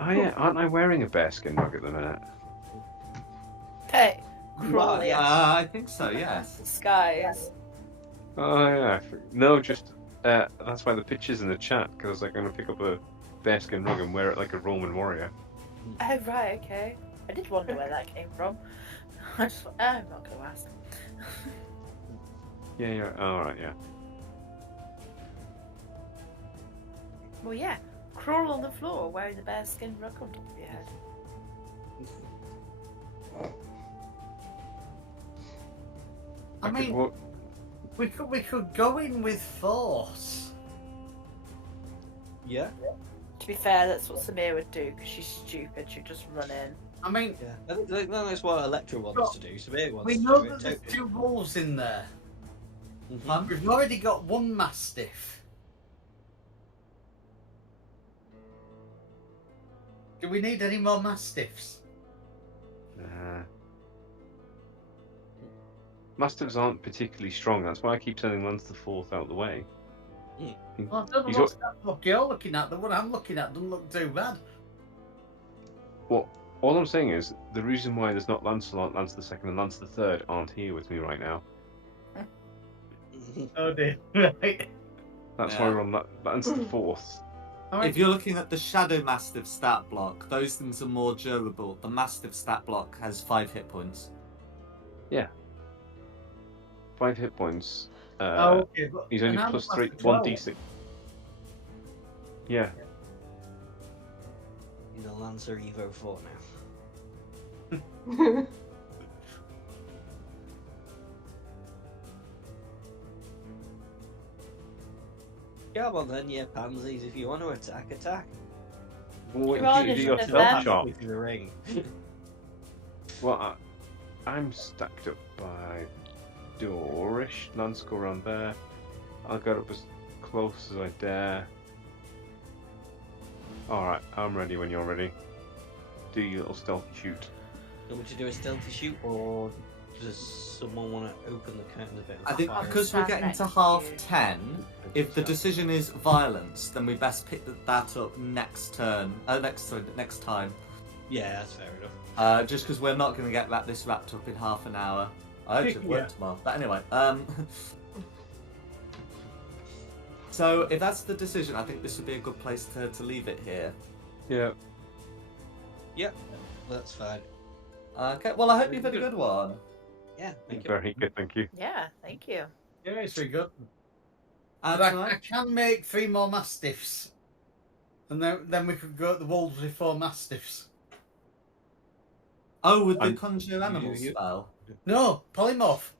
Oh yeah, aren't I wearing a bearskin rug at the minute? Hey, You crawling are, I think so, yes. skies. Oh yeah, no, just that's why the picture's in the chat, because I was like, I'm gonna pick up a bearskin rug and wear it like a Roman warrior. Oh, right, okay. I did wonder where that came from. I just thought, I'm not going to ask. Yeah, alright, yeah. Well, yeah. Crawl on the floor wearing the bearskin rug on top of your head. I could mean, walk- we could go in with force. Yeah. To be fair, that's what Samir would do because she's stupid. She'd just run in. I mean, Yeah. I think that's what Electra wants to do. Samir wants we to know do that it. there's Totally. 2 wolves in there. Mhm. We've already got 1 mastiff. Do we need any more mastiffs? Mastiffs aren't particularly strong, that's why I keep sending Lance the 4th out the way. Mm. Well, I don't He's know what stat block you're looking at. The one I'm looking at doesn't look too bad. Well, all I'm saying is, the reason why there's not Lancelot, Lance the 2nd and Lance the 3rd aren't here with me right now. Oh dear. Right. That's Yeah. why we're on Lance the 4th. I mean, If you're looking at the Shadow Mastiff stat block, those things are more durable. The Mastiff stat block has 5 hit points. 5 hit points. okay, but He's only an plus animal 3, mastiff 12. 1d6. Yeah. He's a Lancer Evo 4 now. Come on then, yeah, pansies. If you want to attack, attack. Well, what You're you do your honest with stealth them. chart. Into the ring. Well, I'm stacked up by doorish. Lance go around there. I'll get up as close as I dare. Alright, I'm ready when you're ready. Do your little stealthy shoot. Do you want me to do a stealthy shoot, or does someone want to open the curtain a bit? I think Fire. because we're Stand getting next to to half you. 10, if the decision is violence, then we best pick that up next turn. Next time. Yeah, that's fair enough. Just because we're not going to get this wrapped up in half an hour. I hope it worked tomorrow. But anyway, so if that's the decision, I think this would be a good place to leave it here. Yeah. That's fine. Okay, well, I hope you've had a good one. Yeah, thank you. Very good, thank you. Yeah, thank you. Yeah, it's very good. And But I tonight- can make 3 more mastiffs. And then we could go at the wolves with 4 mastiffs. Oh, with the I'm- conjure animal you- spell. No, polymorph.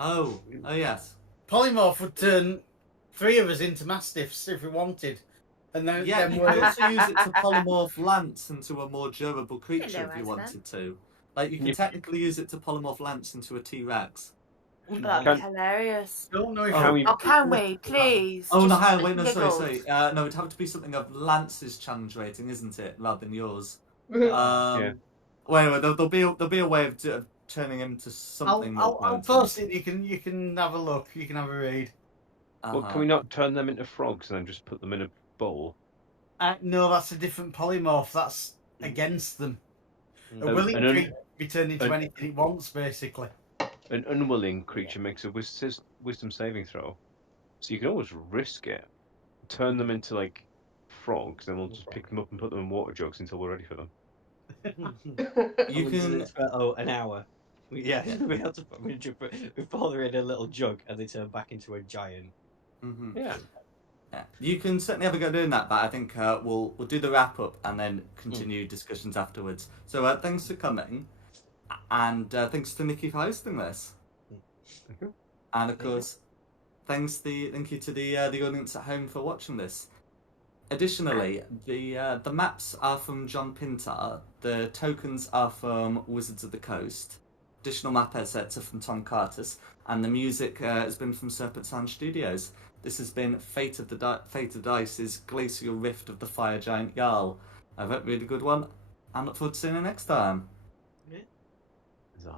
Oh yes. Polymorph would turn 3 of us into mastiffs if we wanted. And then, Yeah, then you we're... could also use it to polymorph Lance into a more durable creature Hello, if you Aslan. wanted to. Like, you can You- technically use it to polymorph Lance into a T-Rex. That'd Can- be hilarious. don't know if Oh. we- Oh, can we, please? Oh, no, Just hang on, wait, no, giggles. sorry. No, it'd have to be something of Lance's challenge rating, isn't it, rather than yours. Yeah. Well, anyway, there'll be a way of turning him to something more I'll potent. post it. You can have a look. You can have a read. Well, can we not turn them into frogs and then just put them in a bowl? No, that's a different polymorph. That's against them. A Mm. willing an un- creature can be turned into an- anything it wants, basically. An unwilling creature makes a wisdom saving throw. So you can always risk it. Turn them into, like, frogs, and we'll just pick them up and put them in water jugs until we're ready for them. You can... an hour. Yeah, we have to we pour them in a little jug, and they turn back into a giant. Mhm. Yeah. Yeah, you can certainly have a go doing that, but I think we'll do the wrap up and then continue discussions afterwards. So thanks for coming, and thanks to Nikki for hosting this. Thank you. And of course, thank you to the audience at home for watching this. Additionally, the maps are from John Pintar, the tokens are from Wizards of the Coast, additional map assets are from Tom Curtis, and the music has been from Serpent Sound Studios. This has been Fate of Dice's Glacial Rift of the Fire Giant Jarl. A really good one, and look forward to seeing you next time. Yeah. Huzzah.